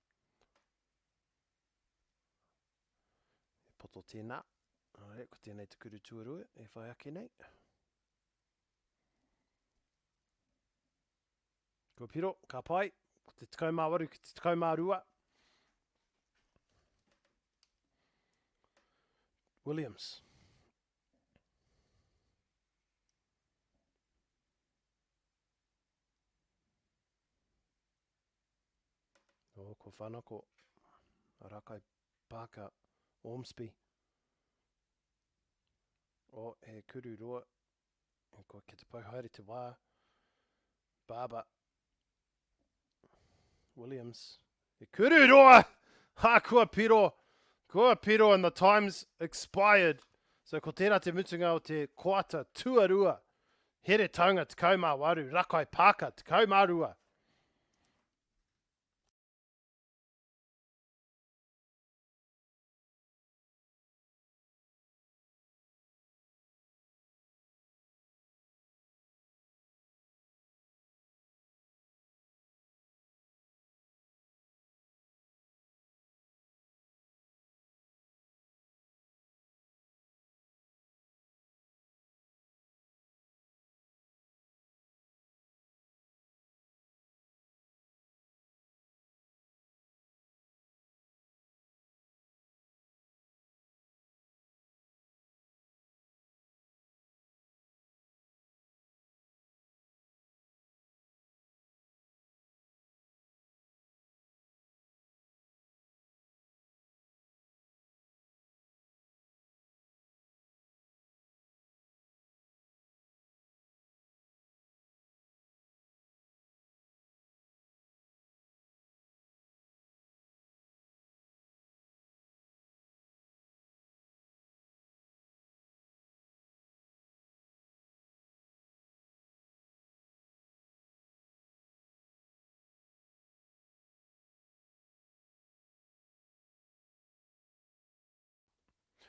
E poto tēnā. Ko tēnei te kuru tuarua e whai ake nei. Ko piro, ka pai. Ko te tekaumā waru ki te tekaumā rua. Williams. Ko whanako. Rakai Pāka Ormsby. He kuru roa. Ko ki te pauhaere te wā. Baba. Williams. He kuru roa! Ha kua piro! Kua piro and the time's expired. So ko tērā te mutunga o te koata tuarua. Here taunga te kaumā waru. Rakai Pāka te kaumā rua.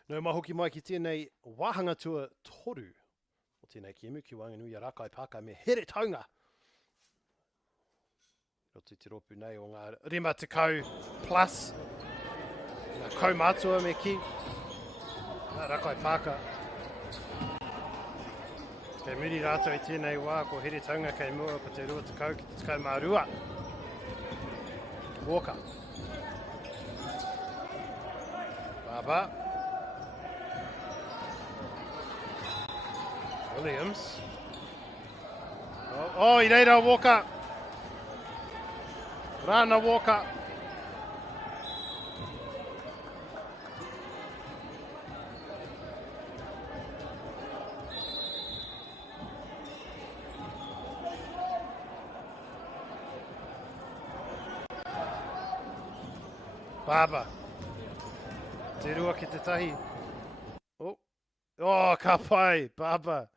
No mahoki mai ki tēnei wāhanga tua toru. O tēnei ki emu ki Wanganui a Rakai Paka me here taunga. Roto te ropu nei o ngā rima te kau plus. Ngā kaumātua me ki. Ngā Rakai Paka. Kei muri rātou I tēnei wā ko here taunga kei mua ko te rua te kau ki te kaumārua. Walker. Baba. Williams. Oh, I reira Walker. Rana Walker. Baba. Te rua ki te tahi. Oh, ka pai, Baba.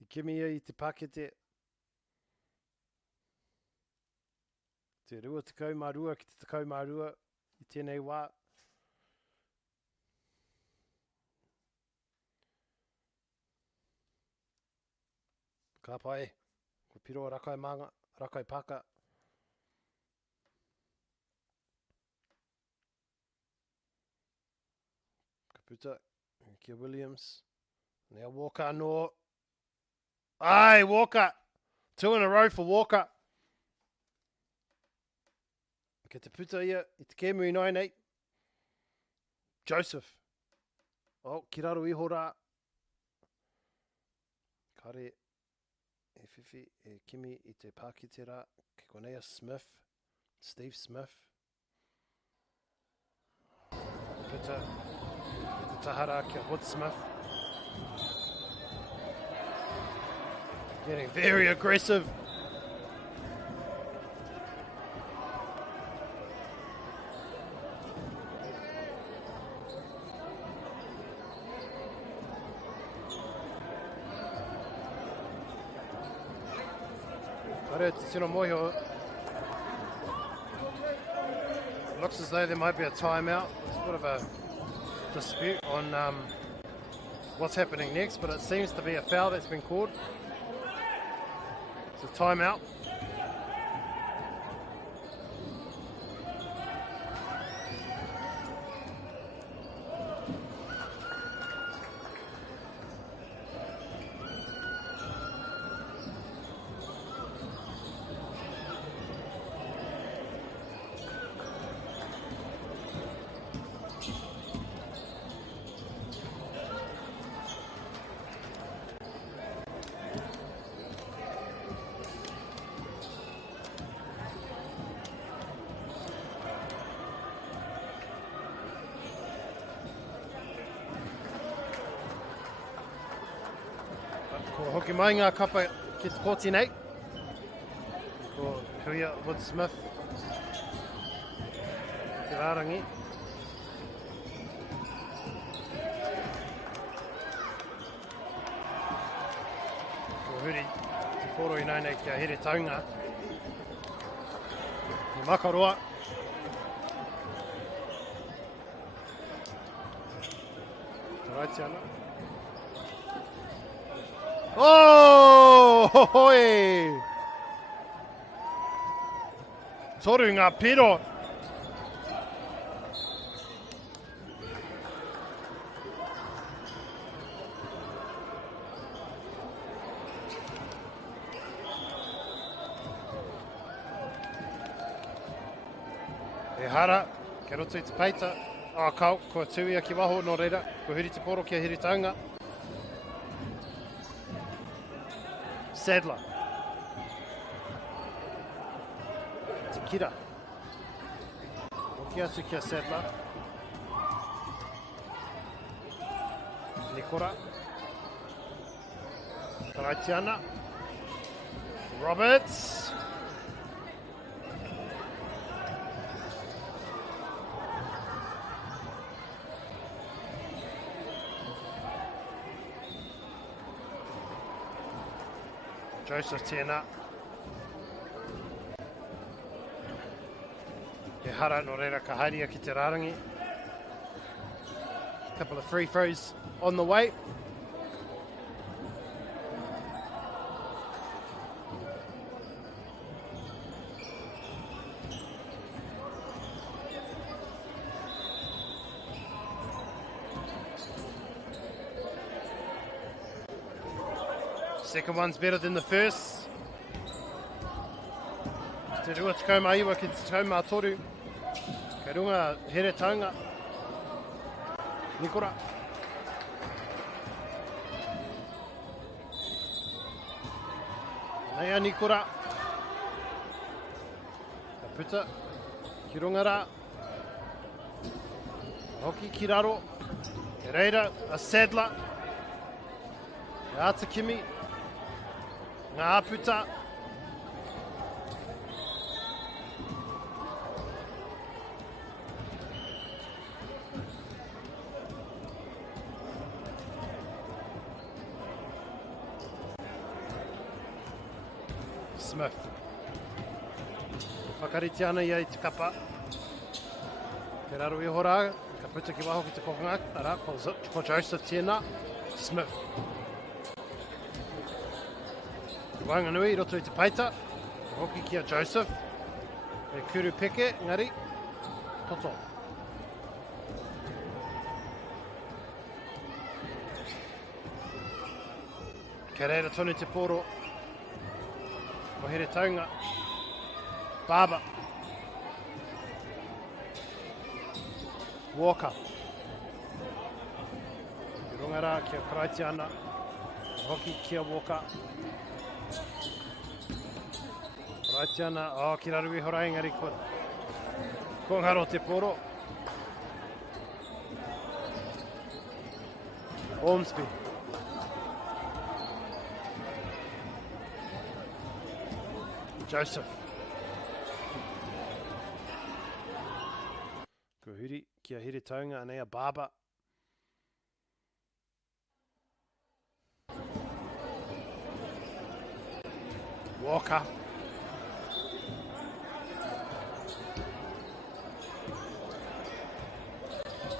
I kimia I te pakete. Te rua te kaumārua ki te kaumārua I tēnei wā. Ka pai. Ko piro Rakai Manga, Rakai Paka. Puta, kia Williams. Now Walker no. Aye, Walker. 2 in a row for Walker. Kia te puta ia, I te kēmui nai nei. Joseph. Oh, ki raro iho rā. Kare, e whiwhi, e kimi I te pākite rā. Ki konea Smith. Steve Smith. Puta. Tahara kia Woodsmith. Getting very aggressive. Kare te tino moho. Looks as though there might be a timeout. It's a bit of a dispute on what's happening next, but it seems to be a foul that's been called. It's a timeout. Ko hoki mai ngā kapa ki te kōti nei. Ko Huia Woodsmith. Te rārangi. Ko huri te koro I nei kia here taunga. Ni makaroa. Te raiti ana. Oh, hoi! Toru ngā piro. E hara, kia roto I te peita. Oh, kau, kua tuia ki waho no reira. Ko huri te poro kia hiri taunga. Sadler. Te kira. Hoki atu kia Sadler. Nikora. Karaiti ana. Roberts. Joseph tēnā. He hara no reira ka haria ki te rarangi. Couple of free throws on the way. Second one's better than the first. Te rua tukau mai iwa ki te tukau mā toru. Kei runga here taunga. Nikora. Neia Nikora. Ka puta. Ki runga rā. Hoki ki raro. E reira, a Sadler. E ata Kimi. Ngā puta. Smith. Whakariti ana ia I te kapa. Te raro iho rā, ka puta ki waho ki te kokonga. Ara, ko Joseph tēnā. Smith. Wanganui, roto I te paita. Hoki ki a Joseph. E kuru peke, ngari. Toto. Ka reira tonu te poro. O here taunga. Baba. Walker. Ki runga rā, kia karaiti ana. Hoki kia Walker. Karaiti ana. Oh, ki raru iho rai ngari ko. Ko ngaro te poro. Ormsby. Joseph. Ko huri, kia here taunga anei a Baba. Walker.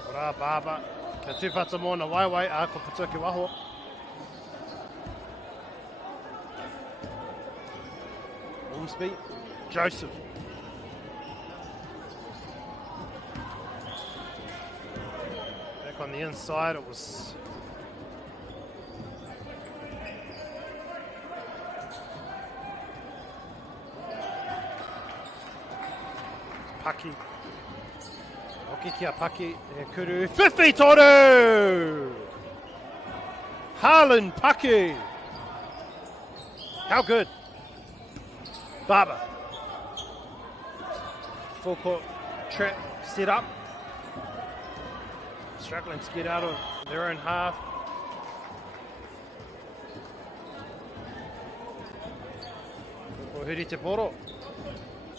Ora Baba. Kia tūpata mō na waiwai a ko Poitūkohu waho. Ormsby. Joseph. Back on the inside, it was Paki. Hoki kia Paki. E kuru. 50 toru! Harlan Paki. How good? Baba. Full court trap set up. Struggling to get out of their own half. Ko huri te poro.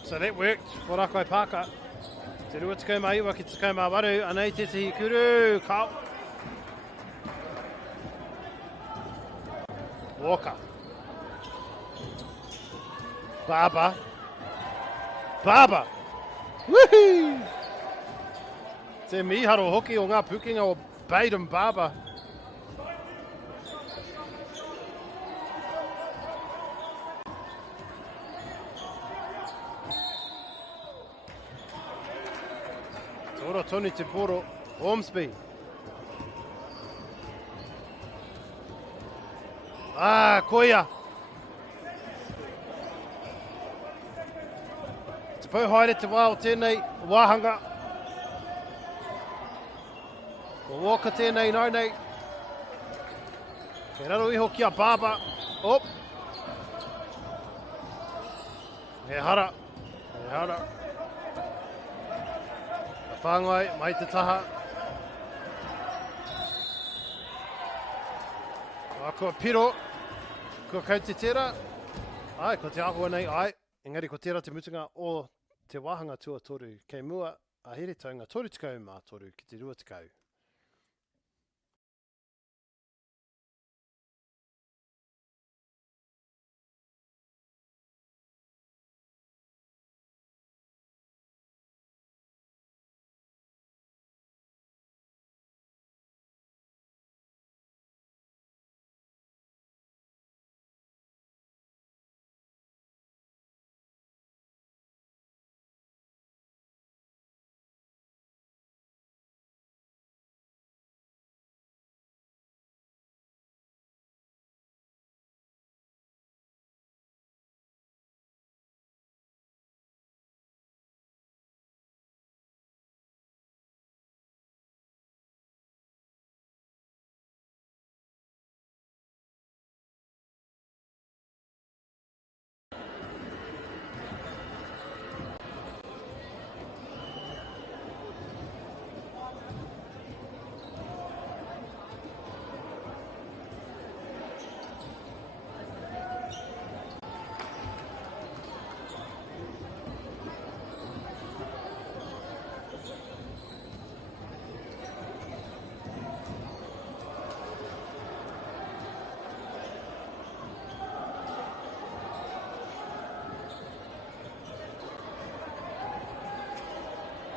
So that worked for Rakai Paka. Te rua tukau mai iwa ki te tukau mā waru. Anei te tihi kuru. Kau. Walker. Baba. Baba. Woohoo! Te miharo hoki o ngā pukinga o Baden Baba. Tora tonu te poro. Ormsby. Ah, koia. Te pau haere te wā o tēnei wāhanga. O Walker tēnei nau nei. Ke raro iho ki a Baba. Op. He hara. He hara. A whāngai, mai te taha. A kua piro. Kua kau te tera. Ai, ko te ahua nei, ai. Engari ko tera te mutunga o te wāhanga tuatoru. Kei mua a here taunga toru tukau mā toru ki te rua tukau.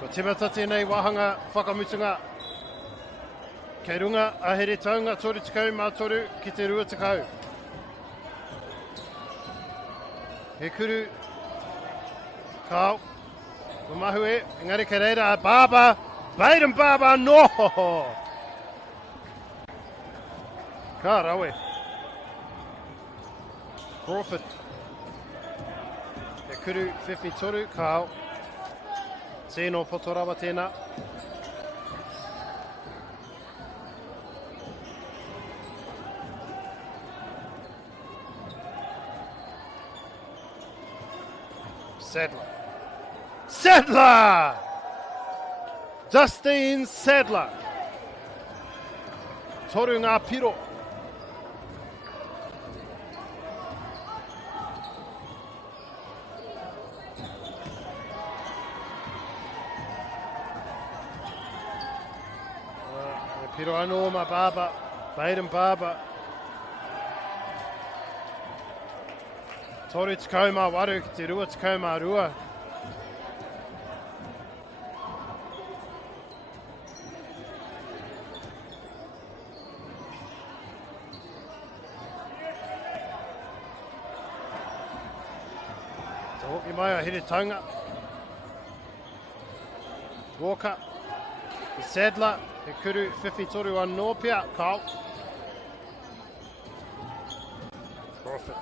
Ko timata tēnei wahanga whakamutunga. Kei runga a here taunga 33 ki te 20. He kuru. Kau. Ko mahue. Engari kei reira a Baba. Baden Baba no! Ka rawe. Crawford. He kuru 53 kau. Tēno potorawa tēnā. Sadler! Justine Sadler. Toru ngā piro. Piro anō ma Baba. Baden Baba. Toru tikau mā waru ki te 2 mā rua. Hoki mai a here taunga. Walker. Sadler. He kuru 53 anō pia. Kau. Crawford.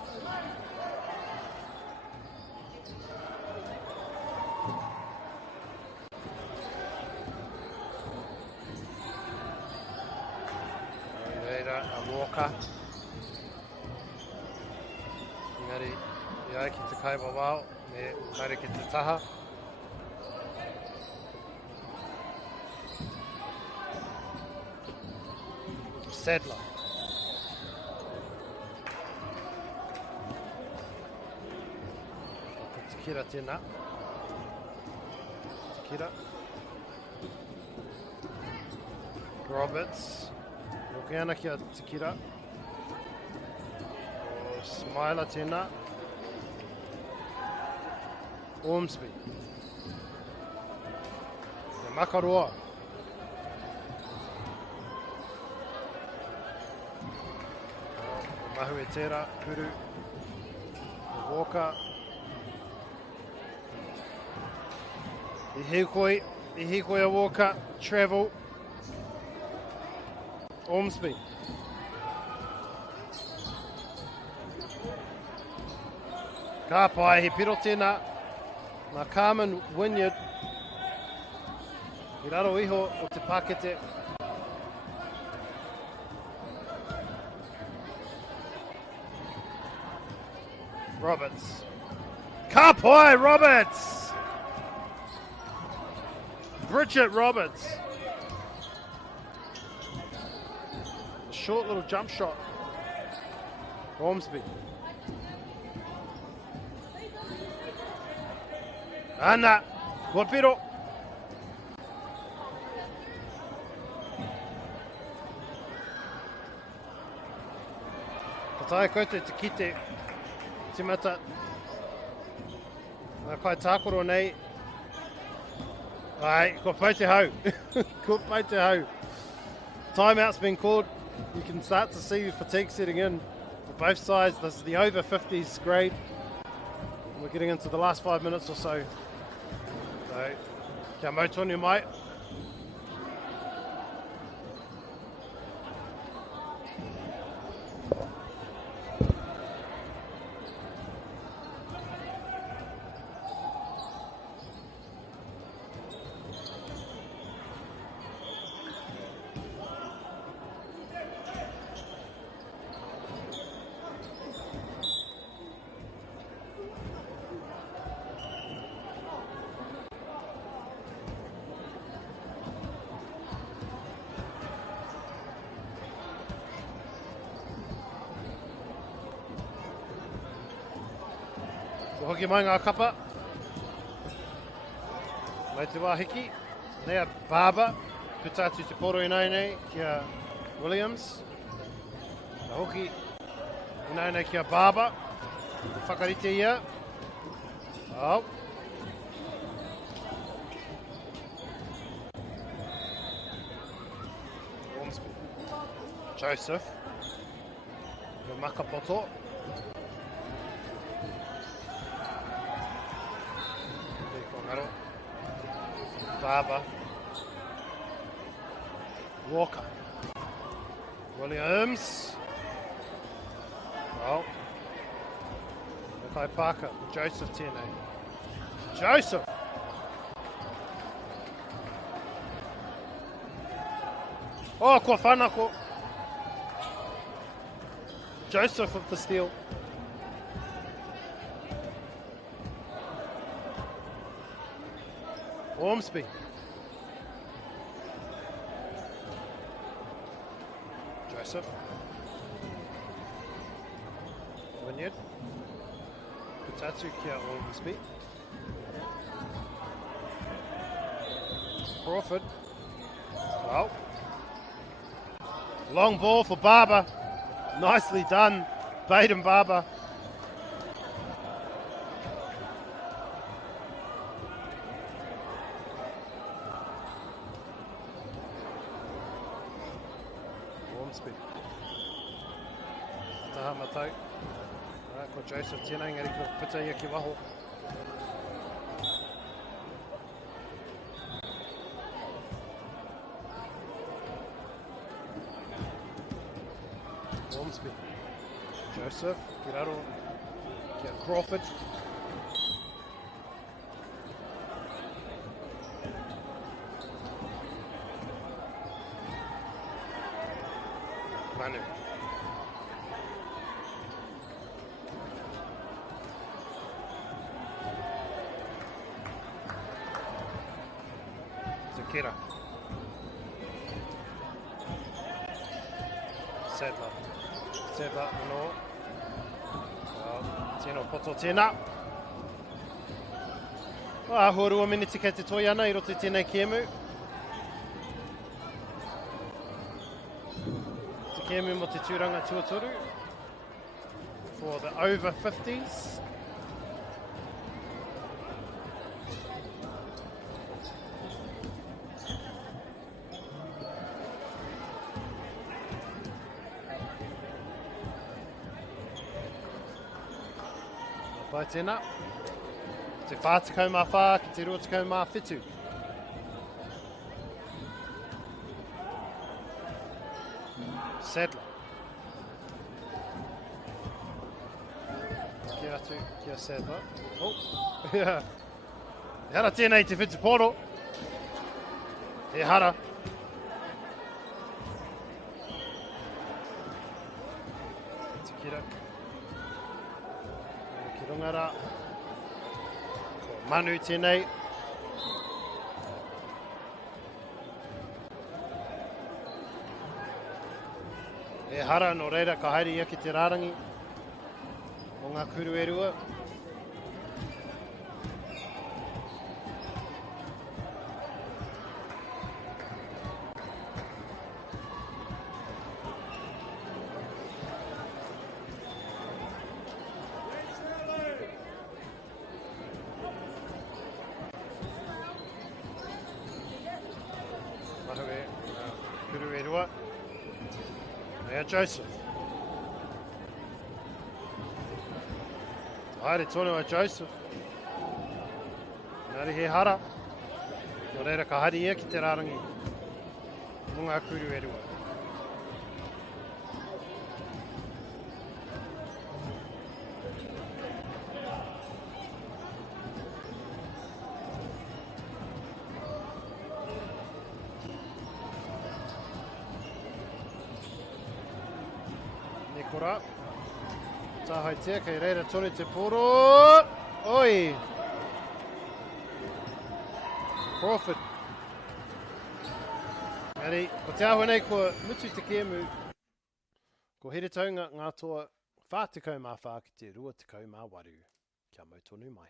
Reira a Walker. Engari, iai ki te kaiwa wao. Me haere ki te taha. Sadler. Tikira tēnā. Tikira. Roberts. Roki ana ki a Tikira. Smiler tēnā. Ormsby. Te Makaroa. Mahue tērā, kuru. Walker. I hikoi a Walker. Travel. Ormsby. Ka pai, he piro tēnā. Nā Carmen Wynyard. I raro iho o te pakete. Roberts. Ka pai, Roberts! Bridget Roberts. A short little jump shot. Ormsby. Ana, kua piro. Ka tae koutou te kite. Timata. Nā kai tākoro nei. Ai, kua pai te hau. Kua pai te hau. Timeout's been called. You can start to see fatigue setting in for both sides. This is the over 50s grade. We're getting into the last 5 minutes or so. So, kia mautonu mai. Hoki mai ngā kapa. Mai te wāhiki. Nei a Baba. Putatu te poro nei kia Williams. Na hoki nei kia Baba. Whakarite ia. Oh. Joseph. The Makapoto. Barber. Walker. Williams. Well. Makai Parker. Joseph Tierney. Joseph. Oh, kua whanako. Joseph with the steal. Ormsby. Joseph. Wynyard. Kutatsu kia Ormsby. Crawford. Well. Long ball for Barber. Nicely done. Baden Barber. Ormsby. Taha matau. Ko Joseph Tierney ngari ko pita ia ki waho. Ormsby. Joseph, Kiraro, Kia Crawford. Manu. Zakira. Sadler. Sadler, no. Tino poto tēnā. Horua miniti kei te toi ana I roto I tēnei kēmu. Te kēmu mo te tūranga tuatoru for the over 50s. Pai tēnā. Te whātikau mā whā ki te ruatikau mā whitu. Sadler. Kia atu, kia Sadler. Oh, yeah. He hara tēnei te Whituporo. He hara. Te kira. Rungara, ko Manu tēnei. E hara no reira ka haere ia ki te rārangi o ngā kuru e rua. Kuru e rua. Ea Joseph. Haere tonu a Joseph. Nari he hara. No reira ka haere ia ki te rārangi o ngā kuru e rua. Nekora. Tahai tia kei reira tonu te poro. Oi! Crawford. Ngari, ko te ahua nei ko mutu te kēmu. Ko here taunga ngā toa whātikau mā whā ki te rua tikau mā waru. Kia mau tonu mai.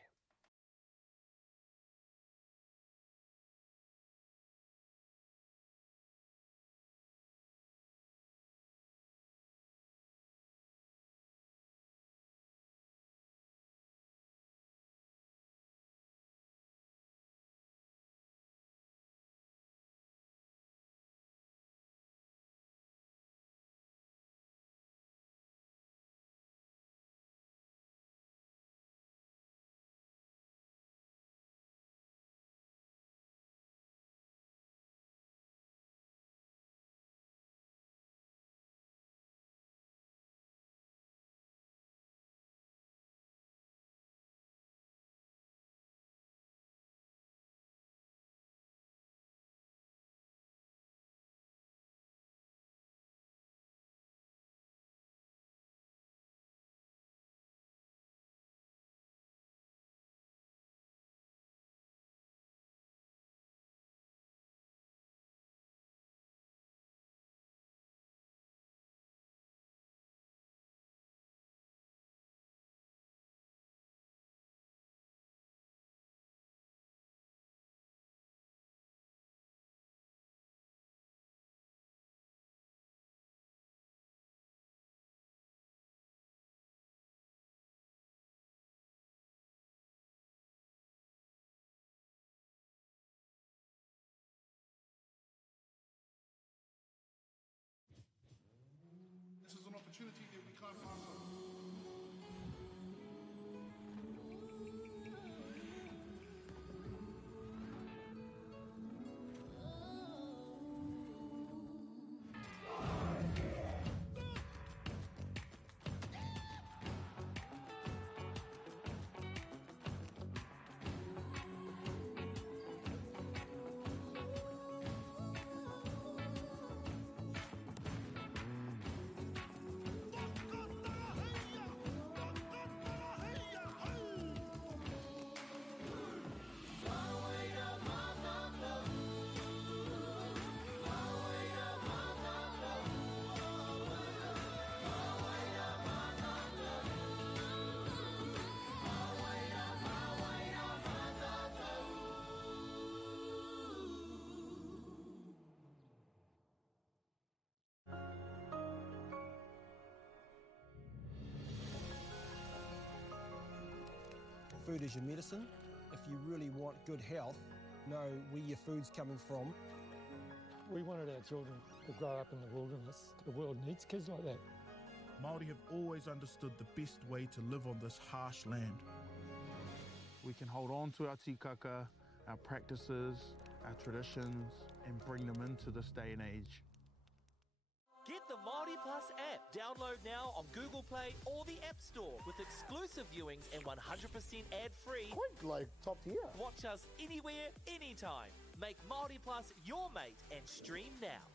food is your medicine. If you really want good health, know where your food's coming from. We wanted our children to grow up in the wilderness. The world needs kids like that. Māori have always understood the best way to live on this harsh land. We can hold on to our tikaka, our practices, our traditions, and bring them into this day and age. Get the Māori Plus app. Download now on Google Play or the App Store with exclusive viewings and 100% ad-free. Quite like top tier. Watch us anywhere, anytime. Make Māori Plus your mate and stream now.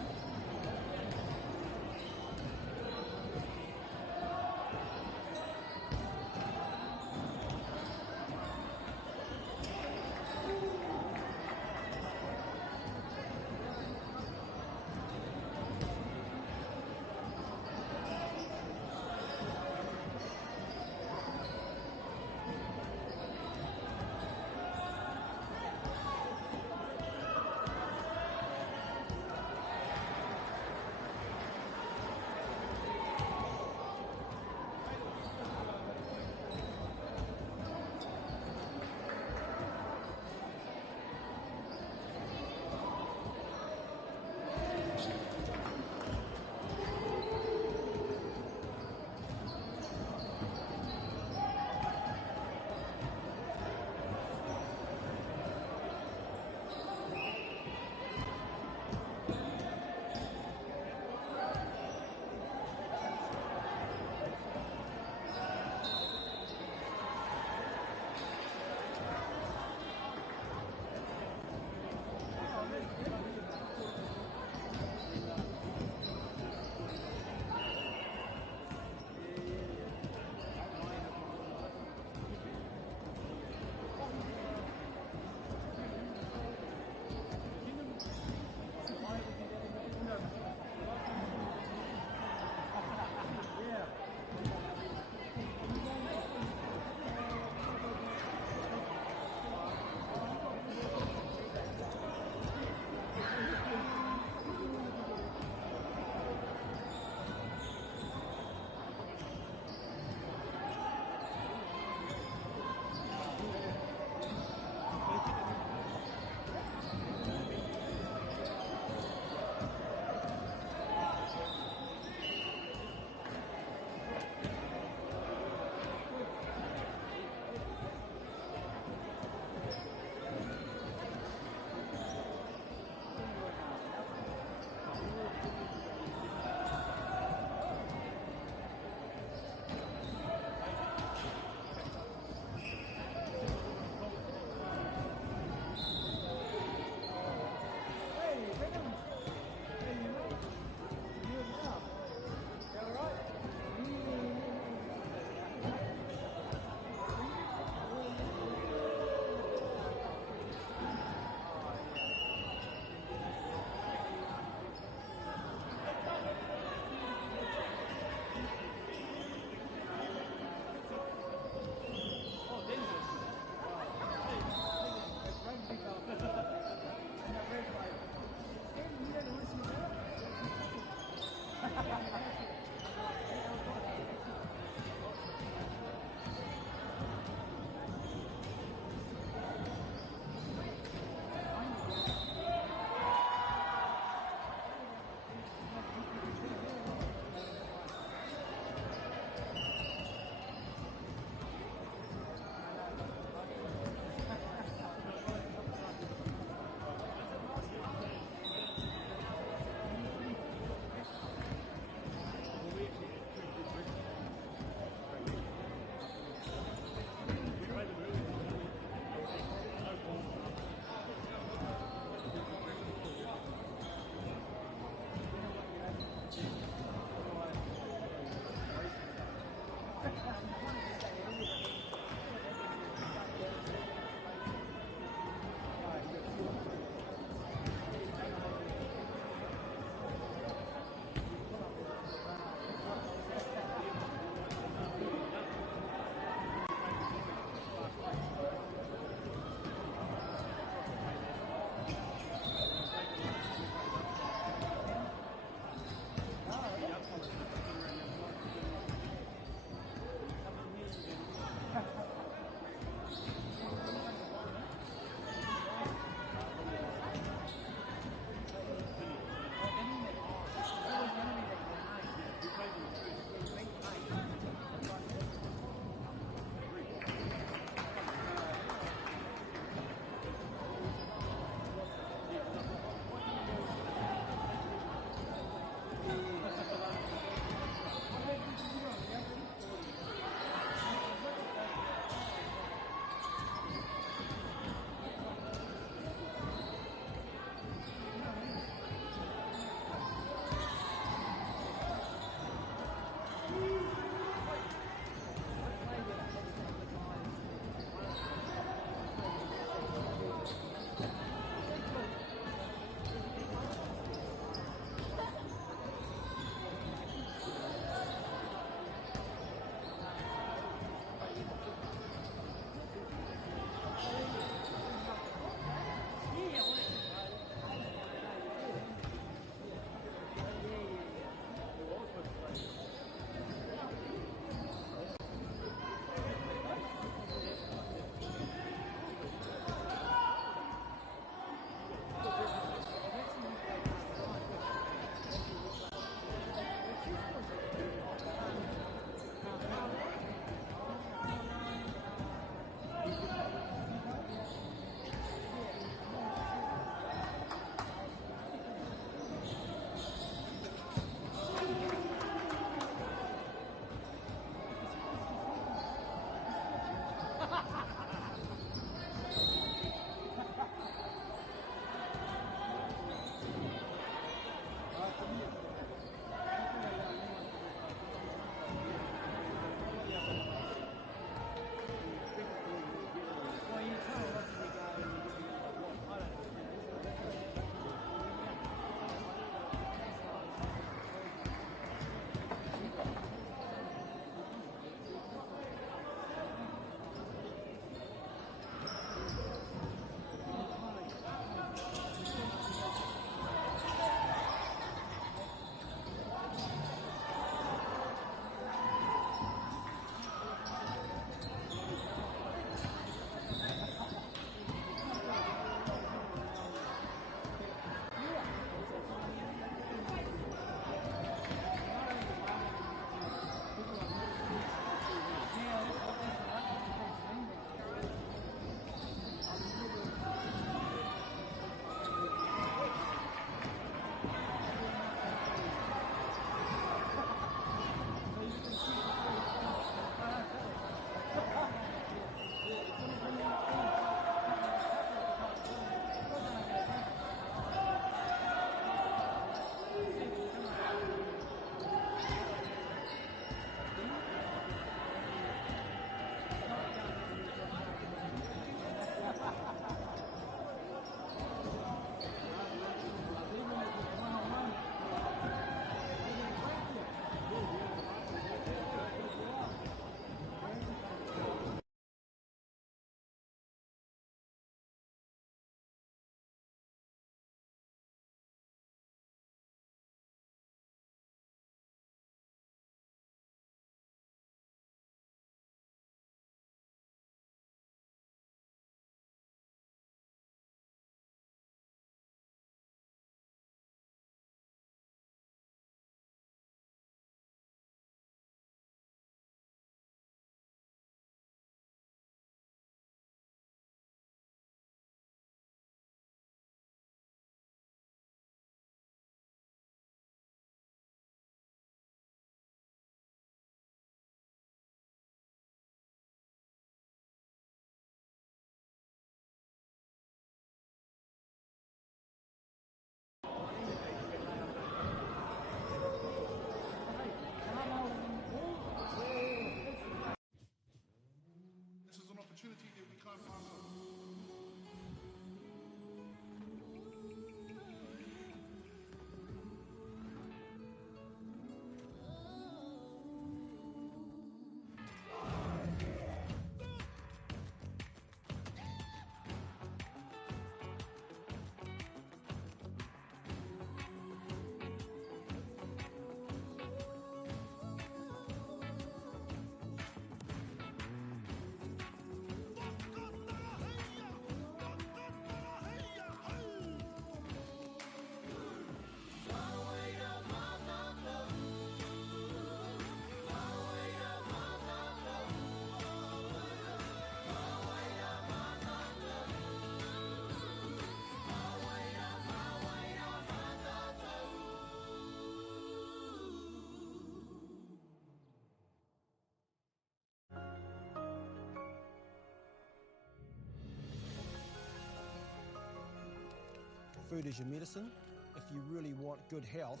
food is your medicine. If you really want good health,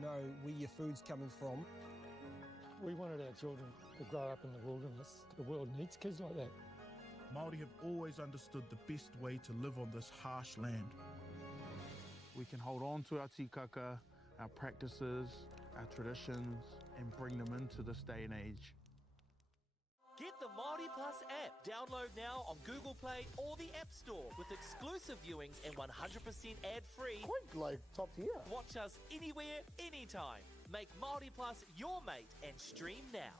know where your food's coming from. We wanted our children to grow up in the wilderness. The world needs kids like that. Māori have always understood the best way to live on this harsh land. We can hold on to our tikaka, our practices, our traditions, and bring them into this day and age. Get the Māori Plus app. Download now on Google Play or the App Store with exclusive viewings and 100% ad-free. Quite like top tier. Watch us anywhere, anytime. Make Māori Plus your mate and stream now.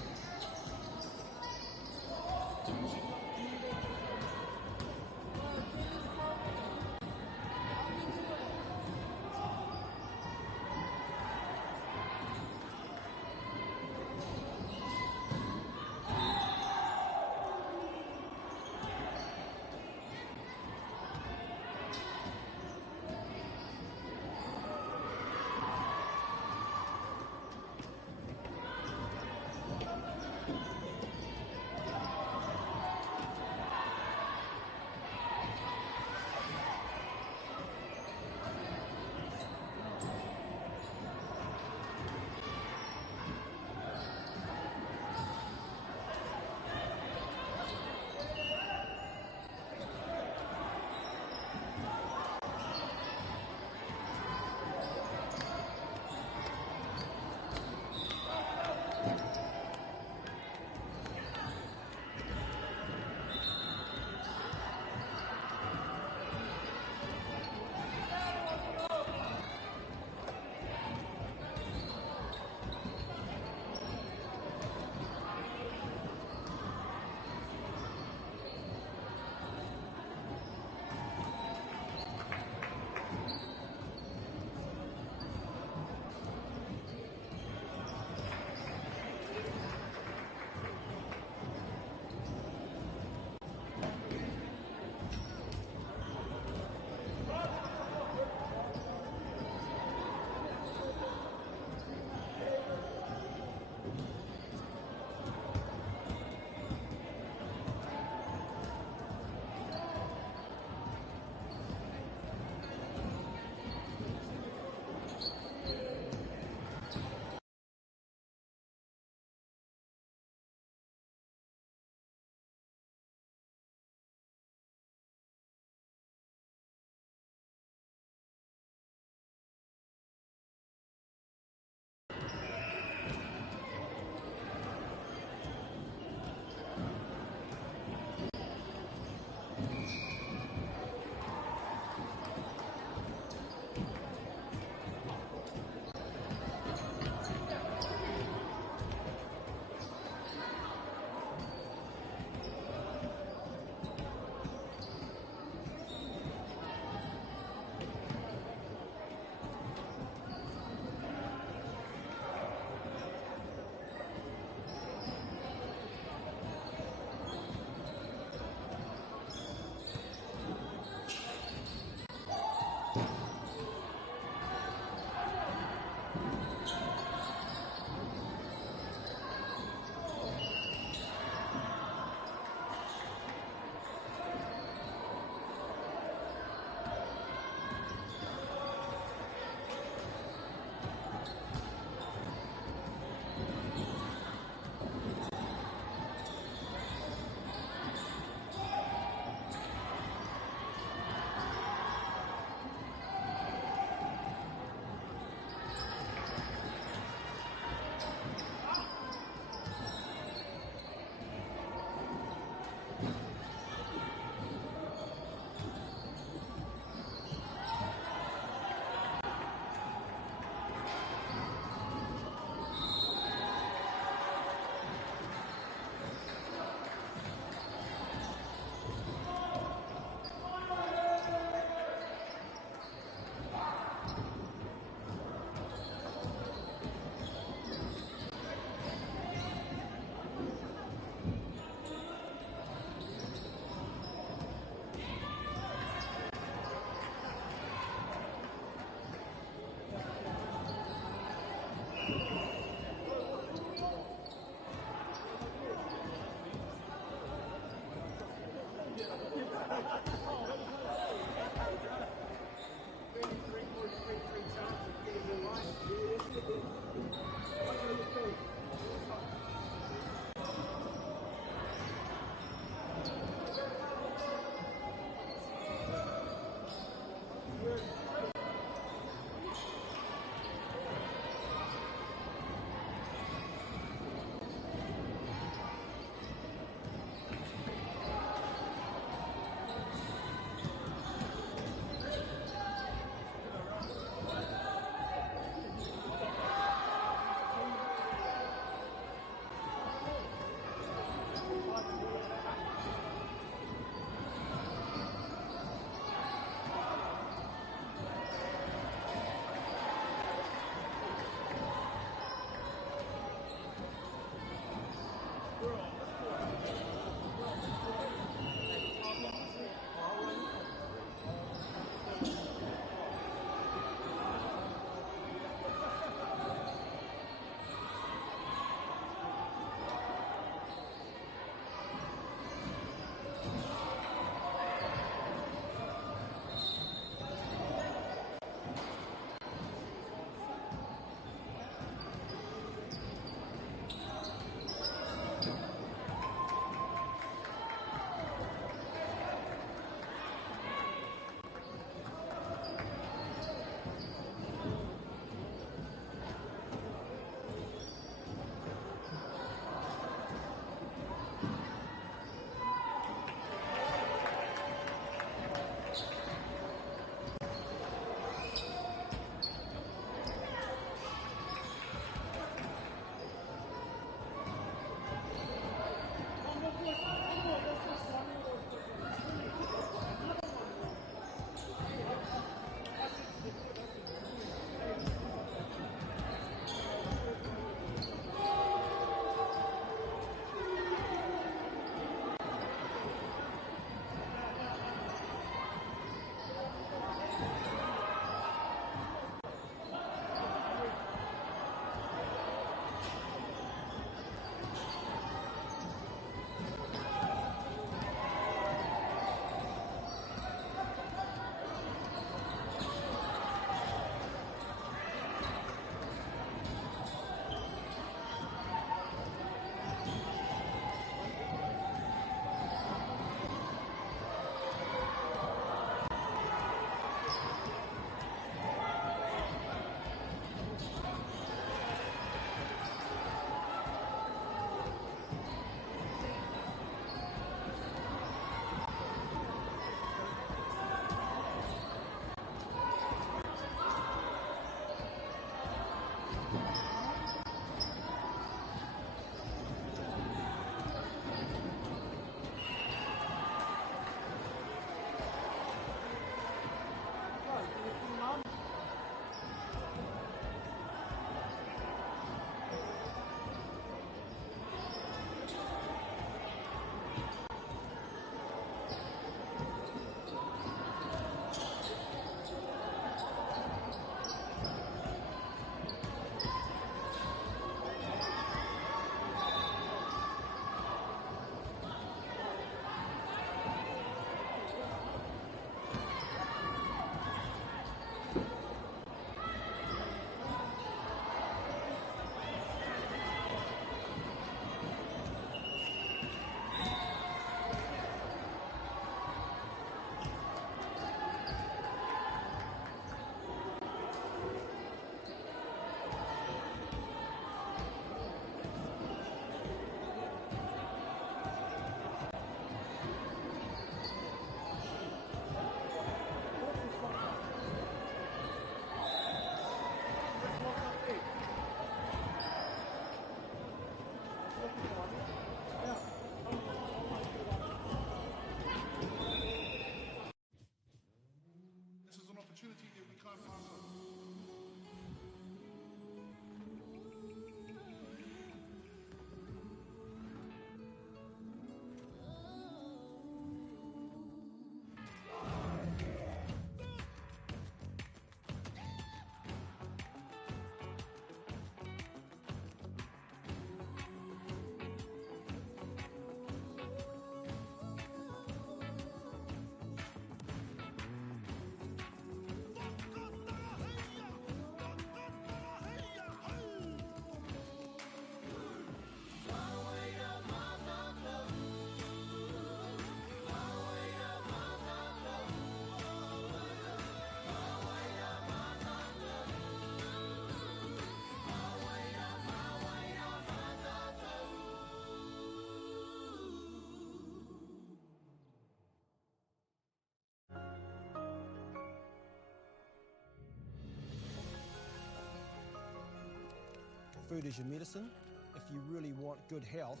food is your medicine. If you really want good health,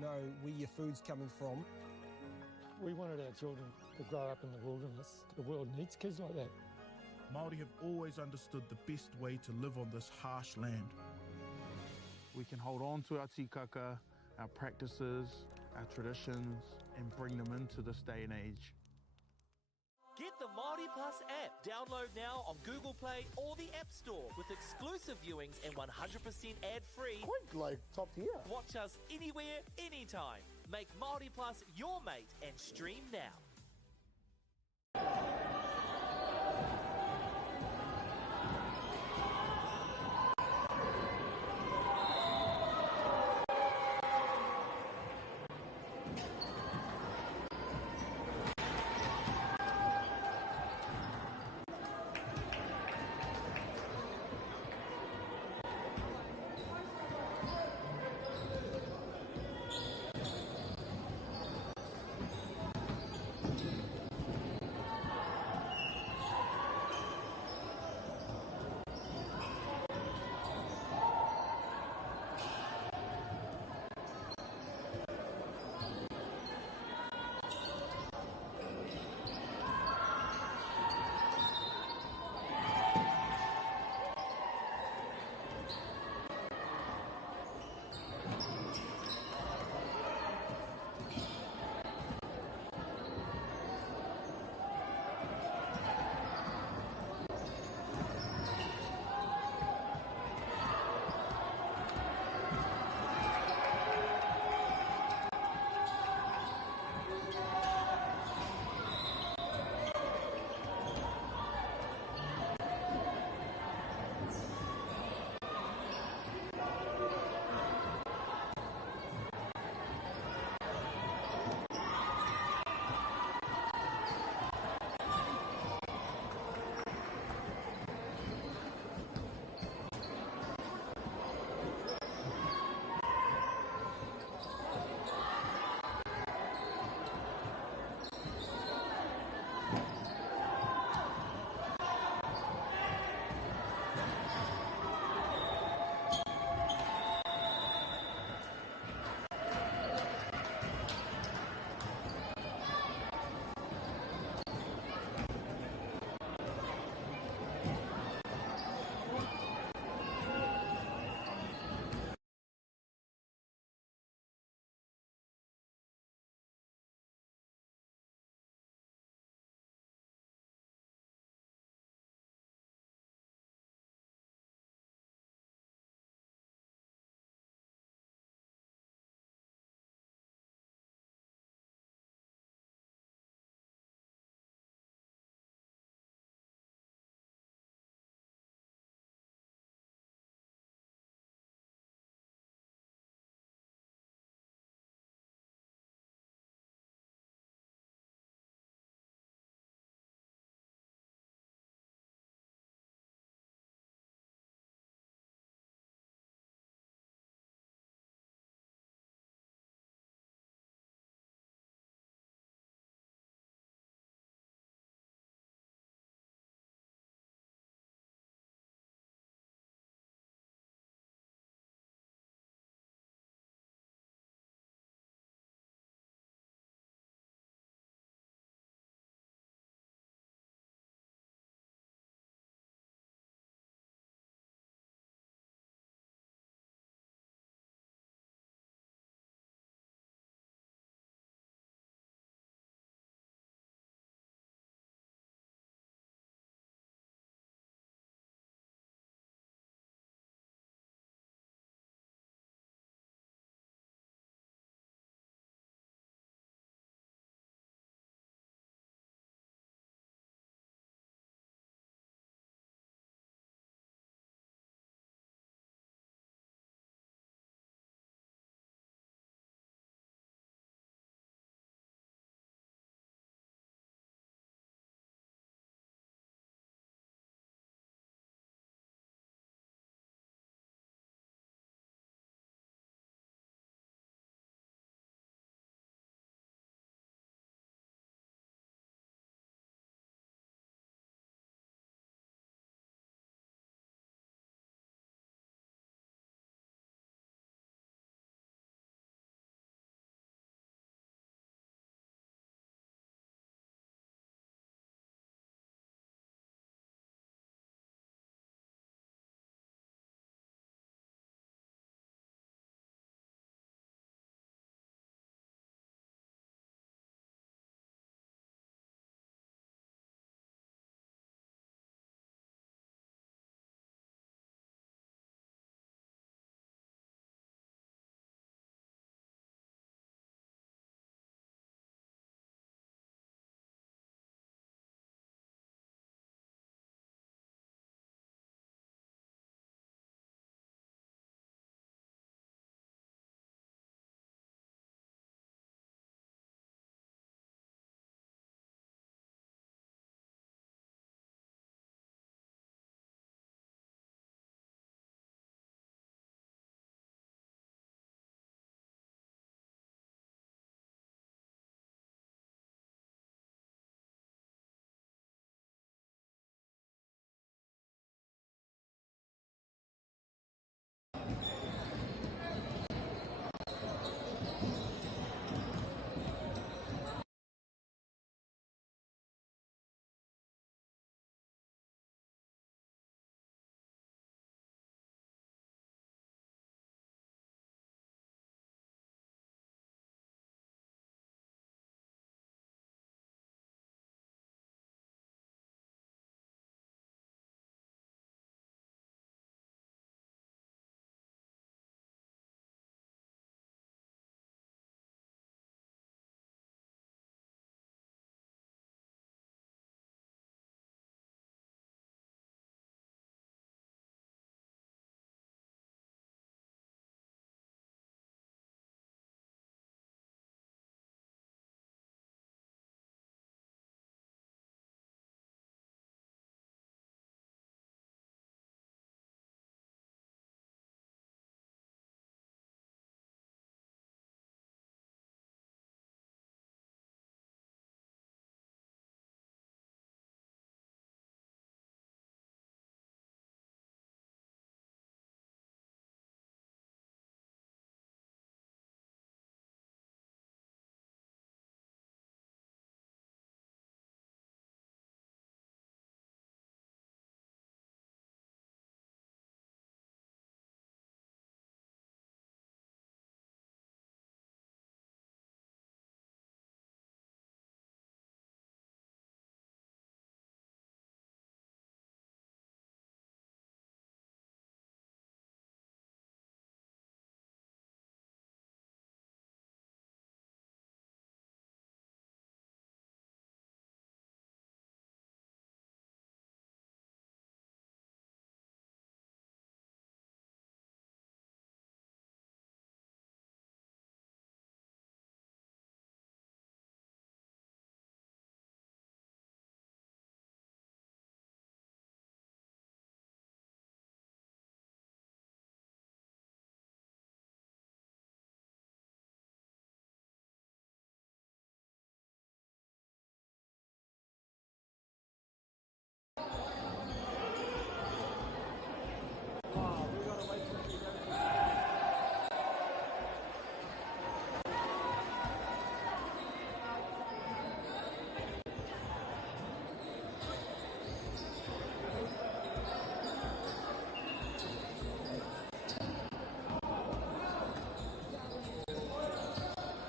know where your food's coming from. We wanted our children to grow up in the wilderness. The world needs kids like that. Māori have always understood the best way to live on this harsh land. We can hold on to our tikaka, our practices, our traditions, and bring them into this day and age. Get the Māori Plus app. Download now on Google Play or the App Store with exclusive viewings and 100% ad-free. Quite like top tier. Watch us anywhere, anytime. Make Māori Plus your mate and stream now.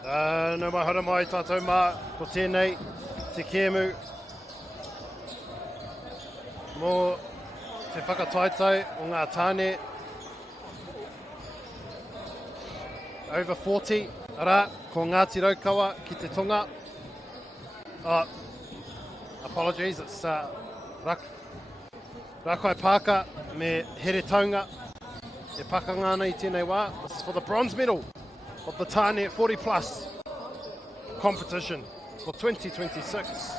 No mahara mai tātou mā, ko tēnei, te kēmu. Mō te whakataitau o ngā tāne. Over 40, ara, ko Ngāti Raukawa ki te tonga. Apologies, it's Rakai Pāka me Here Taunga. E pakanga ana I tēnei wā. This is for the bronze medal of the Tāne 40 plus competition for 2026.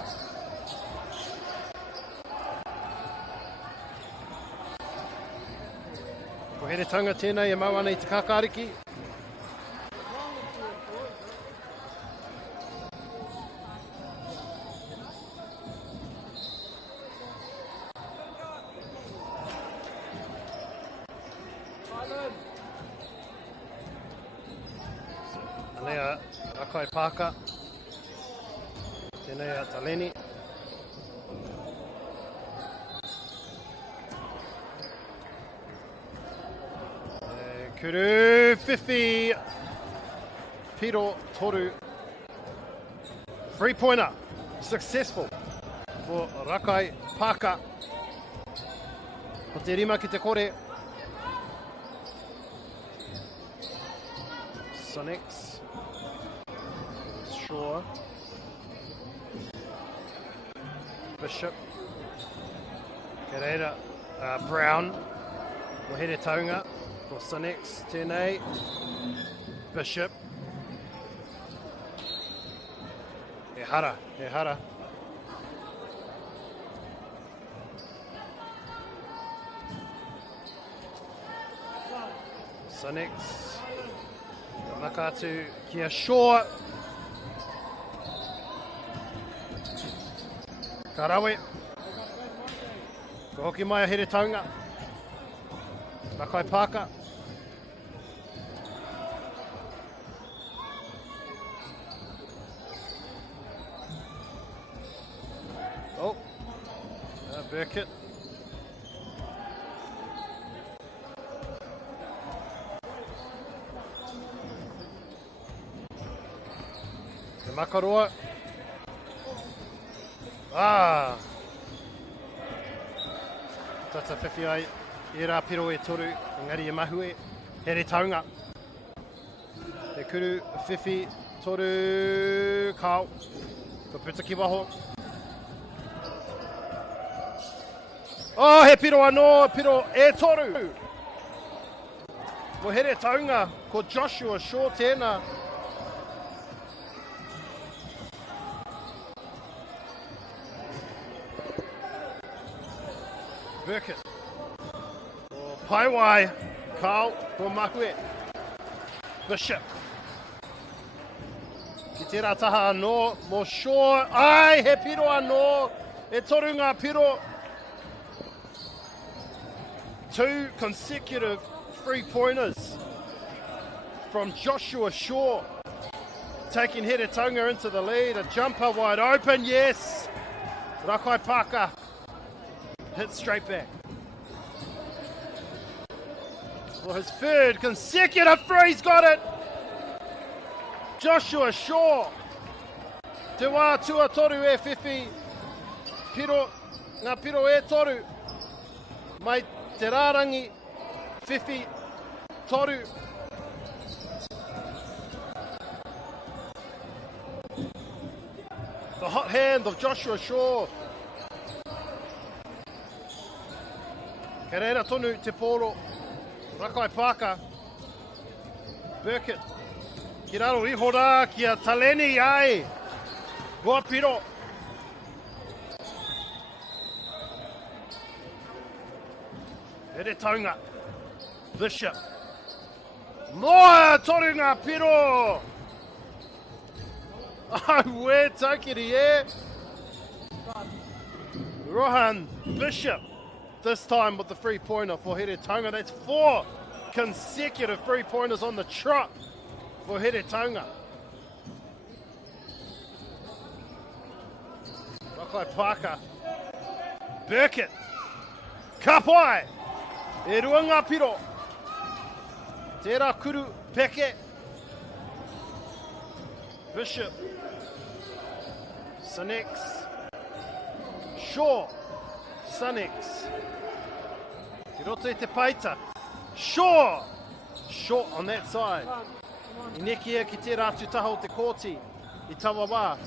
Ko Here Taunga tēnei e mau ana I te kakariki. Anea Rakai Pāka, tēnei a Taleni. Kuru whiwhi, piro toru. Three-pointer, successful for Rakai Pāka. Ko te rima ki te kore. Sonics. Shaw. Bishop. Kereira Brown. Ko Here Taunga. Ko Sonics tēnei. Bishop. E hara, e hara. Sonics. Makatu kia Shaw. Karawe. Ko hoki mai a Here Taunga. Rakai Pāka. Oh, Burkett. Te Makaroa. Tata whiwhi ai, I rā piro e toru, engari e mahue, Here Taunga. Te kuru, whiwhi, toru, kao, ko puta ki waho. He piro anō, piro e toru. Ko Here Taunga, ko Joshua Shaw tēnā. Burkett. Ko Paiwai, Kao, ko Mahue. Bishop. Ki te rā taha anō, mo Shaw. He piro anō, e toru ngā piro. 2 consecutive three-pointers from Joshua Shaw, taking Here Taunga into the lead. A jumper wide open, yes. Rakai Pāka hits straight back. For his third consecutive three, he's got it. Joshua Shaw. Te wā tua toru e whiwhi. Piro, ngā piro e toru. Mai te rārangi, whiwhi, toru. The hot hand of Joshua Shaw. Ke reira tonu te pōro. Rakai Pāka. Burkett. Ki raro iho rā kia Taleni ai. Goa piro. Here Taunga. Bishop. Moa toru ngā piro. Wē taukiri e. Rohan Bishop. This time with the three-pointer for Here Taunga. That's 4 consecutive three-pointers on the trot for Here Taunga. Rakai Pāka. Burkett. Kapai. E rua ngā piro. Tērā kuru peke. Bishop. Sanex. Shaw. Sanex. Ki roto e te paita. Shaw. Short on that side. Inekia ki te rātu taha o te kōti. I tawa wā.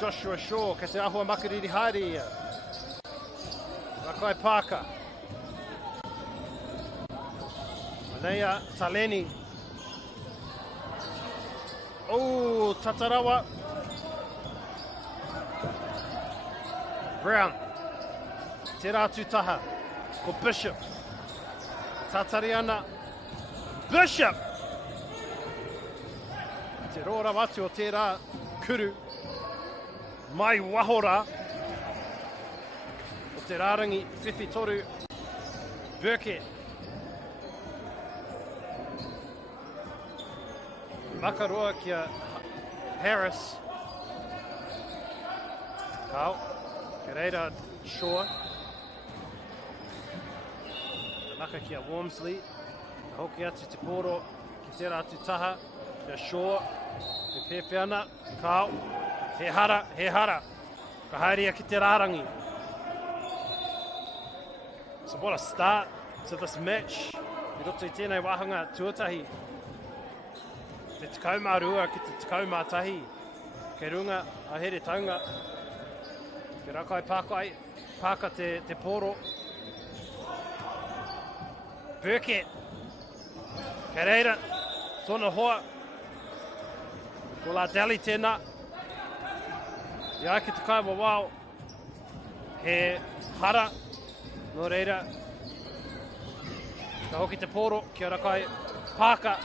Joshua Shaw, ka te ahua makariri haere ia. Rakai Parker. Manea Taleni. Oh, Tatarawa. Brown. Te rātu taha. Ko Bishop. Tatariana. Bishop. Te rōra watu o tērā kuru. Mai wahora. O te rārangi whiwhi toru. Burkett. Makaroa kia Harris. Kau. Kereira Shaw. Naka kia Wormsley. Ka hoki atu te poro. Ki te rātu taha. Kia Shaw. Te pewhiana. Kau. He hara, he hara. Ka haeria ki te rārangi. So what a start to this match. I roto I tēnei wahanga tuatahi. Te tikaumā rua ki te tikaumā tahi. Kei runga a here taunga. Ke rakai pāka te poro. Burkett. Kei reira. Tōna hoa. Ko la dali tēnā. Ia ki te kaiwa wao. He hara. Nō reira. Ka hoki te poro. Kia rakai pāka.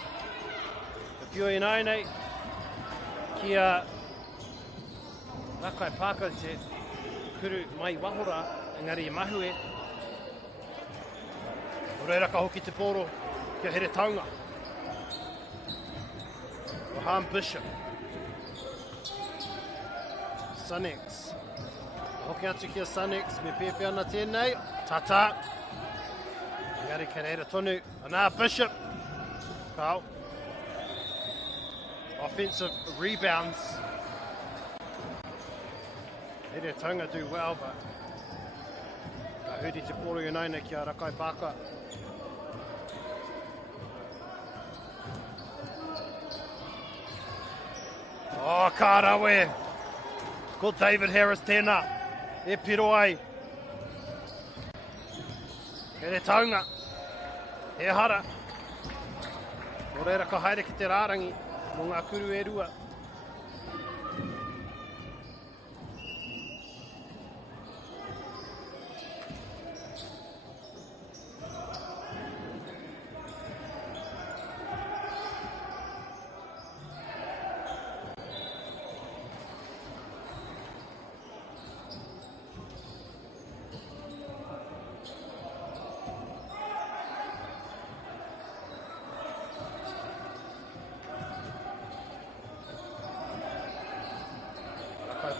Ka whio I nai nei. Kia rakai pāka te kuru mai wahora. Engari I mahue. Nō reira ka hoki te poro. Kia here taunga. Mohan Bishop. Sanex. Hoki atu kia Sanex. Me pepe ana tēnei. Tata. Engari Kereira tonu. Anā Bishop. Kau. Offensive rebounds. Here Tonga do well, but ka huri te poro I naina kia rakai pāka. Oh, kārawe. Ko David Harris tēnā. E piro ai. Here taunga. He hara. Nō reira ka haere ki te rārangi. Mō ngā kuru e rua.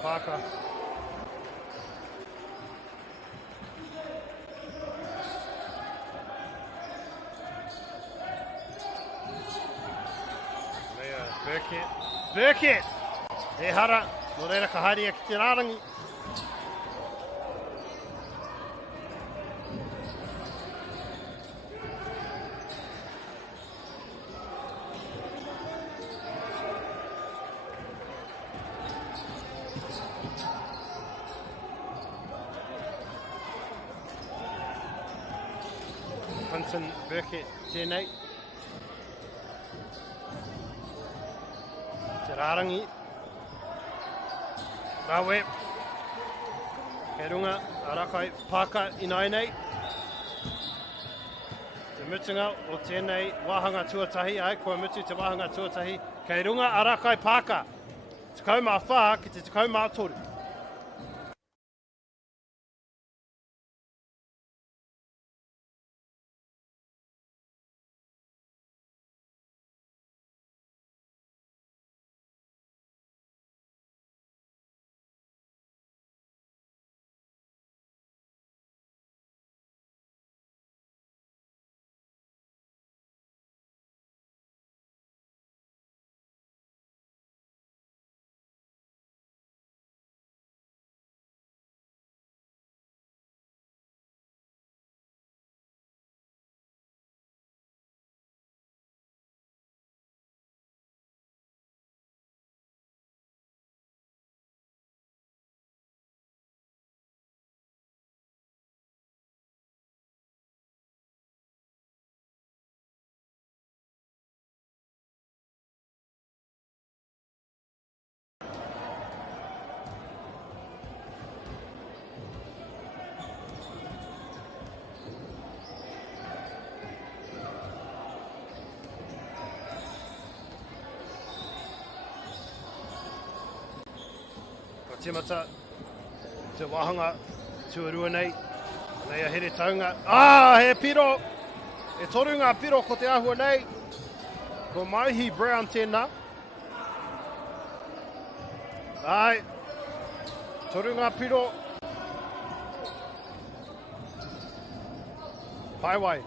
Parker. Burkett. Burkett! He hara. Nō reira ka haeria ki te rārangi. Burkett tēnei. Te rārangi. Rawe. Kei runga, a rakai pāka I nai nei. Te mutunga o tēnei wāhanga tuatahi. Ai, koe mutu te wāhanga tuatahi. Kei runga, a rakai pāka. Te kaumā whā ki te kaumā toru. Timata, te wahanga, tuarua nei. Nei a here taunga. He piro! E toru ngā piro ko te ahua nei. Ko Mauhi Brown tēnā. Ai, toru ngā piro. Paiwai.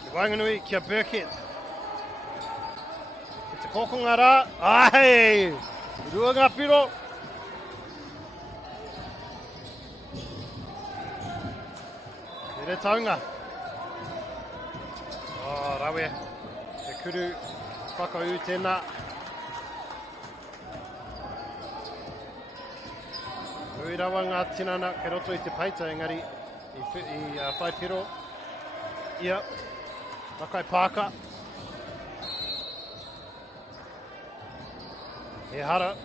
Ki Wainganui, kia Burkett. Ki te kokonga rā. Ai, rua ngā piro. Here taunga. Rawe, te kuru whakau tēnā. Ui rawa ngā tinana ke roto I te peita, engari I whai piro. Ia, Rakai Pāka. He hara.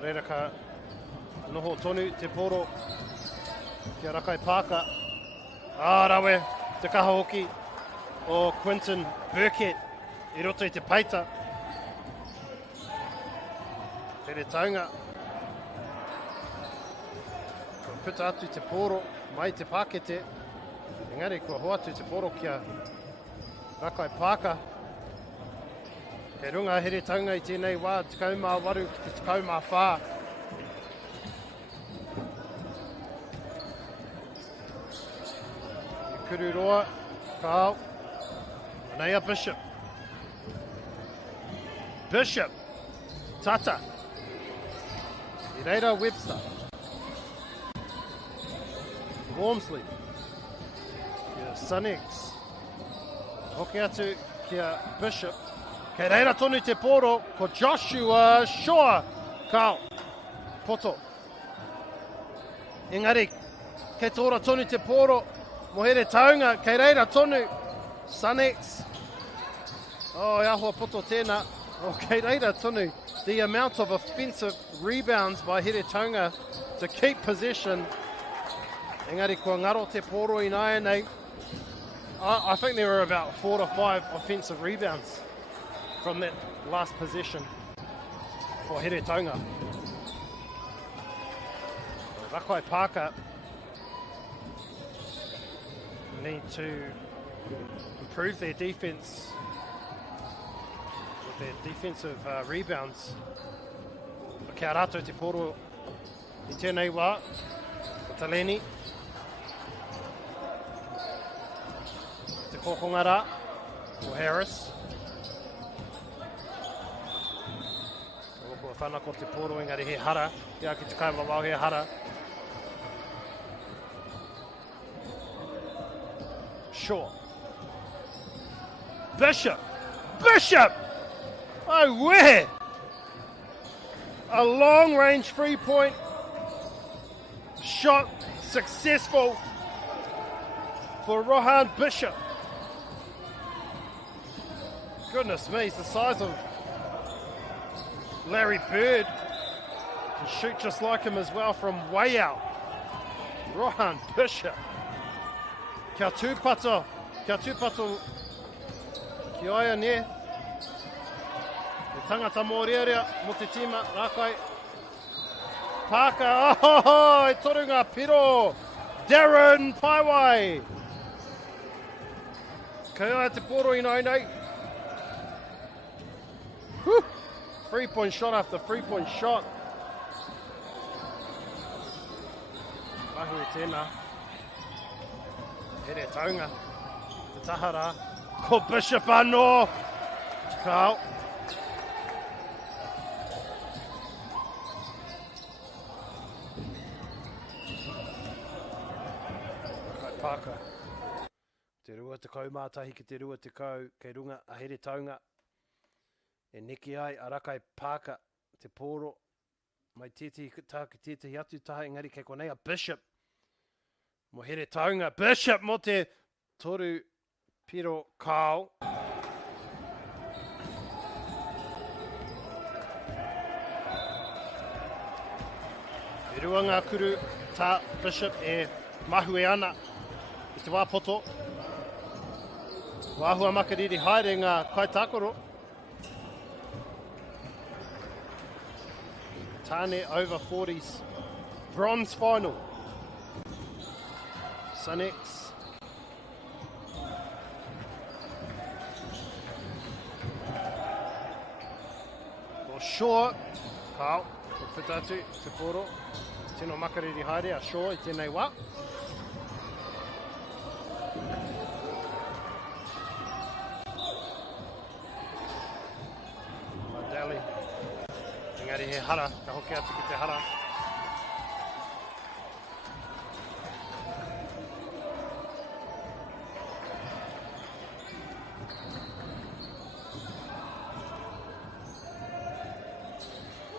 Reira ka noho tonu te poro. Kia Rakai Pāka. Rawe, te kaha hoki o Quinton Burkett I roto I te peita. Tere taunga. Ko puta atu te poro mai te pakete. Engari, kua hoatu te poro kia Rakai Pāka. Kei runga here taunga I tēnei wā, tekau mā waru ki te tekau mā whā. Kuru roa, kao. Nei a Bishop. Bishop. Tata. I reira Webster. Wormsley. Kia Sunnex. Hoki atu kia Bishop. Kei reira tonu te poro ko Joshua Shaw. Kao. Poto. Engari, kei tōra tonu te poro. Mo here taunga, kei reira tonu, Sunnex. Ahua poto tēnā. Kei reira tonu. The amount of offensive rebounds by here taunga to keep possession. Engari, kua ngaro te poro I nai nei. I think there were about 4 to 5 offensive rebounds from that last possession for here taunga. Rakai Pāka need to improve their defense with their defensive rebounds. Kia rātou te poro I tēnei wā, o Taleni. Te kokonga rā, o Harris. Ko whanako te poro engari he hara, kia ki te kaima wau he hara. Shaw. Bishop! Bishop! Oh, where? A long-range three-point shot successful for Rohan Bishop. Goodness me, he's the size of Larry Bird. Can shoot just like him as well from way out. Rohan Bishop. Kia tūpato ki aia ne. Te tangata mōrearea mo te tima, Rakai Pāka, e toru ngā piro, Darren Paiwai. Kei aia te poro I nai nei. 3-point shot after 3-point shot. Mahu e tēnā. Here taunga, te tahara, ko Bishop anō, kao. Kai Pāka, te rua te kau mātahi ki te rua te kau, kei runga a here taunga. E neki ai a Rakai Pāka, te poro, mai tētahi taha ki tētahi atu taha, engari kei konei a Bishop. Mo here taunga, Bishop mo te toru piro kao. E rua ngā kuru tā Bishop e mahu e ana I te wāpoto. Wāhua makariri haere ngā kaitākoro. Tāne over 40s bronze final. Sanex. Or short. Pau. Ko pitatu te poro. Tino makariri haere a short I tēnei wā. Dali. Engari he hara, ka hoki atu ki te hara.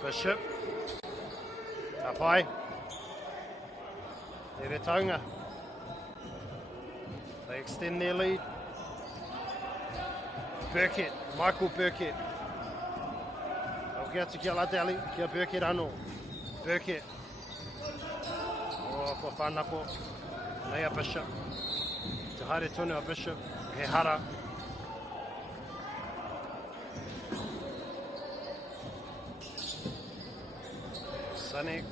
Bishop. Ka pai. Ere taunga. They extend their lead. Burkett, Michael Burkett. Hoki atu ki a Ladali, ki a Burkett anō. Burkett. Oh, ko whanako. Nei a Bishop. Te haere tonu a Bishop. He hara. Sanex.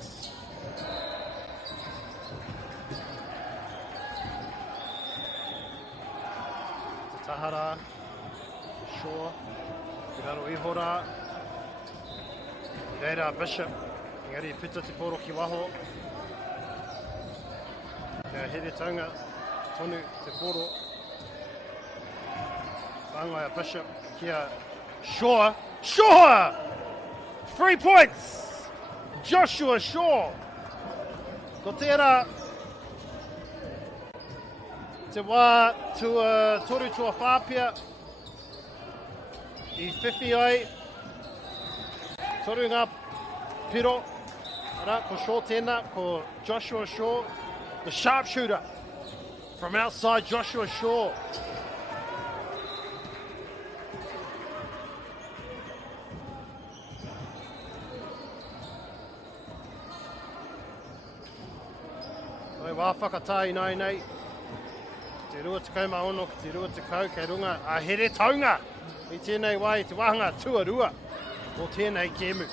Te tahara. Shaw. Te raro ihora. Reira Bishop. Engari pita te poro ki waho. Kia here taunga. Tonu te poro. Whangai a Bishop. Kia Shaw. Shaw! 3 points! Joshua Shaw. Ko tērā te wā tua toru tua whāpia I whiwhi ai. Toru ngā piro. Ara, ko Shaw tēnā, ko Joshua Shaw. The sharpshooter from outside Joshua Shaw. Wā whakatāi nei, te rua te kaumaono, ki te rua te kau, kei runga a here taunga I tēnei wai, te wahanga tuarua o tēnei kēmu.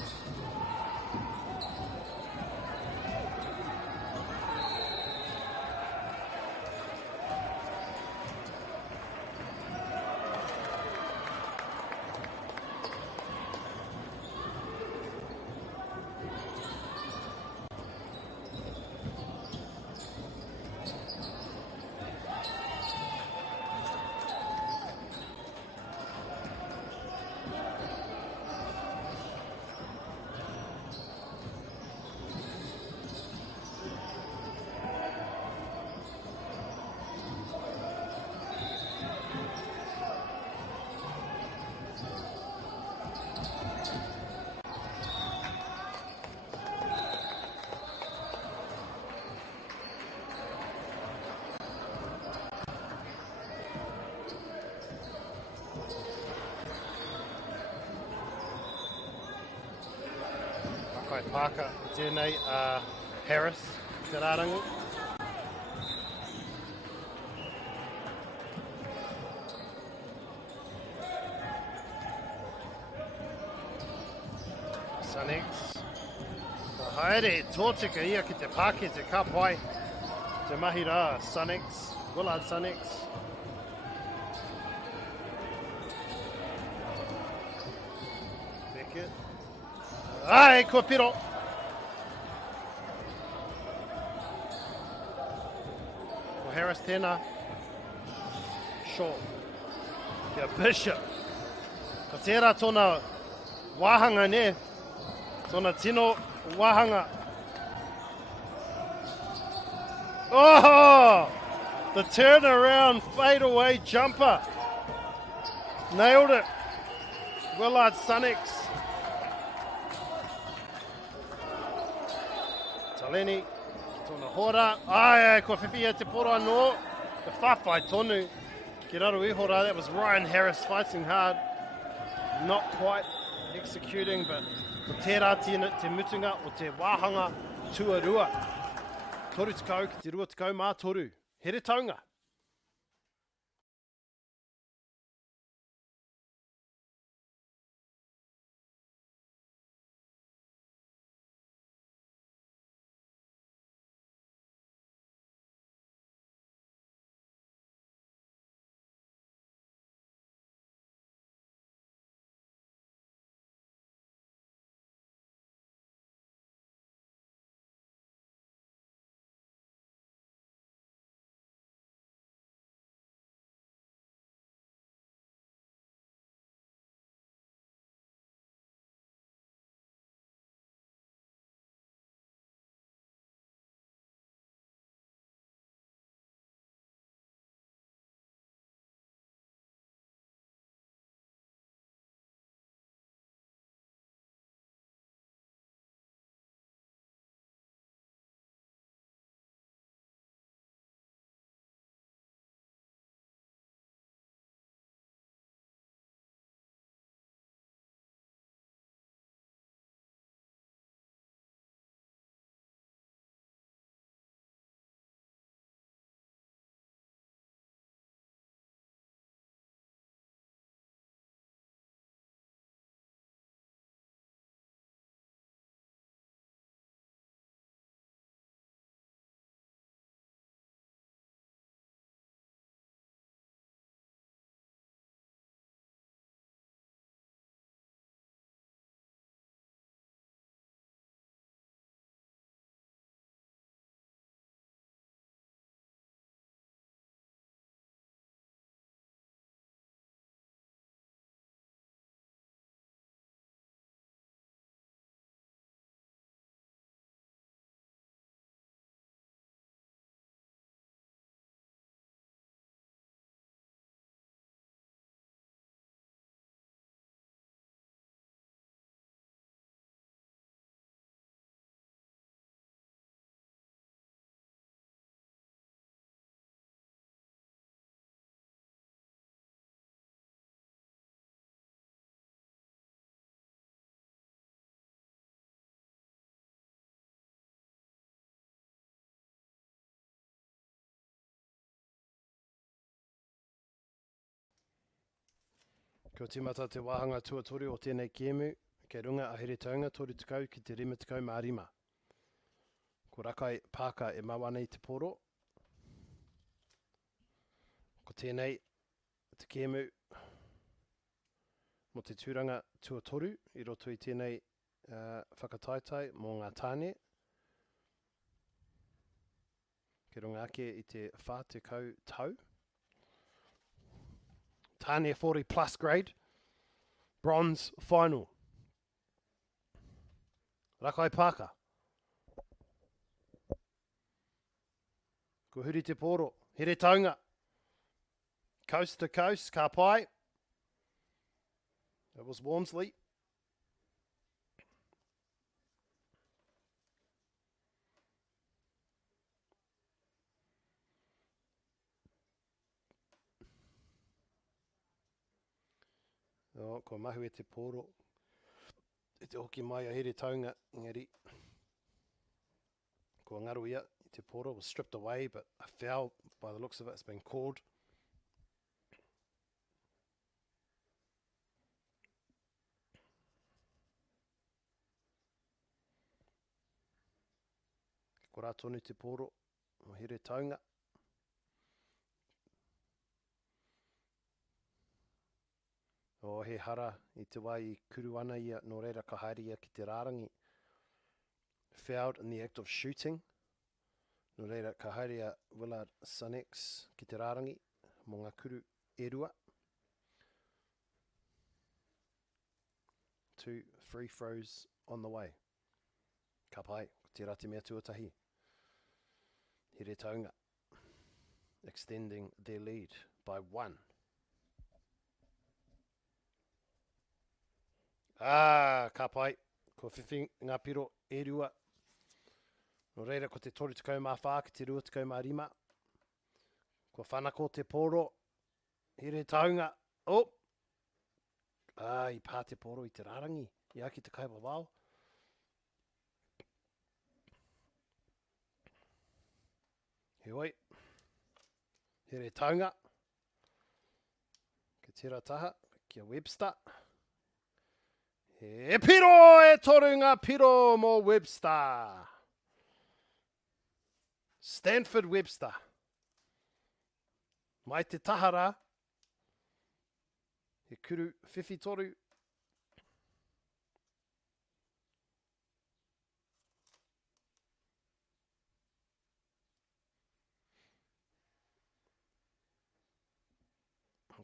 Parker, tēnei Harris, te rārangu. Sanex. Ka haere tōtika ia ki te pāke te kapai. Te mahi rā, Sanex. Willard Sanex. Beckett. Ai, kua piro. Ko Harris tēnā. Shaw. Kia Bishop. Ko tērā tōna wāhanga ne. Tōna tino wāhanga. Oh! The turnaround fadeaway jumper. Nailed it. Willard Sanex. Taleni, tōna hora. Ai, ko whiwhi te poro anō. The whawhai tonu. Ki raro I hora, that was Ryan Harris fighting hard. Not quite executing, but ko tērā te mutunga o te wāhanga tuarua. Toru tekau ki te rua tekau mā toru. Here taunga. Ko timata te wāhanga tuatori o tēnei kēmu, kei runga a here taunga tori tukau ki te rima tukau mā rima. Ko rakai pāka e mawana i te poro. Ko tēnei te kēmu mo te tūranga tuatoru i roto i tēnei whakataitai mō ngā tāne. Kei runga ake i te whātekau tau. Tāne 40 plus grade. Bronze final. Rakai pāka. Ko huri te poro. Here taunga. Coast to coast. Ka pai. That was Walmsley. Oh, ko mahu e te poro. E te hoki mai a here taunga, ngari. Ko ngaru ia, i te poro was stripped away, but a foul, by the looks of it, has been called. Ko rā tonu te poro, o here taunga. O he hara i te wai I kuru ana ia no reira ka haere ia ki te rārangi. Fouled in the act of shooting. No reira ka haere ia Willard Sanex ki te rārangi mō ngā kuru e rua. 2 free throws on the way. Ka pai, ko te rate mea tuatahi. Here taunga. Extending their lead by 1. Ka pai, ko whiwhi ngā piro e rua. No reira ko te tori tukau mā whā ki te rua tukau mā rima. Ko whanako te poro. Here taunga. Oh! I pā te poro I te rārangi. I aki te kaiwa wao. Heoi. Here taunga. Ke tira taha. Kia Webster. E piro e toru ngā piro mō Webster. Stanford Webster. Mai te tahara. He kuru whiwhi toru.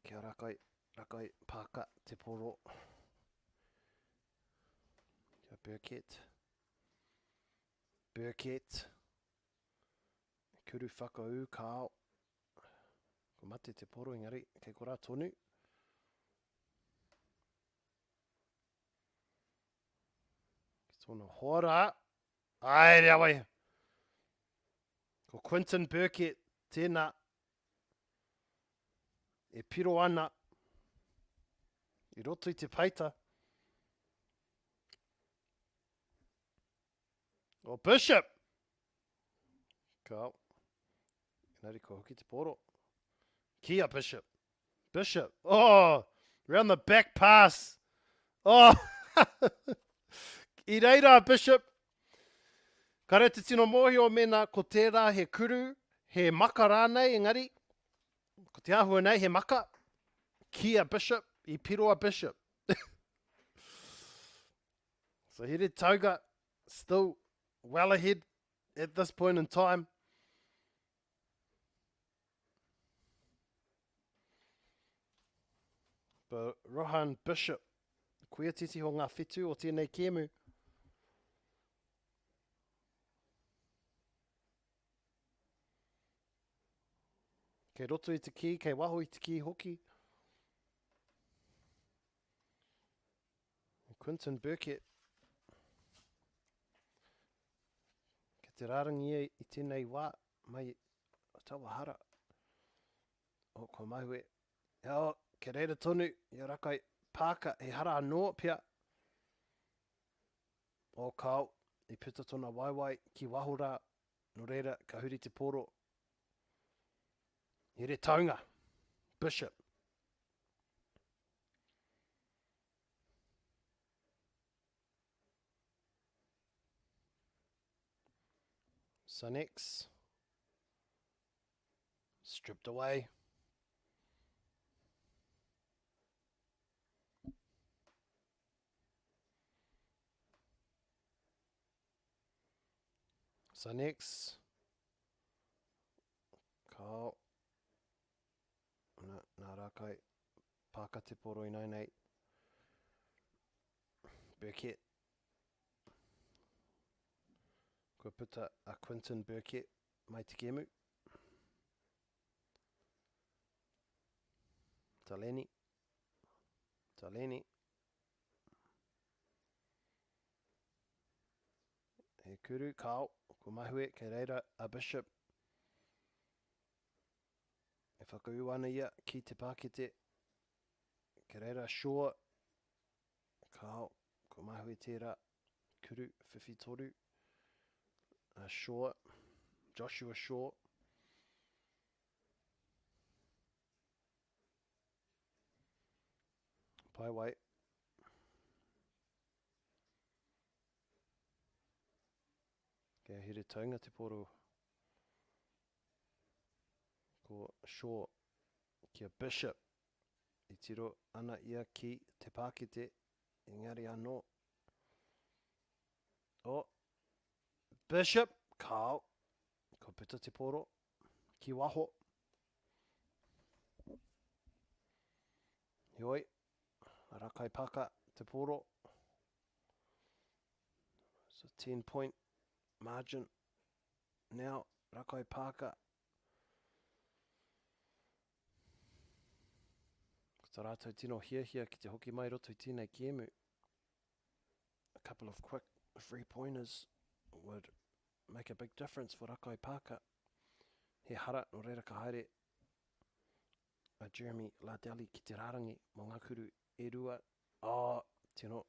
Kia rakai pāka te poro. Burkett. Kuru whakau kāo. Ko mate te poro ingari, kei ko rā tonu. Ki tōna hora. Ai, rea wai. Ko Quinton Burkett, tēnā. E piro ana. I roto I te paita. O Bishop. Kao. Engari ko hoki te poro. Kia Bishop. Bishop. Oh, round the back pass. Oh. I reira Bishop. Kare te tino mohi o mena ko tērā he kuru, he maka rānei engari. Ko te ahua nei he maka. Kia Bishop. I piroa Bishop. So here tauga still well ahead at this point in time. But Rohan Bishop, kuia titi ho ngā whetū o tēnei kēmu. Kei roto I te ki, kei waho I te ki hoki. Quinton Burkett. Te rārangi I tēnei wā, mai o Tawahara. O ko mahu e. O, ke reira tonu, I rakai pāka, he hara anō pia. O kāo, I pita tōna waiwai ki wahora, no reira ka huri te poro. Here taunga, Bishop. Sun X. Stripped away. Sun X. Kao. Nā rākai. Pāka te poro I nei. Burkett. Kua puta a Quinton Burkett mai te kemu. Taleni. Taleni. He kuru, kao. Ko mahue, kei reira a Bishop. E whakau ana ia ki te Pākete. Kei reira Shaw. Kao. Ko mahue tērā. Kuru, whiwhi toru. Shaw. Joshua Shaw. Pai wai. Kia here taunga te poro. Ko Shaw. Kia Bishop. I tiro ana ia ki te Pākete. Engari anō. O. Bishop. Kao. Ko pita te poro. Ki waho. Hioi. Rakai paka te poro. So 10-point margin. Now, Rakai paka. Ko tā rātou tino hia ki te hoki mai roto I tēnei kēmu. A couple of quick three-pointers would make a big difference for Rakai paka. He hara no reira ka haere a Jeremy Ladeli ki te rarangi mo ngā kuru e rua. Tino.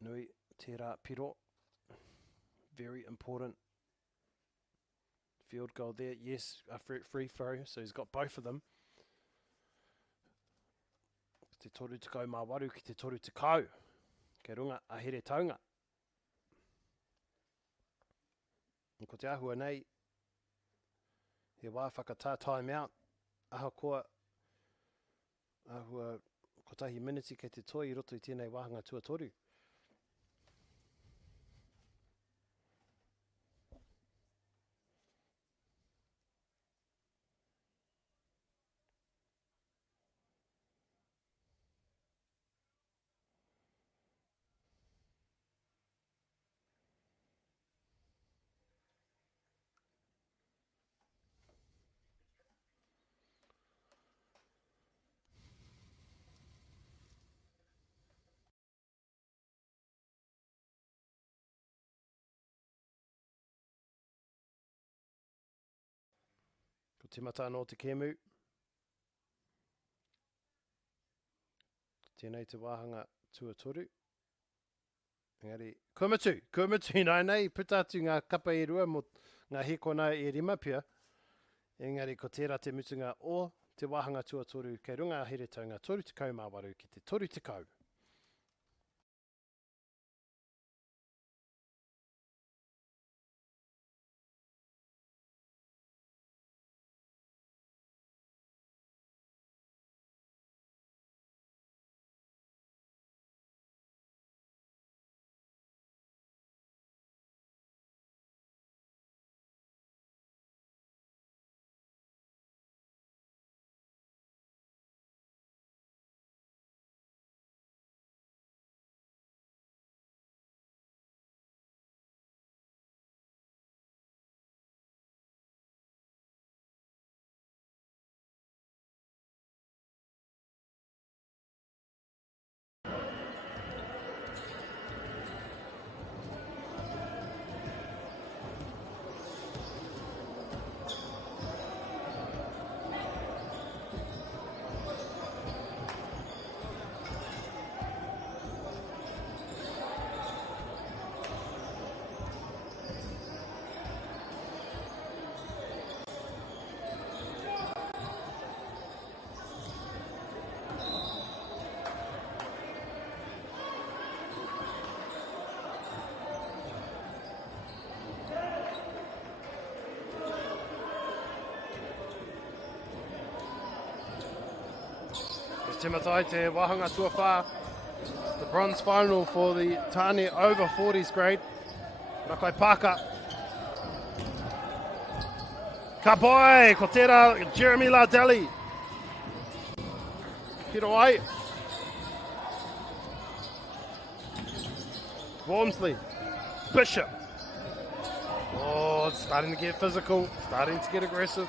Nui tērā piro. Very important field goal there. Yes, a free throw, so he's got both of them. Te toru te kau mā waru ki te toru te kau. Kei runga a here taunga. Ko te ahua nei, he wā whakatā time out. Aha koa, ahua kotahi miniti kei te toi I roto I tēnei wāhanga tuatoru. Ko timata anō te kēmu. Tēnei te wāhanga tuatoru. Engari, kumatu nei, puta atu ngā kapa e rua mo ngā hekona e rima pia. Engari, ko tērā te mutunga o te wāhanga tuatoru kei runga a here taunga toru te kau mā waru ki te toru te kau. Te matai te wahanga tuawha. The bronze final for the Tāne over 40s grade. Rakai Pāka. Ka pai, ko tērā Jeremy Lardeli. Hiro ai. Wormsley. Bishop. Oh, it's starting to get physical, starting to get aggressive.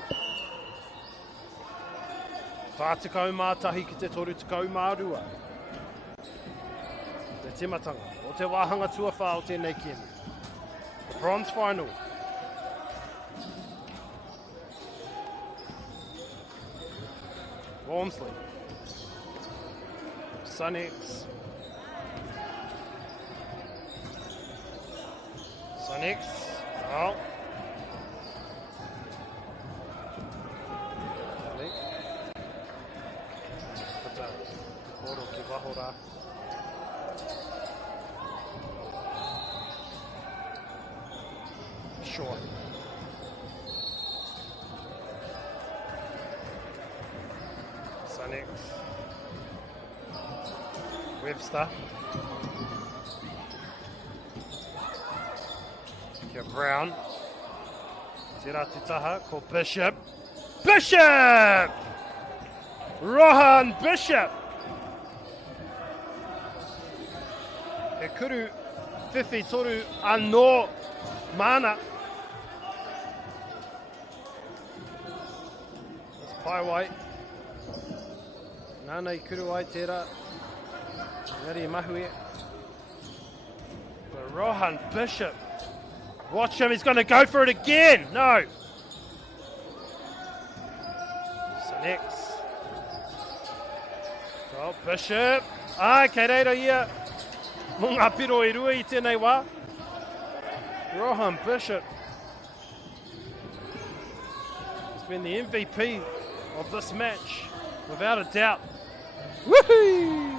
Whātikau mātahi ki te toru tikau mārua. Te timatanga, o te wāhanga tuawha o tēnei kēmi. The bronze final. Wormsley. Sunix. Sunix. Oh. Koro ki wahora. Sure. Sunix. Webster. Kia Brown. Tira titaha ko Bishop. Bishop! Rohan Bishop! E kuru whiwhi toru anō mana. It's pai wai. Nāna I kuru ai tērā. Ngari mahu e. But Rohan Bishop. Watch him, he's going to go for it again. No. Next. Oh, Bishop. Kei reira ia. Munga piro I rua I tēnei wā. Rohan Bishop. He's been the MVP of this match, without a doubt. Woohoo!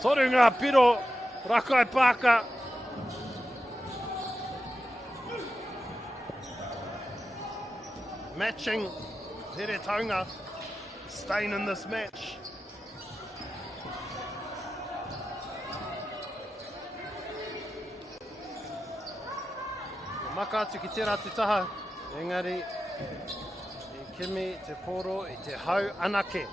Toru ngā piro, Rakai Pāka. Matching Tere Taunga, staying in this match. Maka atu ki tērā te taha, engari, I kimi te poro I te hau anake.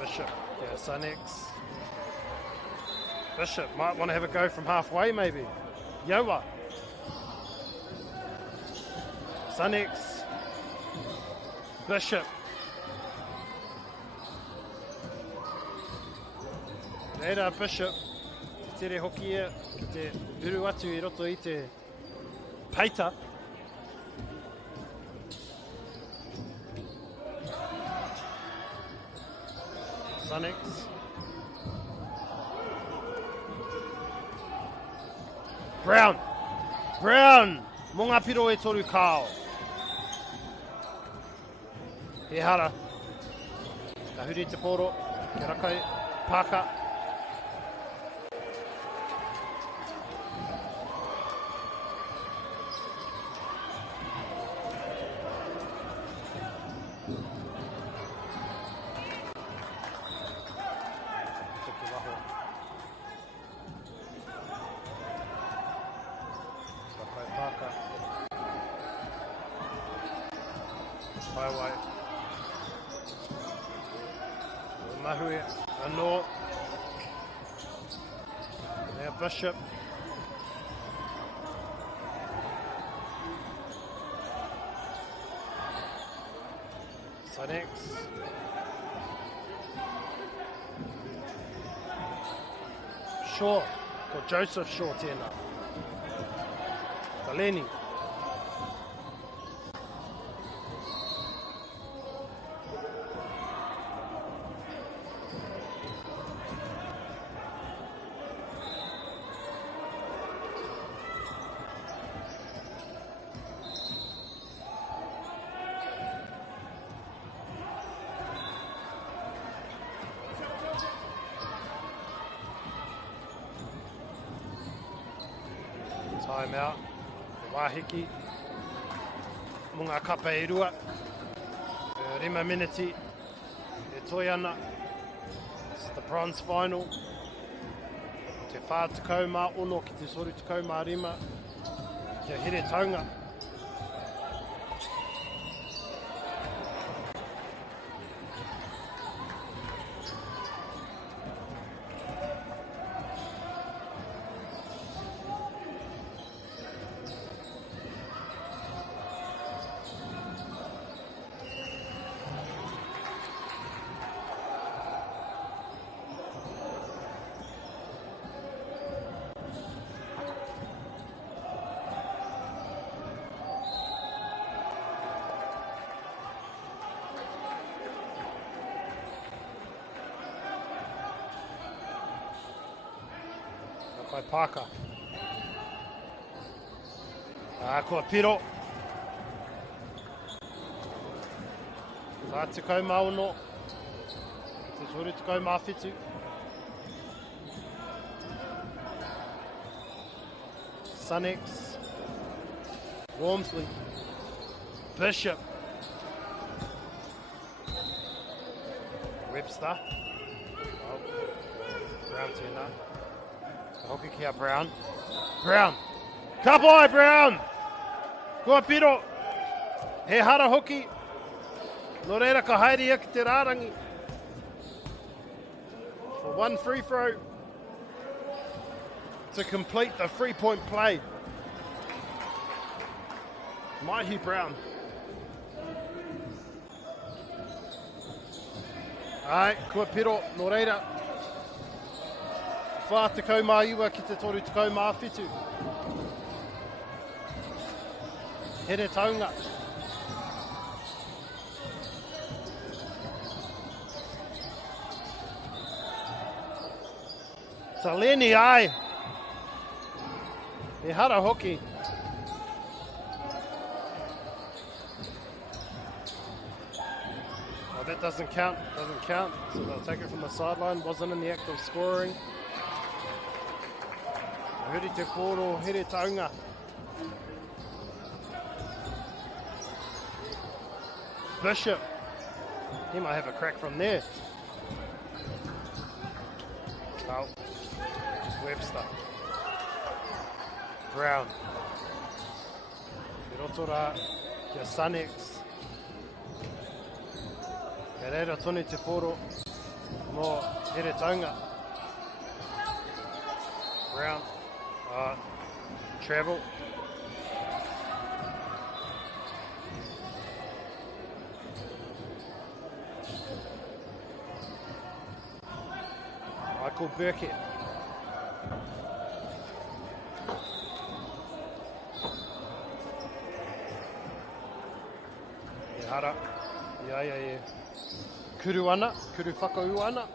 Bishop, yeah, Sunix. Bishop might want to have a go from halfway maybe. Yoa. Sunix. Bishop. Reira Bishop. Te tere hoki e, ki te uru atu I roto I te peita. Sunix. Brown. Brown. Monga piro e toru kao. He hara. Ka huri te poro. Ke Rakai Pāka. Highway. Mahui, Anō. Now Bishop. Sunix. Shaw. Got Joseph Shaw tēnā. Taleni. Time out. Wahiki. Munga kapa I rua. Rima miniti. E toi ana. It's the bronze final. Te whātukau mā ono ki te soru tukau mā rima. Kia here taunga. Kai Pāka. Kua piro. Whātukau mā ono. Te toru tukau mā whitu. Sunnex. Wormsley. Bishop. Webster. Oh. Brown tēnā. Hoki kia Brown. Brown. Ka pai Brown. Kua piro. He hara hoki. No reira ka haere ia ki te rārangi. For one free throw. To complete the 3-point play. Maihi Brown. Ai, kua piro. No reira. Whātukau mā iwa ki te toru tukau mā whitu. Here taunga. Taleni ai. E hara hoki. Oh, that doesn't count. Doesn't count. So they'll take it from the sideline. Wasn't in the act of scoring. Huri te koro, here taunga. Bishop. He might have a crack from there. Oh. Webster. Brown. Rotorua. Kia Sunnex. Kia reira tonu te koro. Mo here taunga. Brown. Travel. Michael Burkett. Hara. Yeah. Kuru ana. Kuru whakau ana.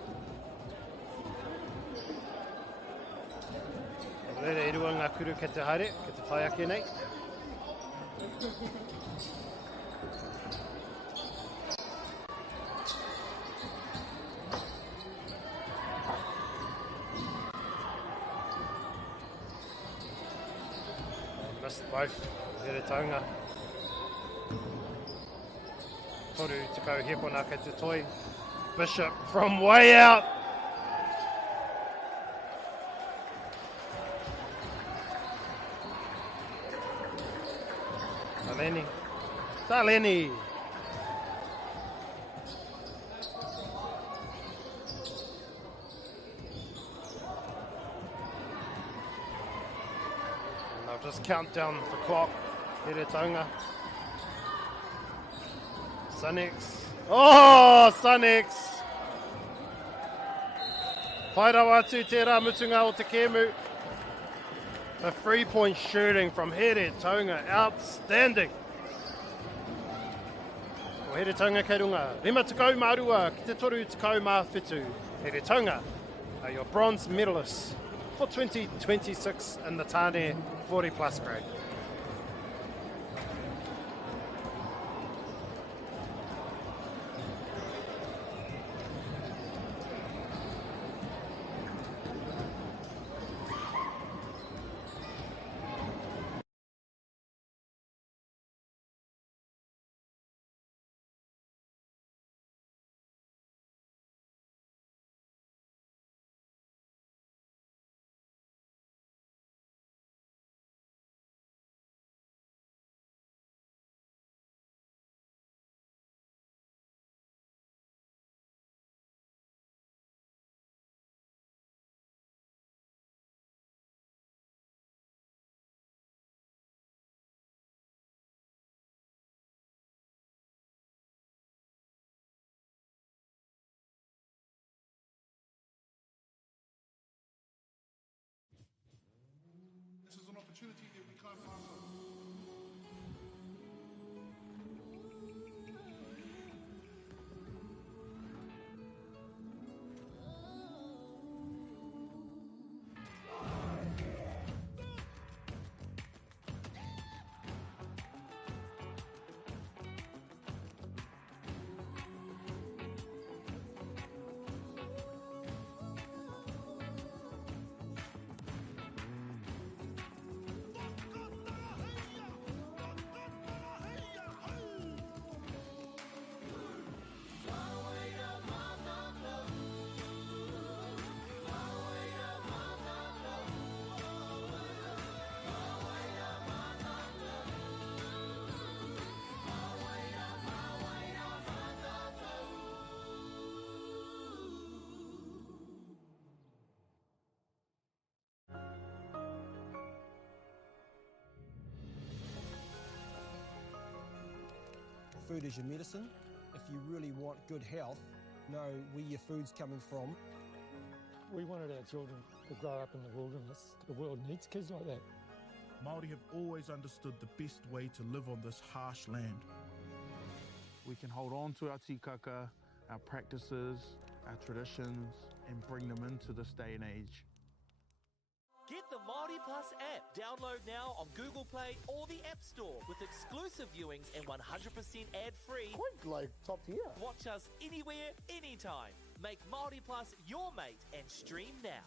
Reira e rua ngā kuru ke te haere, ke te whai ake nei. Missed both, here taunga. Toru tukau hepona ke te toi. Bishop from way out. Taleni. And I'll just count down the clock. Here taunga. Sunnex. Oh, Sunnex. Whairawa atu te rā mutunga o te kēmu. The 3-point shooting from here taunga. Outstanding. O here taunga kei runga. Rima tukau mā rua ki te toru tukau mā whitu. Here taunga are your bronze medalists for 2026 in the Tāne 40 plus grade. food is your medicine. If you really want good health, know where your food's coming from. We wanted our children to grow up in the wilderness. The world needs kids like that. Māori have always understood the best way to live on this harsh land. We can hold on to our tikaka, our practices, our traditions, and bring them into this day and age. Get the Māori Plus app. Download now on Google Play or the App Store with exclusive viewings and 100% ad-free. Quite like top tier. Watch us anywhere, anytime. Make Māori Plus your mate and stream now.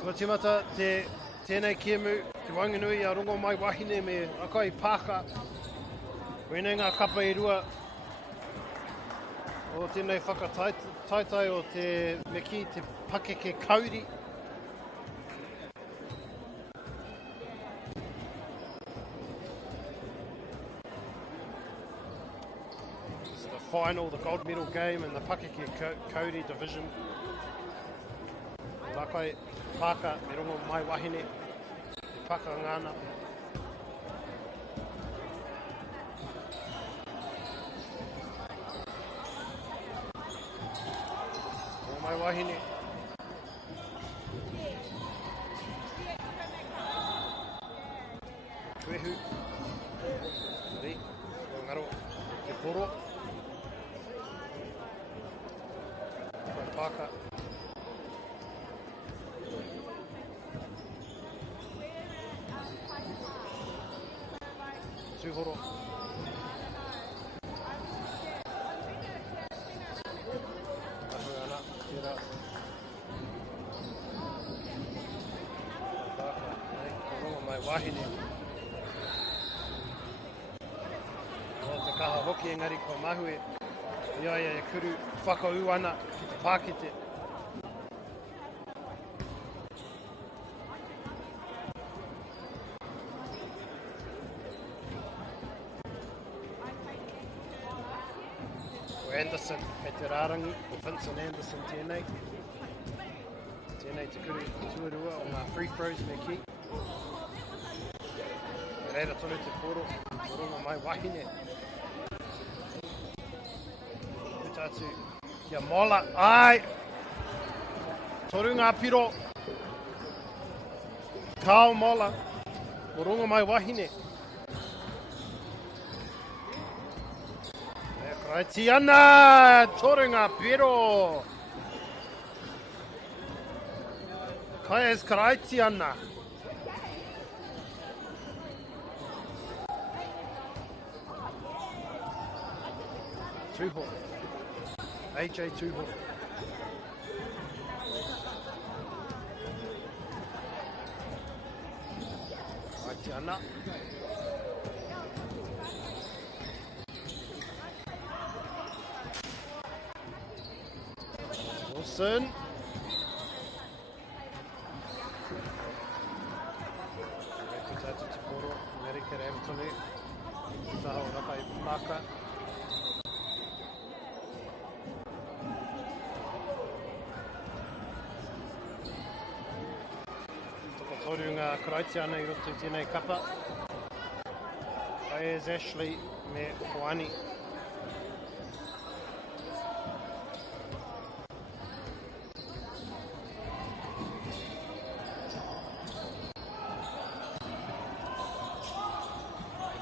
Ko timata tēnei kiemu, te wanganui a rongo mai wahine me akai pāka. Wene ngā kapa I rua o tēnei whakataitai o te meki, te pakeke kauri. It's the final, the gold medal game in the Pakeke Kauri division. Takai Paka, me rongo mai wahine, te Paka ngana. Rongo mai wahine. Tuehu. Ri, ngaro, te poro. Paka. Tūhoro. Ahuana, tira. Paka, nei, rongo mai wahine. O te kaha hoki engari ko mahue. Ia e kuru whakau ana ki te Pākete. O Anderson, kei te rārangi, o Vincent Anderson tēnei. Tēnei te kuru tuarua o ngā free throws me ki. E reira tonu te poro, o rongo mai wahine. Tatu, kia mola, ai! Toru ngā piro. Kao mola, o rongo mai wahine. E kraiti ana, toru ngā piro. Kai es kraiti ana. Tūho. AJ Tūho. Aiti ana. Wilson. Reku tatu te poro. Merike Ramtone. Taho rapai Paka. Toru ngā karaiti ana I roto I tēnei kapa. Ai is Ashley me Hoani.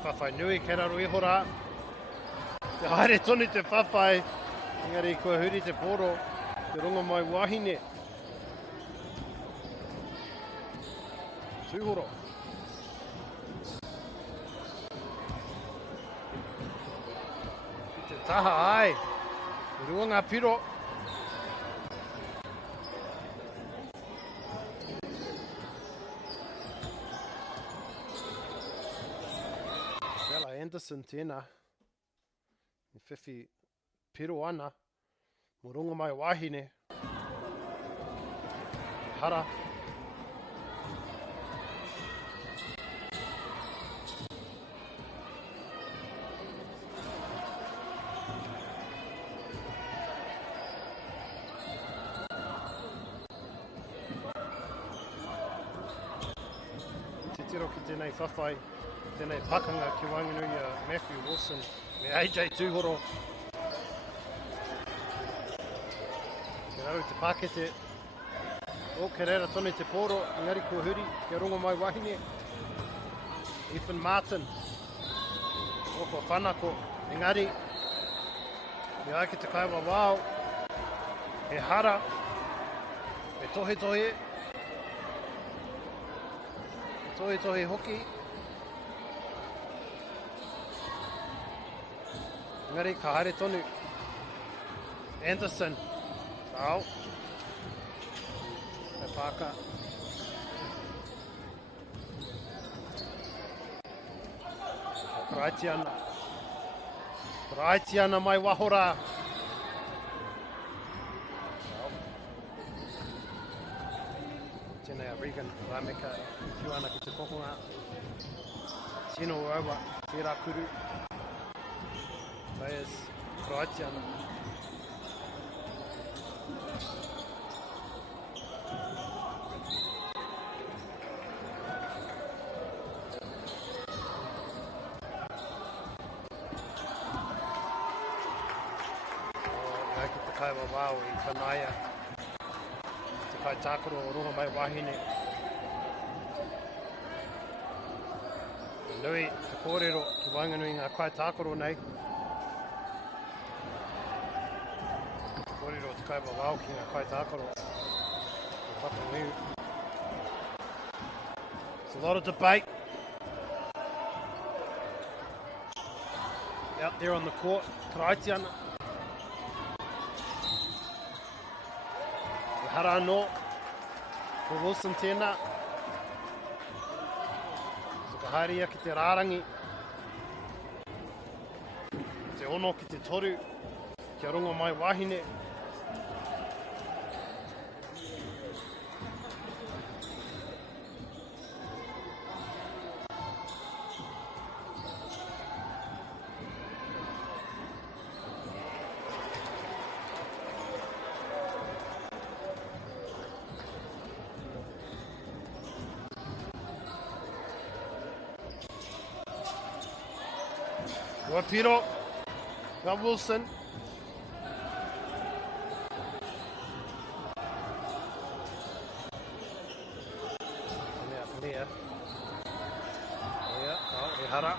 Whawhai nui ke raro iho rā. Te haere tonu te whawhai. Engari kua huri te poro. Te rongo mai wahine. Tūhoro. Ki te taha ai. I rua ngā piro. Bella Anderson tēnā. I whiwhi piro ana. Mo runga mai wahine. Hara. Tiro ki tēnei whawhai, tēnei pakanga ki wanginui a Matthew Wilson, me AJ Tūhoro. Ke rau te Pākete. O ke reira tonu te poro, engari kua huri, ke rongo mai wahine. Ethan Martin. O kua whanako, engari. Me aike te kaiwa wāo. He hara. Me tohe tohe. Tohe tohe hoki. Engari, ka haere tonu. Anderson. Tau. Te Pāka. Kraiti ana. Kraiti ana mai wahora. Tau. Tēnei a Regan, Rameka, whiu ana ki te kokonga. Tino aua, tērā kuru. Players Croatiana. Ki te kai wawao I Kanaia. Te kai tākoro o roha mai wahine. Nui te kōrero ki wainganui ngā kai tākoro nei. Kōrero te kai wawao ki ngā kai tākoro. Te whakamiu. There's a lot of debate out there on the court. Karaitiana. Hara anō, ko Wilson tēnā. So ka haerea ki te rārangi. Te ono ki te toru, kia runga mai wahine. Ua piro, ngā Wilson. Lea. Lea, e hara.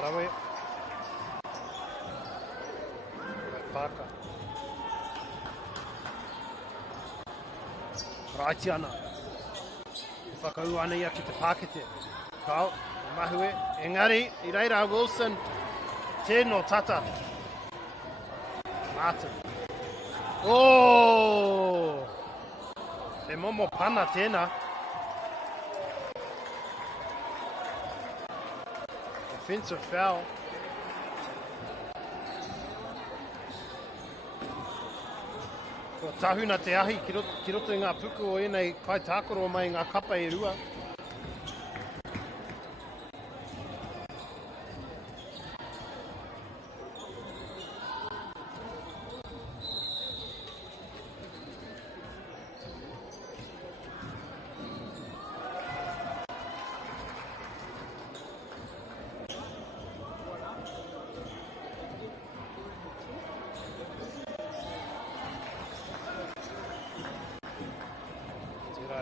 Harawe. Paka. Raitiana. Whakau ana ia ki te Pākete. Kau, mahue. Engari, I reira Wilson. Tēno tata. Martin. Oh! Te momo pana tēnā. Offensive foul. Ko tahuna te ahi ki roto I ngā puku o enei kai tākoro mai ngā kapa I rua.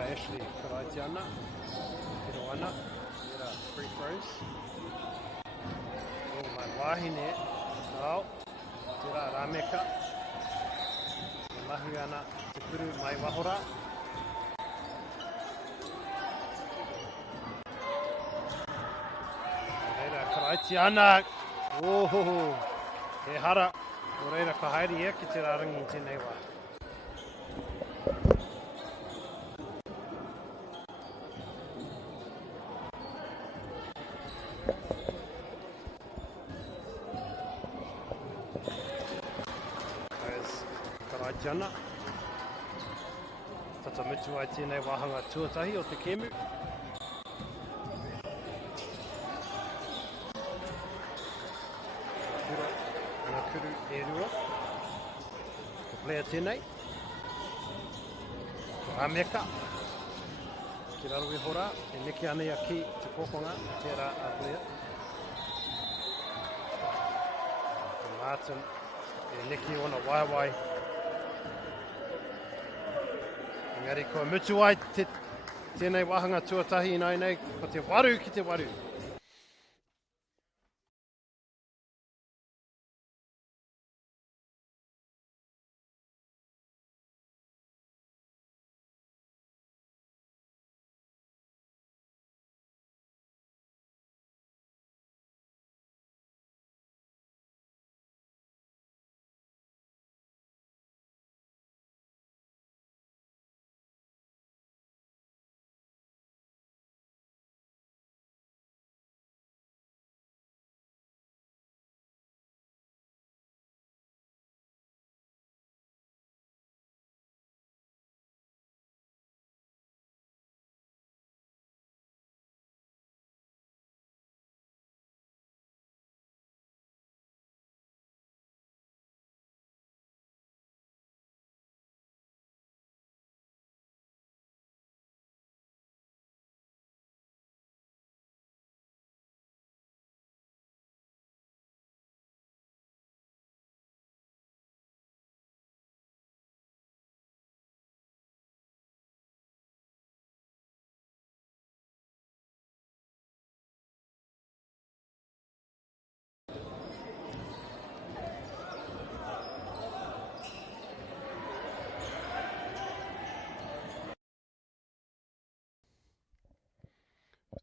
Ashley Karaitiana, Hiroana, free throws. Oh, mai wahine, au, tira Rameka, e mahu ana te puru mai wahora. Reira Karaitiana, oh, e hara, o reira ka haere ia ki te rarangi tēnei wā. Jana. Tata mitu ai tēnei wāhanga tuatahi o te kemu. Kura, ana kuru e rua. Ko plea tēnei. Ko Rameka. Ki raro I hora, e neke ana ia ki te kokonga, tērā a plea. Ko Martin, e neke ona waiwai. Engari, ko mutu ai tēnei wāhanga tuatahi nei, ko te waru ki te waru.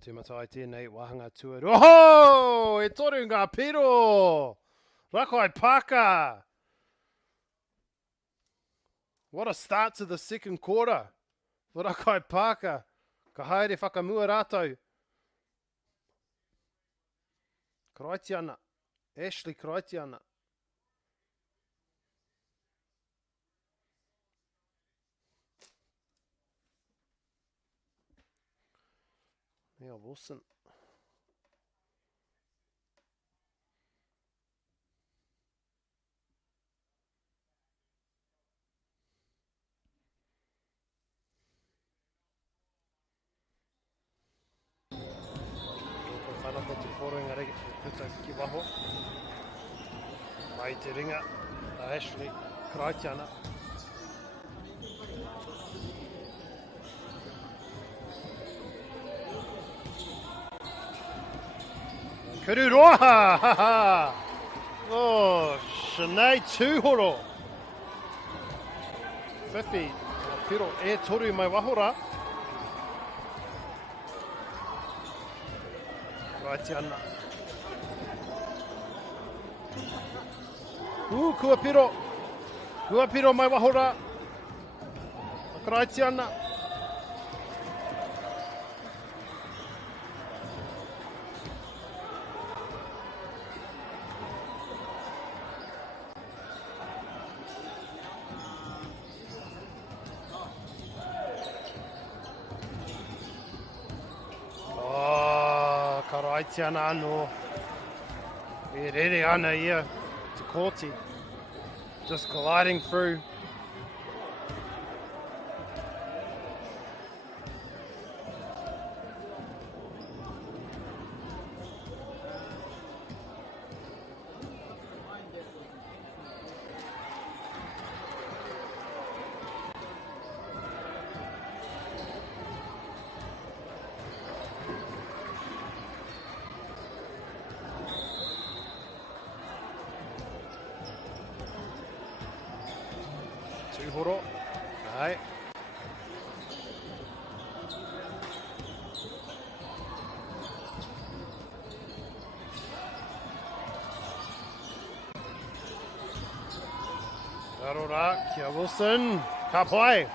Tūmata ai tēnei wahanga tuaru. Oh! E toru ngā piro! Rakai Paka! What a start to the second quarter for Rakai Paka. Ka haere whakamua rātou. Kraitiana. Ashley Kraitiana. Yeah, Wilson. Whanako te poro inga rege puta ki waho. Mai te ringa a Ashley Kraitiana. Kuru roha! Ha ha! Oh, Sinead Tūhoro. Whiwhi, piro e toru mai wahora. Kraitiana. Kua piro. Kua piro mai wahora. Kraitiana. Tiana anō. E rere ana ia te kōti. Just gliding through. Tūhoro. Ai. Arora, kia Wilson. Ka pai.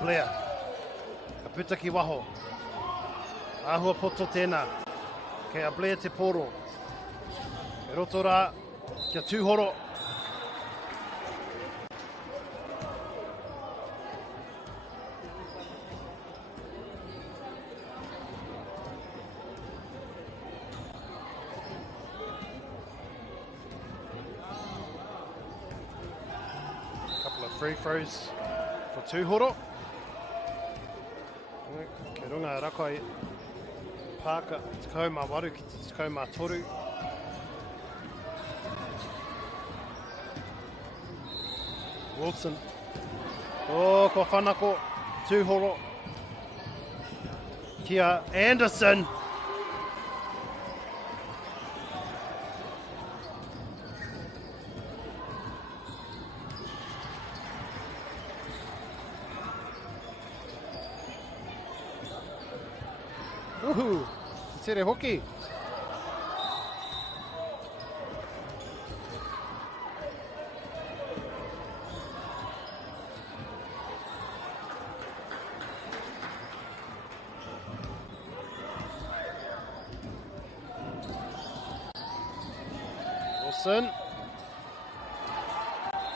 Blair, ka puta ki waho. Āhua poto tēnā, kei a Blair te poro. E Rotorua, kia Tūhoro. Couple of free throws for Tūhoro. Ke runga rakai Paka, tekau mā waru ki te tekau mā toru. Wilson. Oh, ko whanako, Tūhoro. Kia Anderson. Uhu, te tere hoki. Wilson.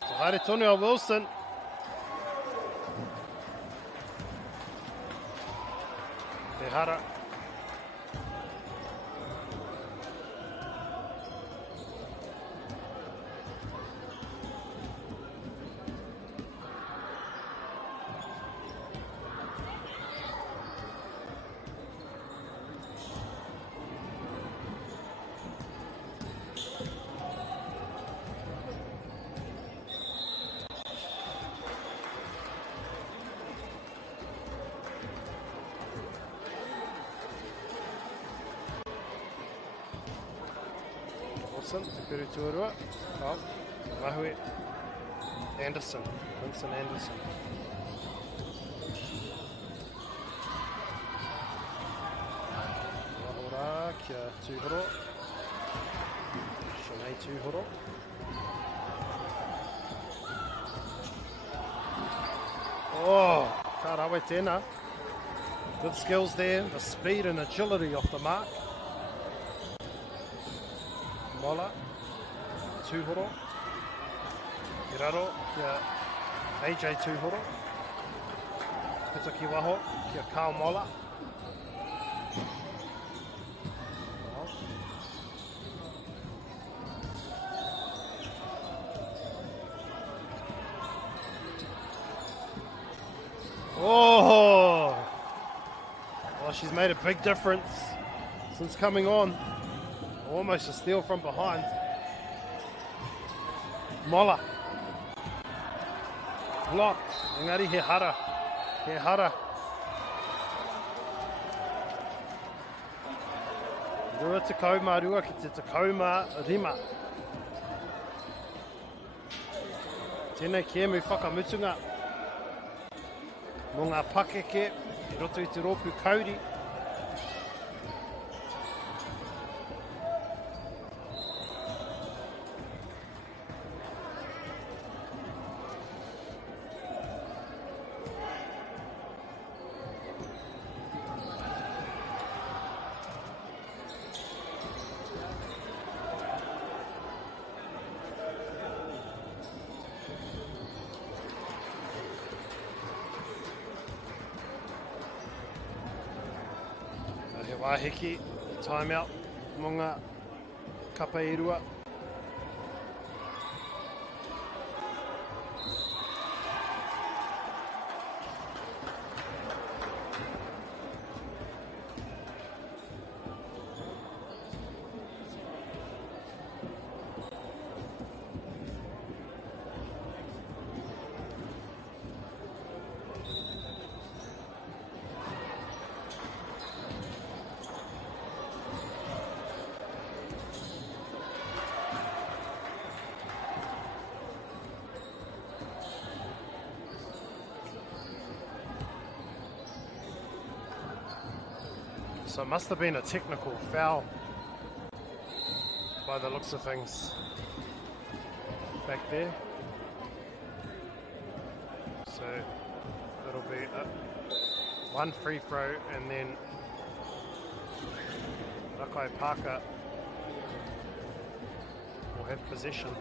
Te haere tonu a Wilson. Te hara. Wilson, te Peru Tuarua. Oh, Mahui Anderson, Vincent Anderson. Wahora kia Tūhoro. Shanae Tūhoro. Oh, ka rawe tēnā. Good skills there, the speed and agility off the mark. Mola, Tūhoro. Kiraro kia AJ Tūhoro. Pitaki Waho kia Kao Mola. Oh! Well, she's made a big difference since coming on. Almost a steal from behind. Mola. Blocked. Engari he hara. He hara. Rua te kauma rua ki te kauma rima. Tēnei kēmu whakamutunga. Mō ngā pakeke, i roto i te rōpu kauri. Wahiki, timeout, mō ngā kapa i rua. So it must have been a technical foul by the looks of things back there. So it'll be one free throw and then Rakai Parker will have possession.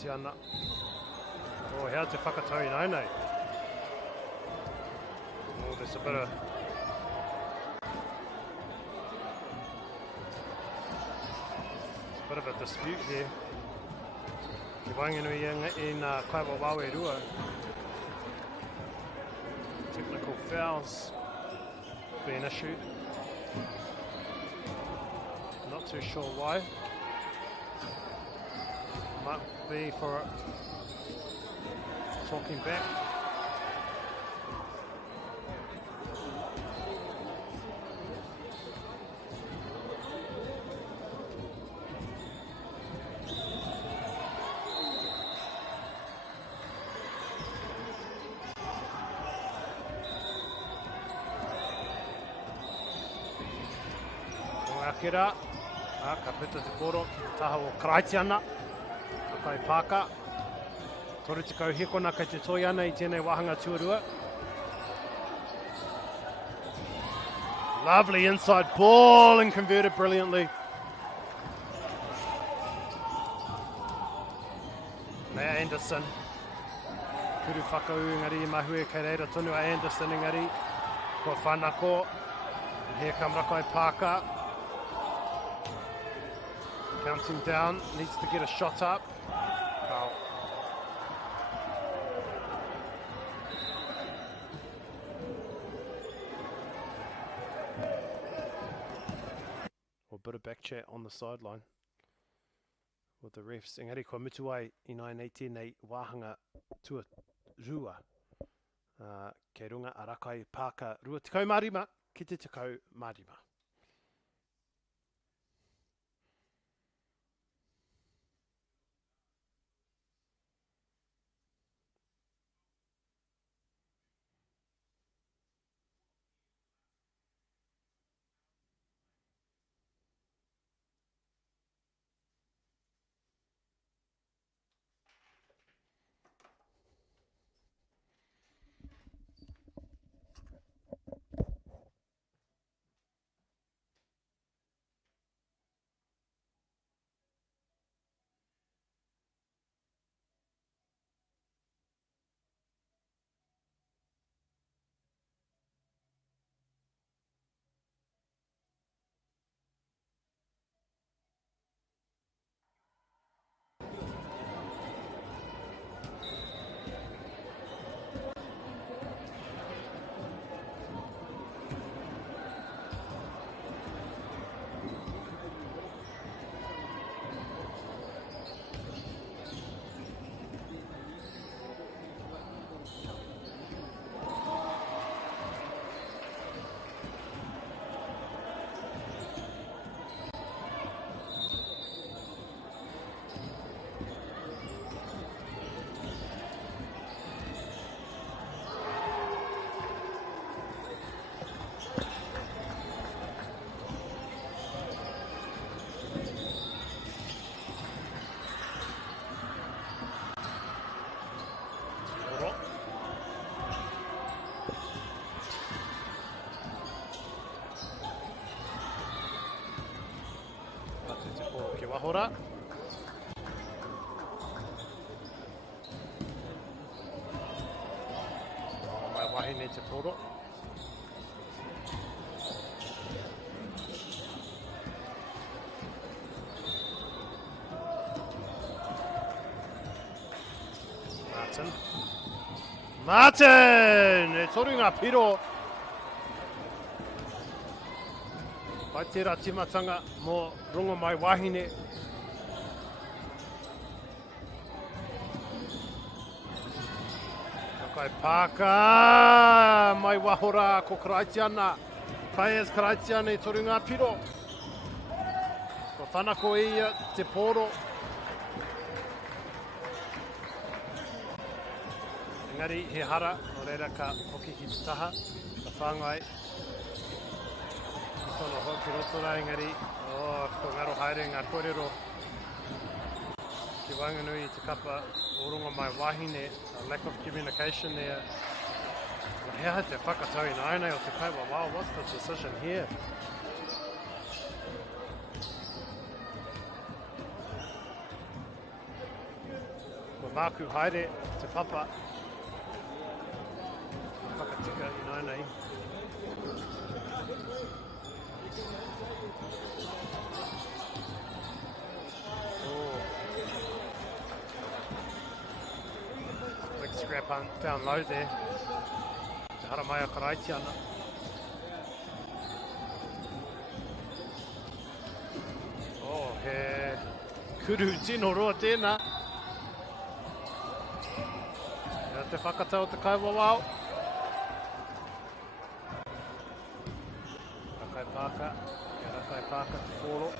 Tiana. Oh, how te whakatau i nei. Oh, there's a bit of a dispute here. Ki wanganui i ngā kaiwa wawe rua. Technical fouls being issued. Not too sure why. Might be for talking back. Akira, ka pita te koro ki te taha o Kraitiana. Kai Pāka. Toru te kauhekona kei te toi ana I tēnei wahanga tuarua. Lovely inside ball and converted brilliantly. Nea Anderson. Kuru whakau ngari I mahue kei reira tonu a Anderson ngari. Ko whanako. And here come Rakai Pāka. Counting down, needs to get a shot up. Foul. A bit of back chat on the sideline. with the refs. Engari kua mutu ai I 918 nei wāhanga tua rua. Kei runga a rakai pāka rua tekau marima ki te tekau marima. Wahora. Mai wahine te poro. Martin! E toru ngā piro. Pai tērā timatanga mō runga mai wahine. Kai pāka mai wahora ko Karaitiana. Paias Karaitiana e toru ngā piro. Ko whanako ia te poro. Engari he hara no reira ka hoki ki te taha. Ka whāngai. Ki tono hoki rotora engari. Ko ngaro haere ngā kōrero. Ki wanganui te kapa o runga mai wahine. A lack of communication there. Hea te whakatau I nainei o te kaiwa. Wow, what's the decision here? Ko Māku haere te papa. Whakatika I nainei. Big scrap on down low there. Te hara mai a Karaitiana. He kuru tino roa tēnā. Ia te whakatau te kaiwa wao. Rakai pāka, ia rakai pāka te pōro.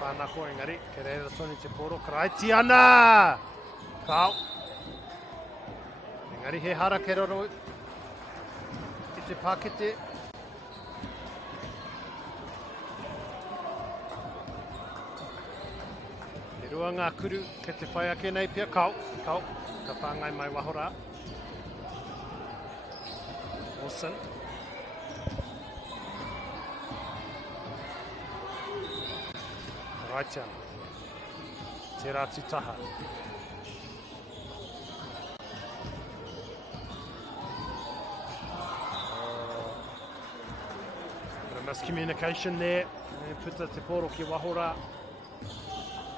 Whanako engari, ke reira toni te poro, Karaitiana! Kau. Engari he hara ke roro i te pakete. He rua ngā kuru ke te whai ake nei pia, kau. Kau, ka whāngai mai wahora. Wilson. Karaitiana. Te rātu taha. Bit of miscommunication there. Puta te poro ki wahora.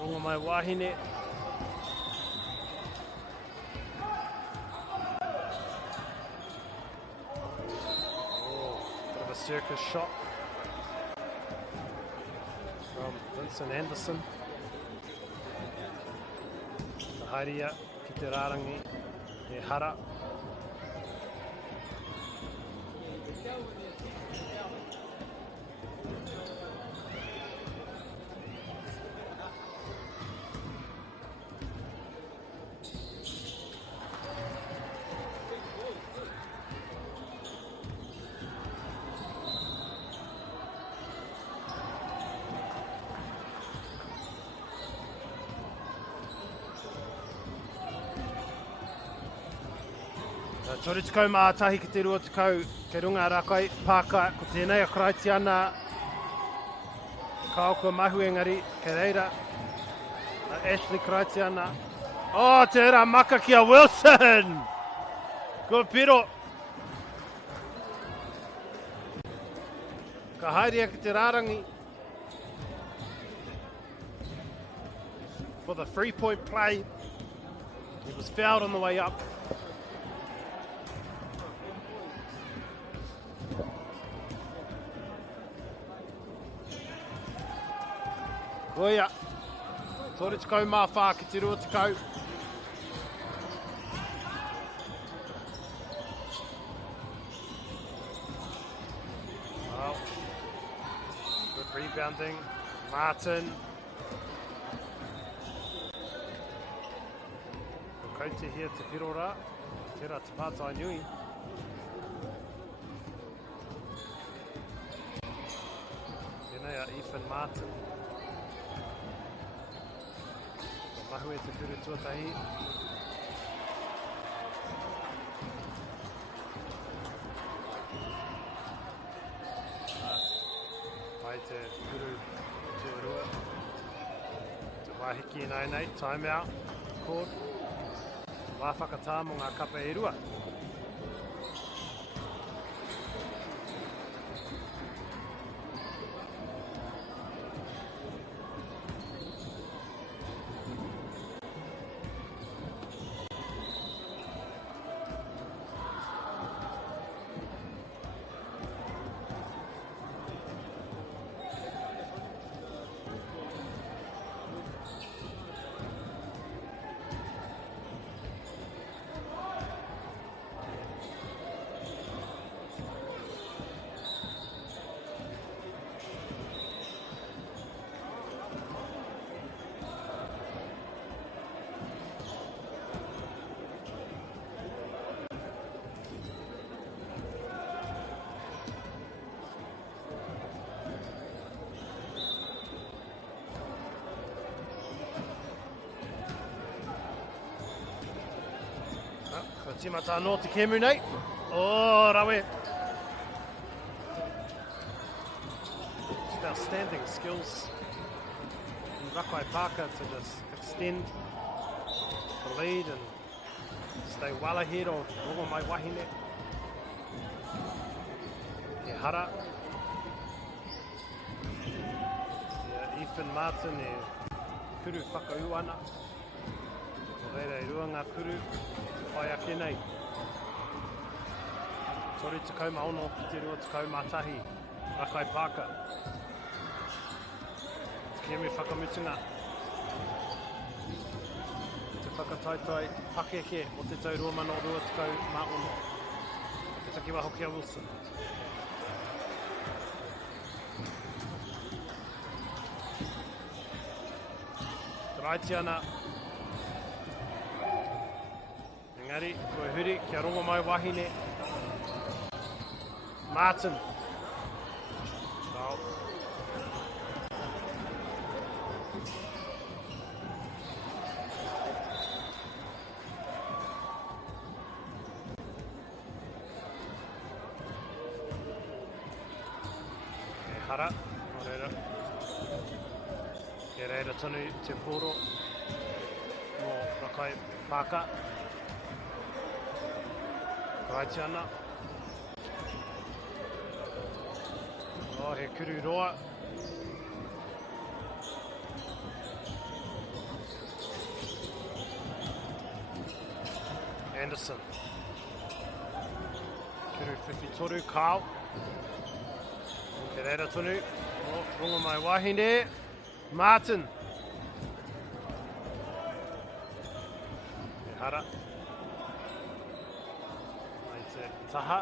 Runga mai wahine. circus shot from Vincent Anderson. Hairia ki te rārangi e hara. Torutikau mā tahi ki te rua tukau ke runga rakai pāka ko tēnei a Kraitiana Kaokua mahu engari ke reira Ashley Kraitiana. Oh, te era maka ki a Wilson! Good piro. Ka hairia ki te rārangi for the 3-point play. It was fouled on the way up. Oia, Torutikau mā whā ki te rua tikau. Well, good rebounding, Martin. Ko te hia te pirora, tērā te pātai nui. Tēnei a Ethan Martin. Mahu e te kuru tuatahi. Pai te kuru tuarua. Te wahiki nei, time out, called. Wāwhakatā mō ngā kapa e rua. Timata no te kemu nei. Oh, rawe. Just outstanding skills in Rakai Parker to just extend the lead and stay well ahead of Rongo Mai Wahine. E hara. Yeah, Ethan Martin e kuru whakau ana. Reira e rua ngā kuru. Whai ake nei. Torutikau maono ki te rua tukau mātahi. Rakai Pāka. Kemi whakamutunga. Te whakataitai pakeke o te tau rua mano rua tukau maono. Te taki wa hoki a Wilson. Te raitiana. Engari, koe huri, kia rongo mai wahine. Martin. Foul. E hara, no reira. E reira tonu te poro. No Rakai Pāka. Raitiana. Oh, he kuru roa. Anderson. Kuru whiwhi toru, Kyle. Ke reira tonu. O, rongo mai wahine. Martin. Ke hara. Mai te taha.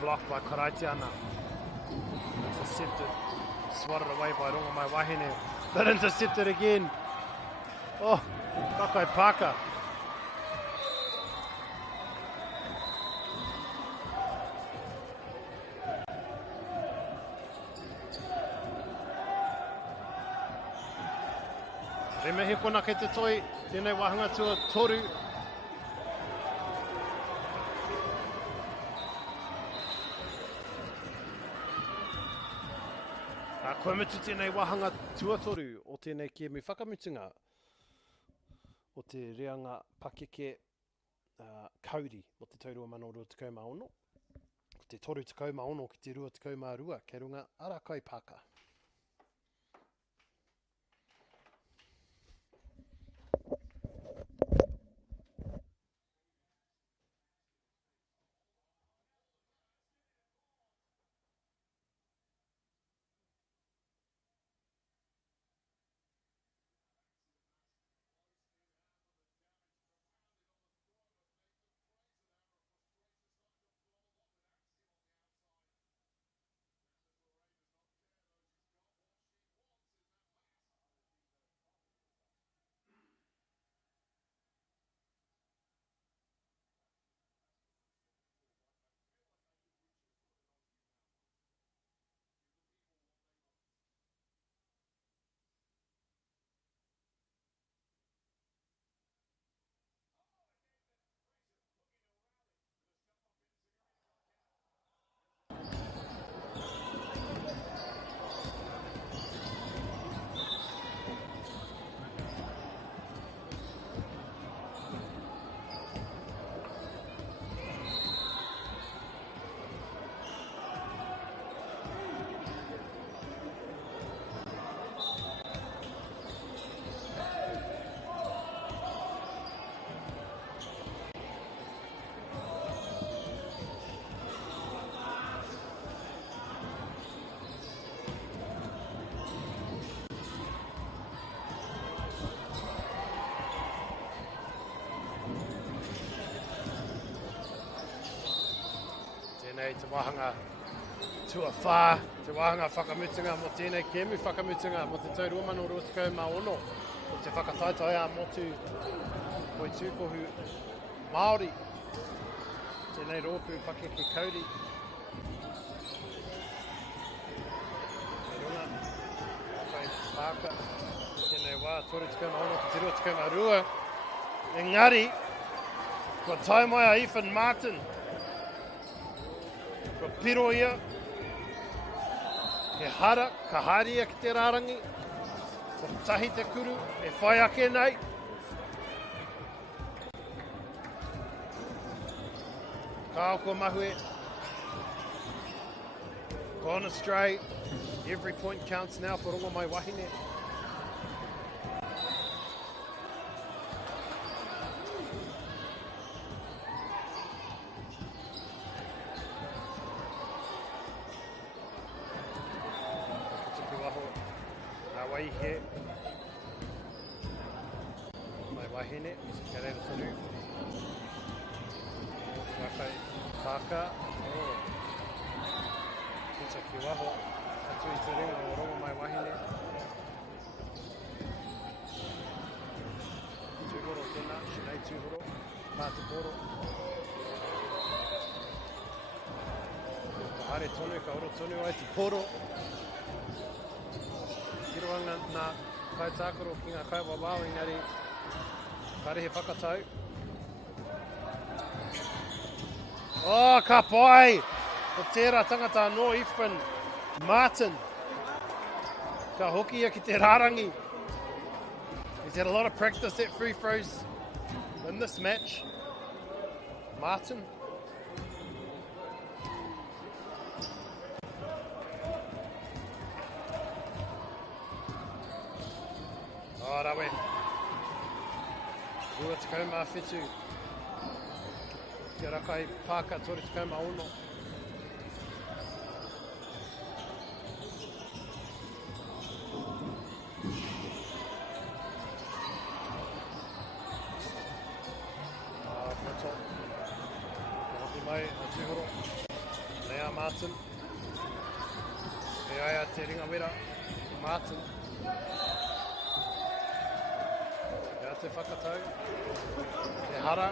Blocked by Karaitiana. Intercepted. Swatted away by Rongo Mai Wahine. But intercepted again. Oh, Kakai Paka. Remehi kona kei te toi. Tēnei wahanga tua toru. Koe mitu tēnei wahanga tuatoru o tēnei kia mi whakamutunga o te reanga pakeke kauri o te taurua mana o 26. Ko te toru 26 ki te 22. Kei runga ara kai pāka. Tēnei te wahanga tua whā, te wahanga whakamutunga mo tēnei kemi whakamutunga mo te taurua mana o 26. O te whakataitai a motu Poitūkohu Māori. Tēnei rōpū pakeke kauri. Runga, kai pāka, tēnei wā, toru 26 ki te 22. Engari, ko tai mai a Ethan Martin. Ko piro ia, ke hara, ka haria ki te rārangi, ko tahi te kuru, e whai ake nei. Ka ko mahue, gone astray, every point counts now for rongo mai wahine. Waihe mai wahine, ke reira tonu. Wakai pāka. Pita ki waho, atu I te ringa o rongo mai wahine. Tūhoro tēnā, shinei tūhoro, pāti poro. Ka hare tonu, ka oro tonu ai te poro. Tiroanga nā kaitākaro ki ngā kaiwa wāo engari karehe whakatau. Oh, ka pai! Ko tērā tangata no Ethan Martin. Ka hoki ia ki te rārangi. He's had a lot of practice at free throws in this match. Martin. Oh, rawe. tekau mā whetu. Kia rakai pāka tori tekau mā ono. Moto. Hoki mai, a tūhoro. Lea Martin. E aia te ringa wera. Martin. Ia te whakatau. Te hara.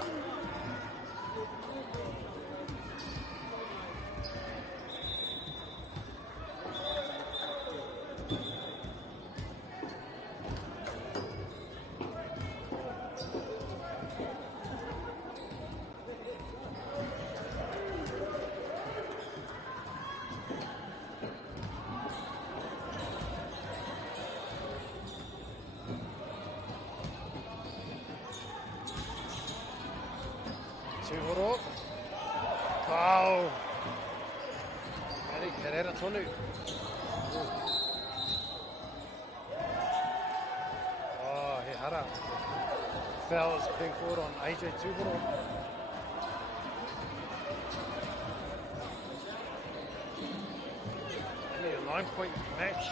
Tūhoro. Kau. Mari, he reira tonu. Oh, he hara. Fouls being called on AJ Tūhoro. Only a 9-point match.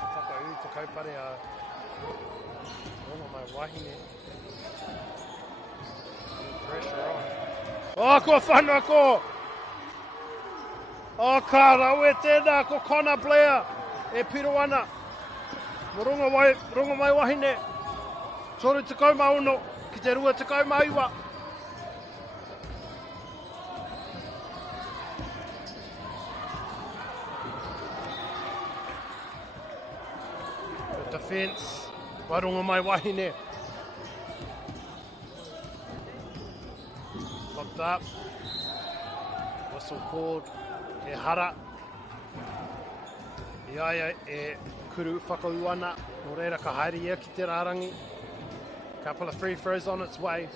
Whakau te kaupare a rongo mai wahine. Pressure on. Oh, ko whanua ko! Oh, ka rau e tēnā, ko Connor Blair. E piro ana. Mo rongo mai wahine. Toru tekau mā uno, ki te rua tekau mā iwa. The defence, wa rongo mai wahine. Locked up. Whistle called. E hara. I aia e kuru whakau ana. Nō reira ka haere ia ki te rārangi. Couple of free throws on its way.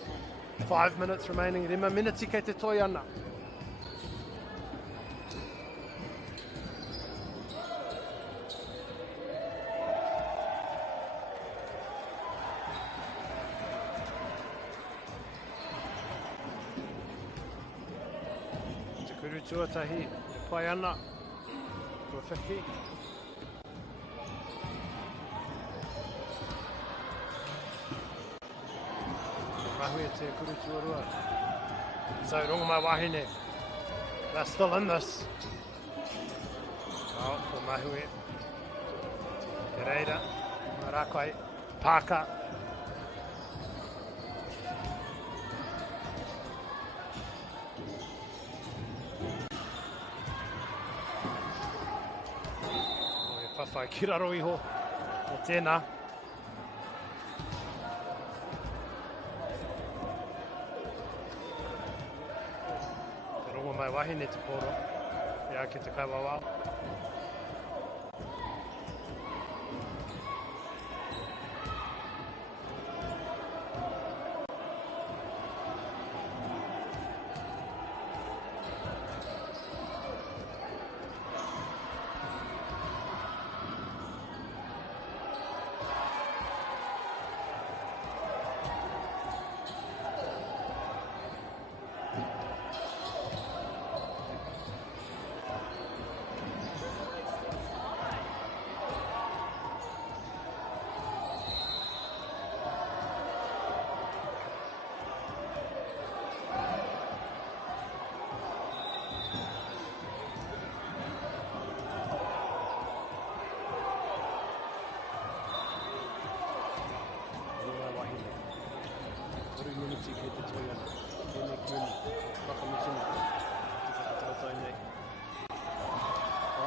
5 minutes remaining. Rima miniti kei te toi ana. Tuatahi, pai ana, kua whiwhi. Mahui te kuru tuarua. So, rongo mai wahine. They're still in this. Oh, ko mahui. Te reira, marakai, pāka. Whai ki raro iho o tēnā. Te rongo mai wahine te poro. Ia ki te kaiwawao.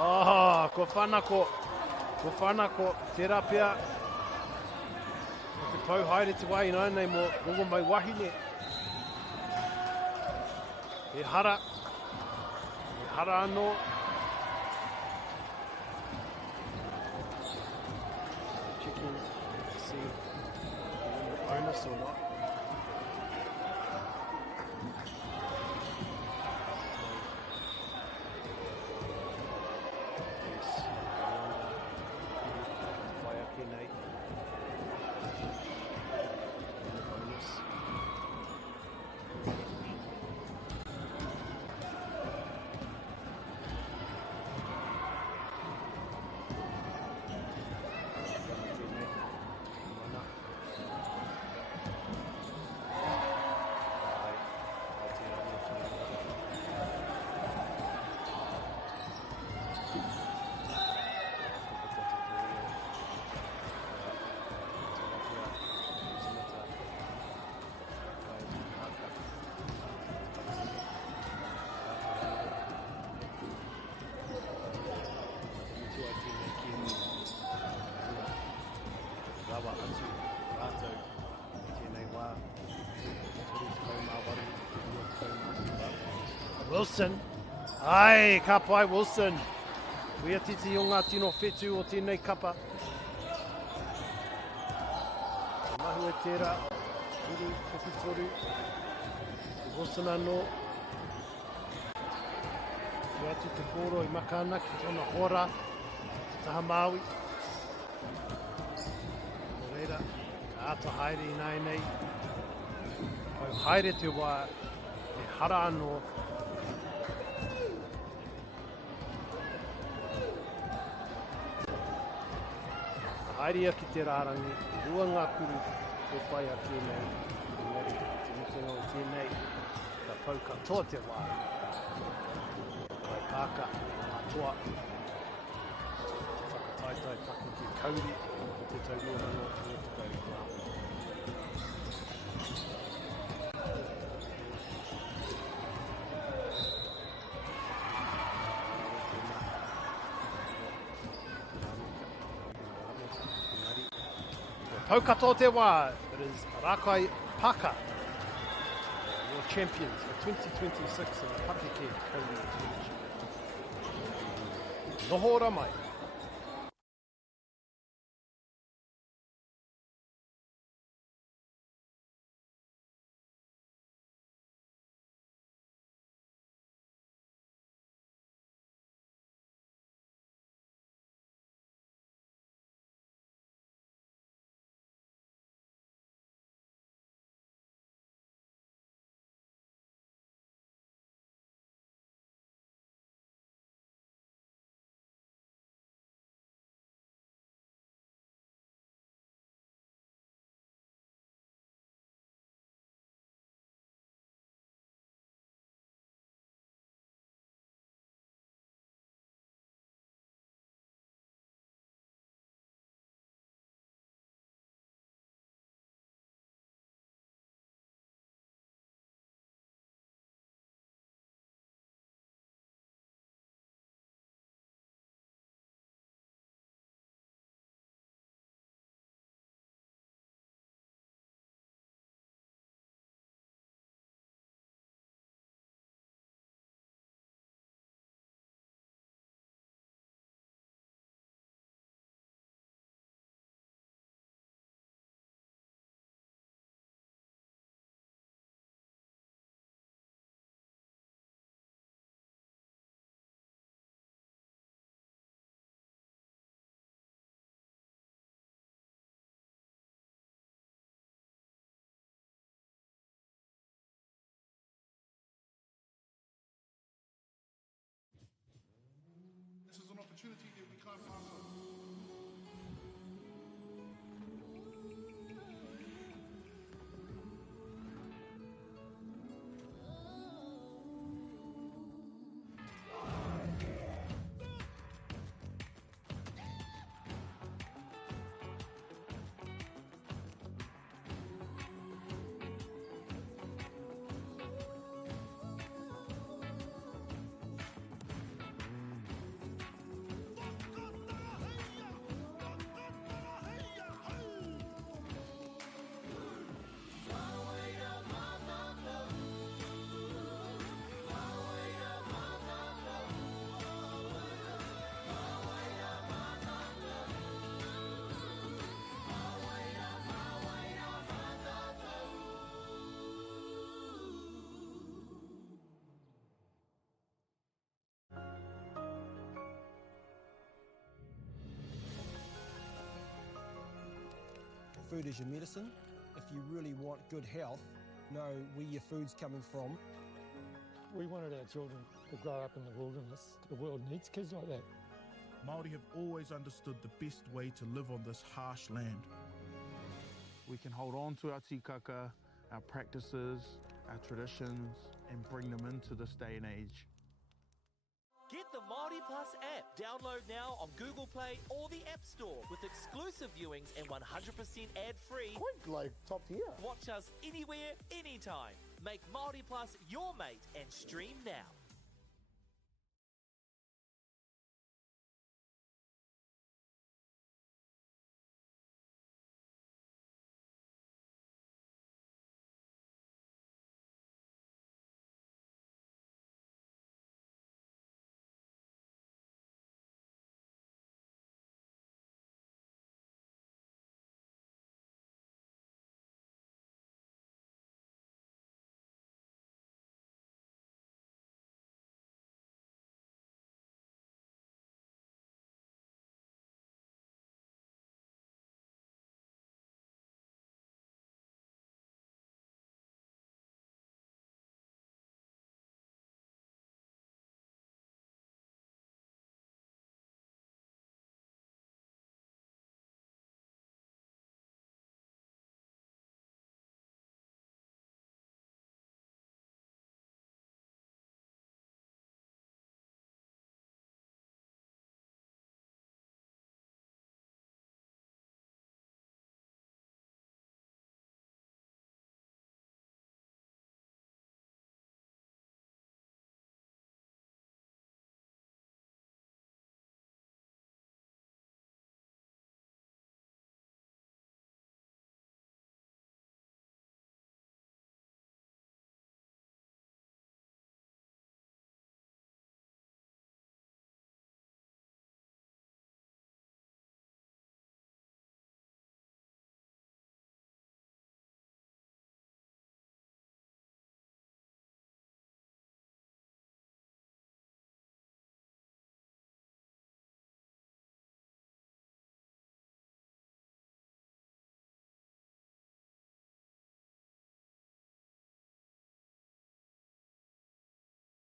Oh, ko whanako, terapia. Ko te pau haere te wai nai nei mo rongo mai wahine. E hara anō. Checking to see the bonus or not. Yes. Wilson. Ai, ka pai Wilson. Wea titi o ngā tino whetu o tēnei kapa. Mahu e tērā, uru, whewhitoru. Wilson anō. Wea atu te koro i makana ki tōna hora. Te taha Māui. Nō reira, ka ato haere i nai nei. Kau haere te wā e hara anō. Haeria ki te rārangi, rua ngā kuru o whai a tēnei. Engari, te mutunga o tēnei, ka pau katoa te wā. Kai pāka, ngā toa. Te whakataitai taku ki kauri, o te taurua o te kauri ngā. Pau katoa te wā, it is Rakai Paka, your champions for 2026 in the Pakeke Kauri Championship. Noho ora mai. This is an opportunity that we can't pass on. Food is your medicine. If you really want good health, know where your food's coming from. We wanted our children to grow up in the wilderness. The world needs kids like that. Māori have always understood the best way to live on this harsh land. We can hold on to our tikaka, our practices, our traditions, and bring them into this day and age. Get the Māori Plus app. Download now on Google Play or the App Store with exclusive viewings and 100% ad-free. Quite like top tier. Watch us anywhere, anytime. Make Māori Plus your mate and stream now.